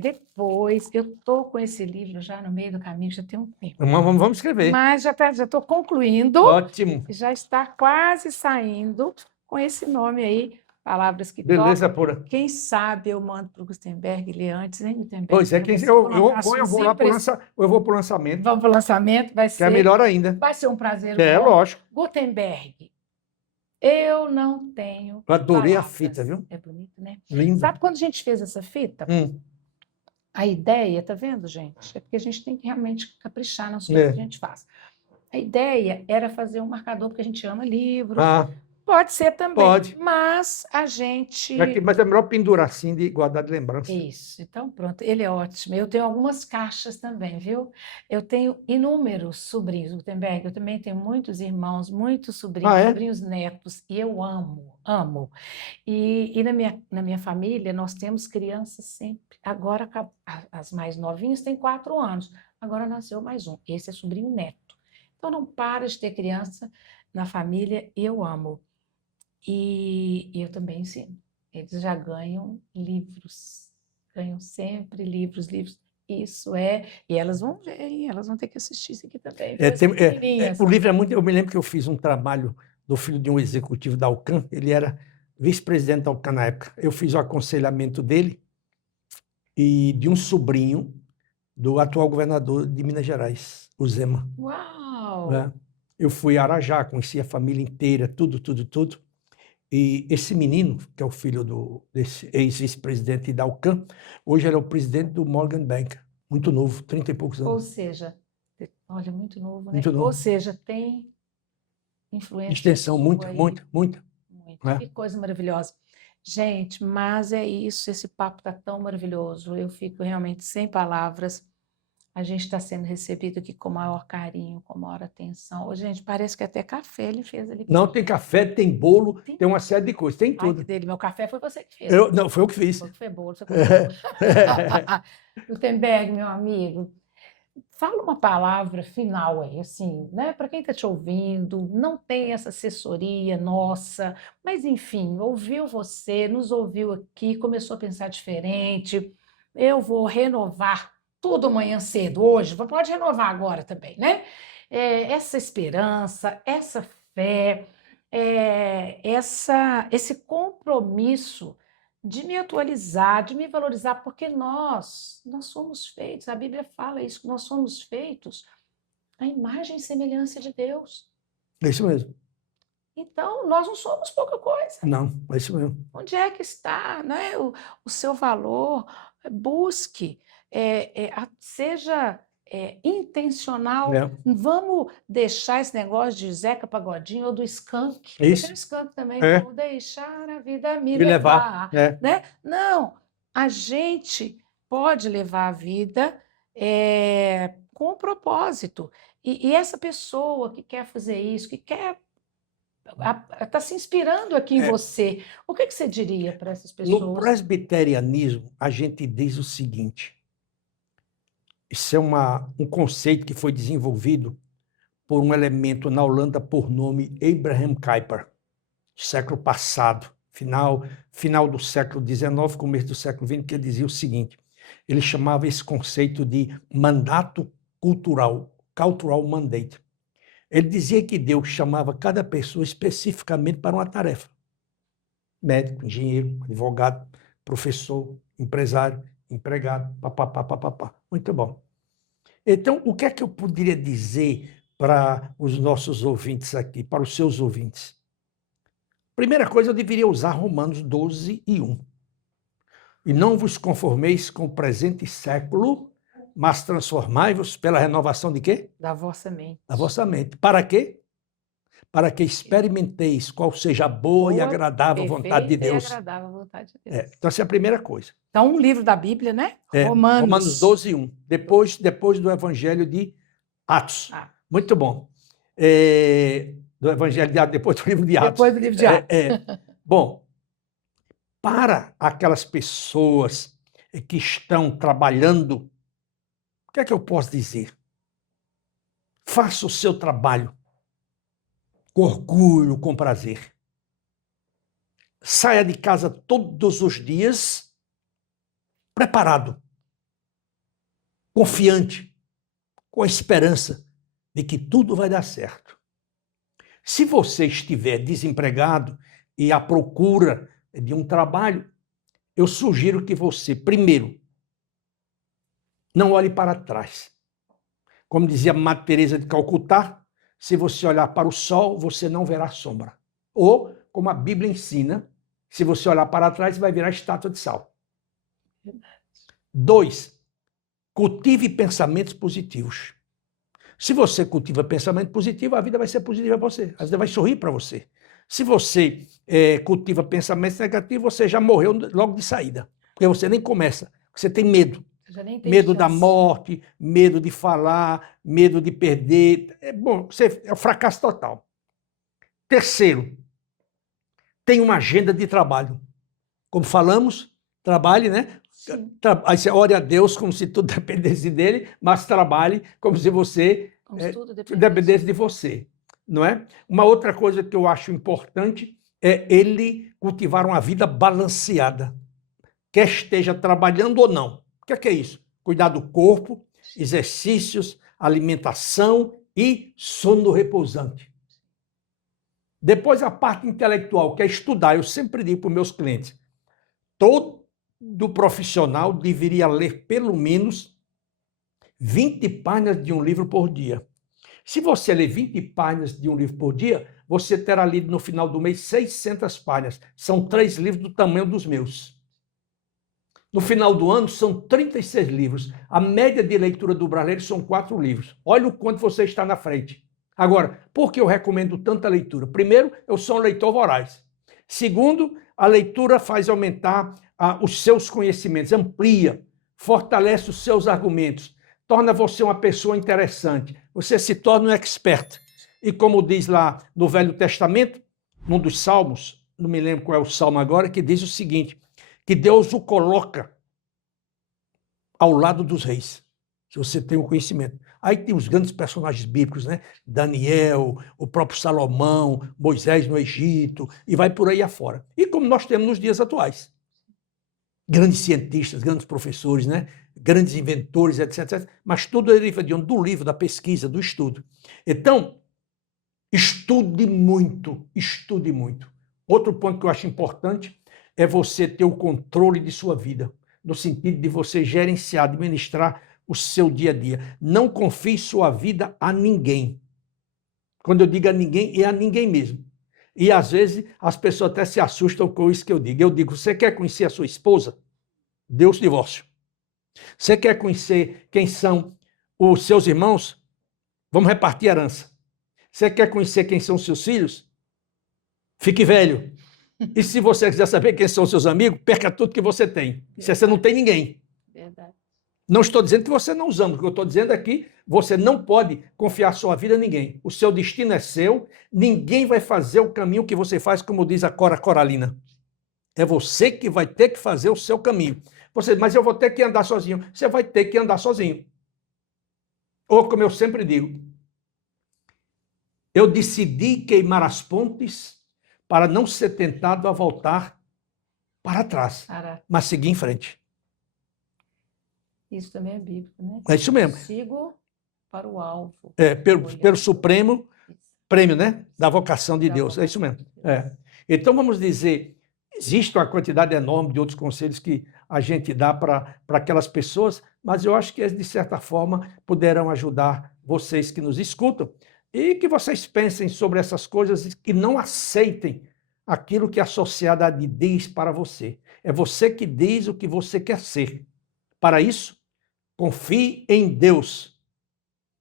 depois, eu estou com esse livro já no meio do caminho, já tem um tempo. Vamos escrever. Mas já estou concluindo, Ótimo. já está quase saindo com esse nome aí, Palavras que Beleza Tocam. pura. Quem sabe eu mando para o Gutenberg ler antes, hein, Gutenberg? Pois é, Para você eu colocar vou suas lá para impressões. eu vou para o lançamento, Vamos para o lançamento, vai que é ser, melhor ainda. vai ser um prazer. É, bom. lógico. Gutenberg, eu não tenho Adorei a palavras. fita, viu? É bonito, né? Lindo. Sabe quando a gente fez essa fita? A ideia, tá vendo, gente? É porque a gente tem que realmente caprichar nas coisas que a gente faz. A ideia era fazer um marcador, porque a gente ama livro. Ah, Pode ser também. pode. Mas a gente. Mas é melhor pendurar assim, de guardar de lembrança. Isso, então pronto, ele é ótimo. Eu tenho algumas caixas também, viu? Eu tenho inúmeros sobrinhos, Gutenberg. Eu também tenho muitos irmãos, muitos sobrinhos, Ah, é? sobrinhos netos, e eu amo, amo. E na minha família nós temos crianças sempre. Agora as mais novinhas têm 4 anos, agora nasceu mais um. Esse é sobrinho neto. Então não para de ter criança na família, eu amo. E eu também ensino. Eles já ganham livros, ganham sempre livros, livros. Isso é. E elas vão ver, hein? Elas vão ter que assistir isso aqui também. Viu? As pequenininhas. O livro é muito. Eu me lembro que eu fiz um trabalho do filho de um executivo da Alcan, ele era vice-presidente da Alcan na época. Eu fiz o aconselhamento dele e de um sobrinho do atual governador de Minas Gerais, o Zema. Uau! Né? Eu fui a Arajá, conheci a família inteira, tudo. E esse menino, que é o filho desse ex-vice-presidente da Alcan, hoje ele é o presidente do Morgan Bank, muito novo, 30 e poucos anos. Ou seja, olha, muito novo, né? Muito novo. Ou seja, tem influência. Extensão, muita. É. Que coisa maravilhosa. Gente, mas é isso, esse papo está tão maravilhoso. Eu fico realmente sem palavras. A gente está sendo recebido aqui com o maior carinho, com a maior atenção. Ô, gente, parece que até café ele fez ali. Não, tem café, tem bolo, tem uma série de coisas, tem tudo. Ai, dele, meu café foi você que fez. Não, foi eu que fiz. Foi que foi bolo, você Gutenberg, meu amigo, fala uma palavra final aí, assim, né? Para quem está te ouvindo, não tem essa assessoria nossa, mas enfim, ouviu você, nos ouviu aqui, começou a pensar diferente. Eu vou renovar tudo amanhã cedo, hoje, pode renovar agora também, né? Essa esperança, essa fé, esse compromisso de me atualizar, de me valorizar, porque nós somos feitos, a Bíblia fala isso, nós somos feitos à imagem e semelhança de Deus. É isso mesmo. Então, nós não somos pouca coisa. Não, é isso mesmo. Onde é que está, né, o seu valor? Busque, seja intencional. Vamos deixar esse negócio de Zeca Pagodinho ou do Skank. Isso. Tem o Skank também. Vou deixar a vida me levar. Né? Não, a gente pode levar a vida com um propósito. E essa pessoa que quer fazer isso, que quer está se inspirando aqui em você. O que você diria para essas pessoas? No presbiterianismo, a gente diz o seguinte: isso é um conceito que foi desenvolvido por um elemento na Holanda por nome Abraham Kuyper, século passado, final do século XIX, começo do século XX, que ele dizia o seguinte: ele chamava esse conceito de mandato cultural, cultural mandate. Ele dizia que Deus chamava cada pessoa especificamente para uma tarefa. Médico, engenheiro, advogado, professor, empresário, empregado, papapá. Muito bom. Então, o que é que eu poderia dizer para os nossos ouvintes aqui, para os seus ouvintes? Primeira coisa, eu deveria usar Romanos 12:1. E não vos conformeis com o presente século, mas transformai-vos pela renovação de quê? Da vossa mente. Da vossa mente. Para quê? Para que experimenteis qual seja a boa e Boa, agradável vontade de perfeita e Deus. agradável vontade de Deus. Então, essa é a primeira coisa. Então, um livro da Bíblia, né? Romanos 12:1. Depois do Evangelho de Atos. Muito bom. Do Evangelho de Atos, depois do livro de Atos. Depois do livro de Atos. Bom, para aquelas pessoas que estão trabalhando, o que é que eu posso dizer? Faça o seu trabalho com orgulho, com prazer. Saia de casa todos os dias preparado, confiante, com a esperança de que tudo vai dar certo. Se você estiver desempregado e à procura de um trabalho, eu sugiro que você, primeiro, não olhe para trás. Como dizia Madre Teresa de Calcutá, se você olhar para o sol, você não verá sombra. Ou, como a Bíblia ensina, se você olhar para trás, vai virar estátua de sal. 2, cultive pensamentos positivos. Se você cultiva pensamento positivo, a vida vai ser positiva para você. A vida vai sorrir para você. Se você cultiva pensamentos negativos, você já morreu logo de saída. Porque você nem começa. Você tem medo. Medo da morte, medo de falar, medo de perder. É um fracasso total. Terceiro, tem uma agenda de trabalho. Como falamos, trabalhe, né? Aí você ore a Deus como se tudo dependesse dele, mas trabalhe como se você dependesse de você, não é? Uma outra coisa que eu acho importante é ele cultivar uma vida balanceada, quer esteja trabalhando ou não. O que é isso? Cuidar do corpo, exercícios, alimentação e sono repousante. Depois a parte intelectual, que é estudar. Eu sempre digo para os meus clientes, todo profissional deveria ler pelo menos 20 páginas de um livro por dia. Se você ler 20 páginas de um livro por dia, você terá lido no final do mês 600 páginas. São 3 livros do tamanho dos meus. No final do ano, são 36 livros. A média de leitura do brasileiro são 4 livros. Olha o quanto você está na frente. Agora, por que eu recomendo tanta leitura? Primeiro, eu sou um leitor voraz. Segundo, a leitura faz aumentar os seus conhecimentos, amplia, fortalece os seus argumentos, torna você uma pessoa interessante. Você se torna um expert. E como diz lá no Velho Testamento, num dos salmos, não me lembro qual é o salmo agora, que diz o seguinte, que Deus o coloca ao lado dos reis, se você tem o conhecimento. Aí tem os grandes personagens bíblicos, né? Daniel, o próprio Salomão, Moisés no Egito, e vai por aí afora. E como nós temos nos dias atuais. Grandes cientistas, grandes professores, né? Grandes inventores, etc. Mas tudo deriva de onde? Do livro, da pesquisa, do estudo. Então, estude muito, estude muito. Outro ponto que eu acho importante é você ter o controle de sua vida, no sentido de você gerenciar, administrar o seu dia a dia. Não confie sua vida a ninguém. Quando eu digo a ninguém, é a ninguém mesmo. E às vezes as pessoas até se assustam com isso que eu digo. Eu digo, você quer conhecer a sua esposa? Dê o divórcio. Você quer conhecer quem são os seus irmãos? Vamos repartir a herança. Você quer conhecer quem são os seus filhos? Fique velho. E se você quiser saber quem são os seus amigos, perca tudo que você tem. Se você não tem ninguém. Verdade. Não estou dizendo que você não usa, o que eu estou dizendo é que você não pode confiar sua vida a ninguém. O seu destino é seu, ninguém vai fazer o caminho que você faz, como diz a Cora Coralina. É você que vai ter que fazer o seu caminho. Mas eu vou ter que andar sozinho. Você vai ter que andar sozinho. Ou, como eu sempre digo, eu decidi queimar as pontes para não ser tentado a voltar para trás, mas seguir em frente. Isso também é bíblico, né? É isso mesmo. Sigo para o alvo. Pelo supremo prêmio, né? Da vocação de Deus. É isso mesmo. Então, vamos dizer, existe uma quantidade enorme de outros conselhos que a gente dá para aquelas pessoas, mas eu acho que, de certa forma, poderão ajudar vocês que nos escutam e que vocês pensem sobre essas coisas e que não aceitem aquilo que a sociedade diz para você. É você que diz o que você quer ser. Para isso, confie em Deus.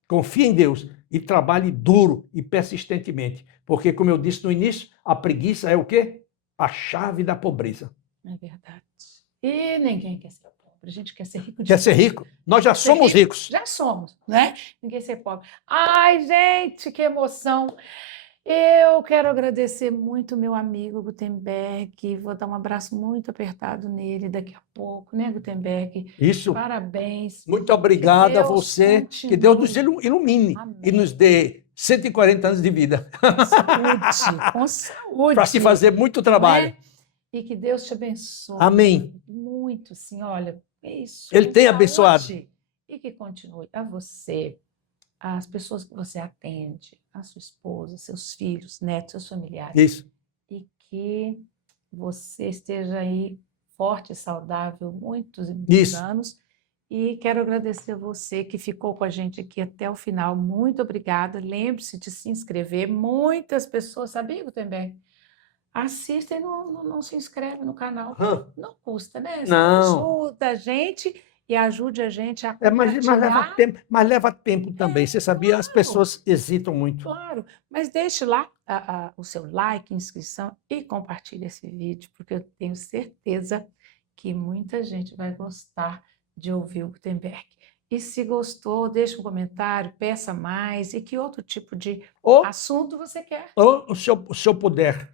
Confie em Deus e trabalhe duro e persistentemente. Porque, como eu disse no início, a preguiça é o quê? A chave da pobreza. É verdade. E ninguém quer ser pobre. A gente quer ser rico de Quer ser rico? Nós já somos ricos. Já somos, né? Ninguém ser pobre. Ai, gente, que emoção! Eu quero agradecer muito meu amigo Gutenberg. Vou dar um abraço muito apertado nele daqui a pouco, né, Gutenberg? Isso. Parabéns. Muito obrigado a Deus você. continue. Que Deus nos ilumine Amém. e nos dê 140 anos de vida Com saúde. para se fazer muito trabalho. Né? E que Deus te abençoe. Amém. Muito, sim. Olha, é isso. Ele Com tem saúde. abençoado. E que continue a você, as pessoas que você atende, a sua esposa, seus filhos, netos, seus familiares. Isso. E que você esteja aí forte e saudável muitos e muitos Isso. anos. E quero agradecer a você que ficou com a gente aqui até o final. Muito obrigada. Lembre-se de se inscrever. Muitas pessoas, sabia, Gutenberg? Assistem e não se inscrevem no canal. Não custa, né? Não. Ajuda a gente e ajude a gente a Mas compartilhar. leva tempo também. Você sabia? As pessoas hesitam muito. Claro, mas deixe lá o seu like, inscrição e compartilhe esse vídeo, porque eu tenho certeza que muita gente vai gostar de ouvir o Gutenberg. E se gostou, deixe um comentário, peça mais e que outro tipo de Ou, assunto você quer. ou se eu puder,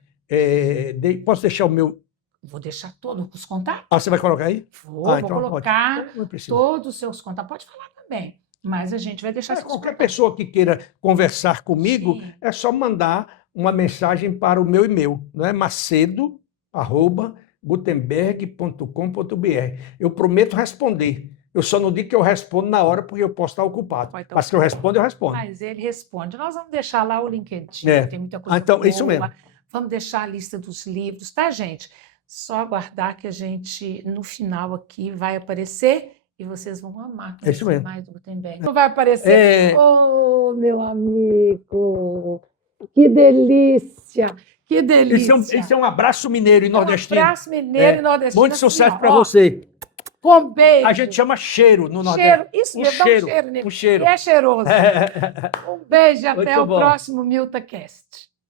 posso deixar o meu... Vou deixar todos os contatos. Ah, você vai colocar aí? Vou então colocar pode. Não precisa. todos os seus contatos. Pode falar também, mas a gente vai deixar seus Qualquer contatos. pessoa que queira conversar comigo, Sim. é só mandar uma mensagem para o meu e-mail, não é? macedo@gutenberg.com.br. Eu prometo responder. Eu só não digo que eu respondo na hora, porque eu posso estar ocupado. Mas que eu respondo, eu respondo. Mas ele responde. Nós vamos deixar lá o LinkedIn, tem muita coisa então, boa. isso mesmo. Vamos deixar a lista dos livros, tá, gente? Só aguardar que a gente, no final aqui, vai aparecer e vocês vão amar É isso conhecer mesmo. mais do Gutenberg. Não vai aparecer? Oh, meu amigo! Que delícia! Que delícia! Isso é um abraço mineiro e nordestino. Um abraço mineiro e nordestino. Muito assim, sucesso ó, para você. Com beijo. A gente chama cheiro no Nordeste. Cheiro, isso mesmo, dá um cheiro nele. Um cheiro. E é cheiroso. Um beijo e até Muito o bom. próximo MiltaCast.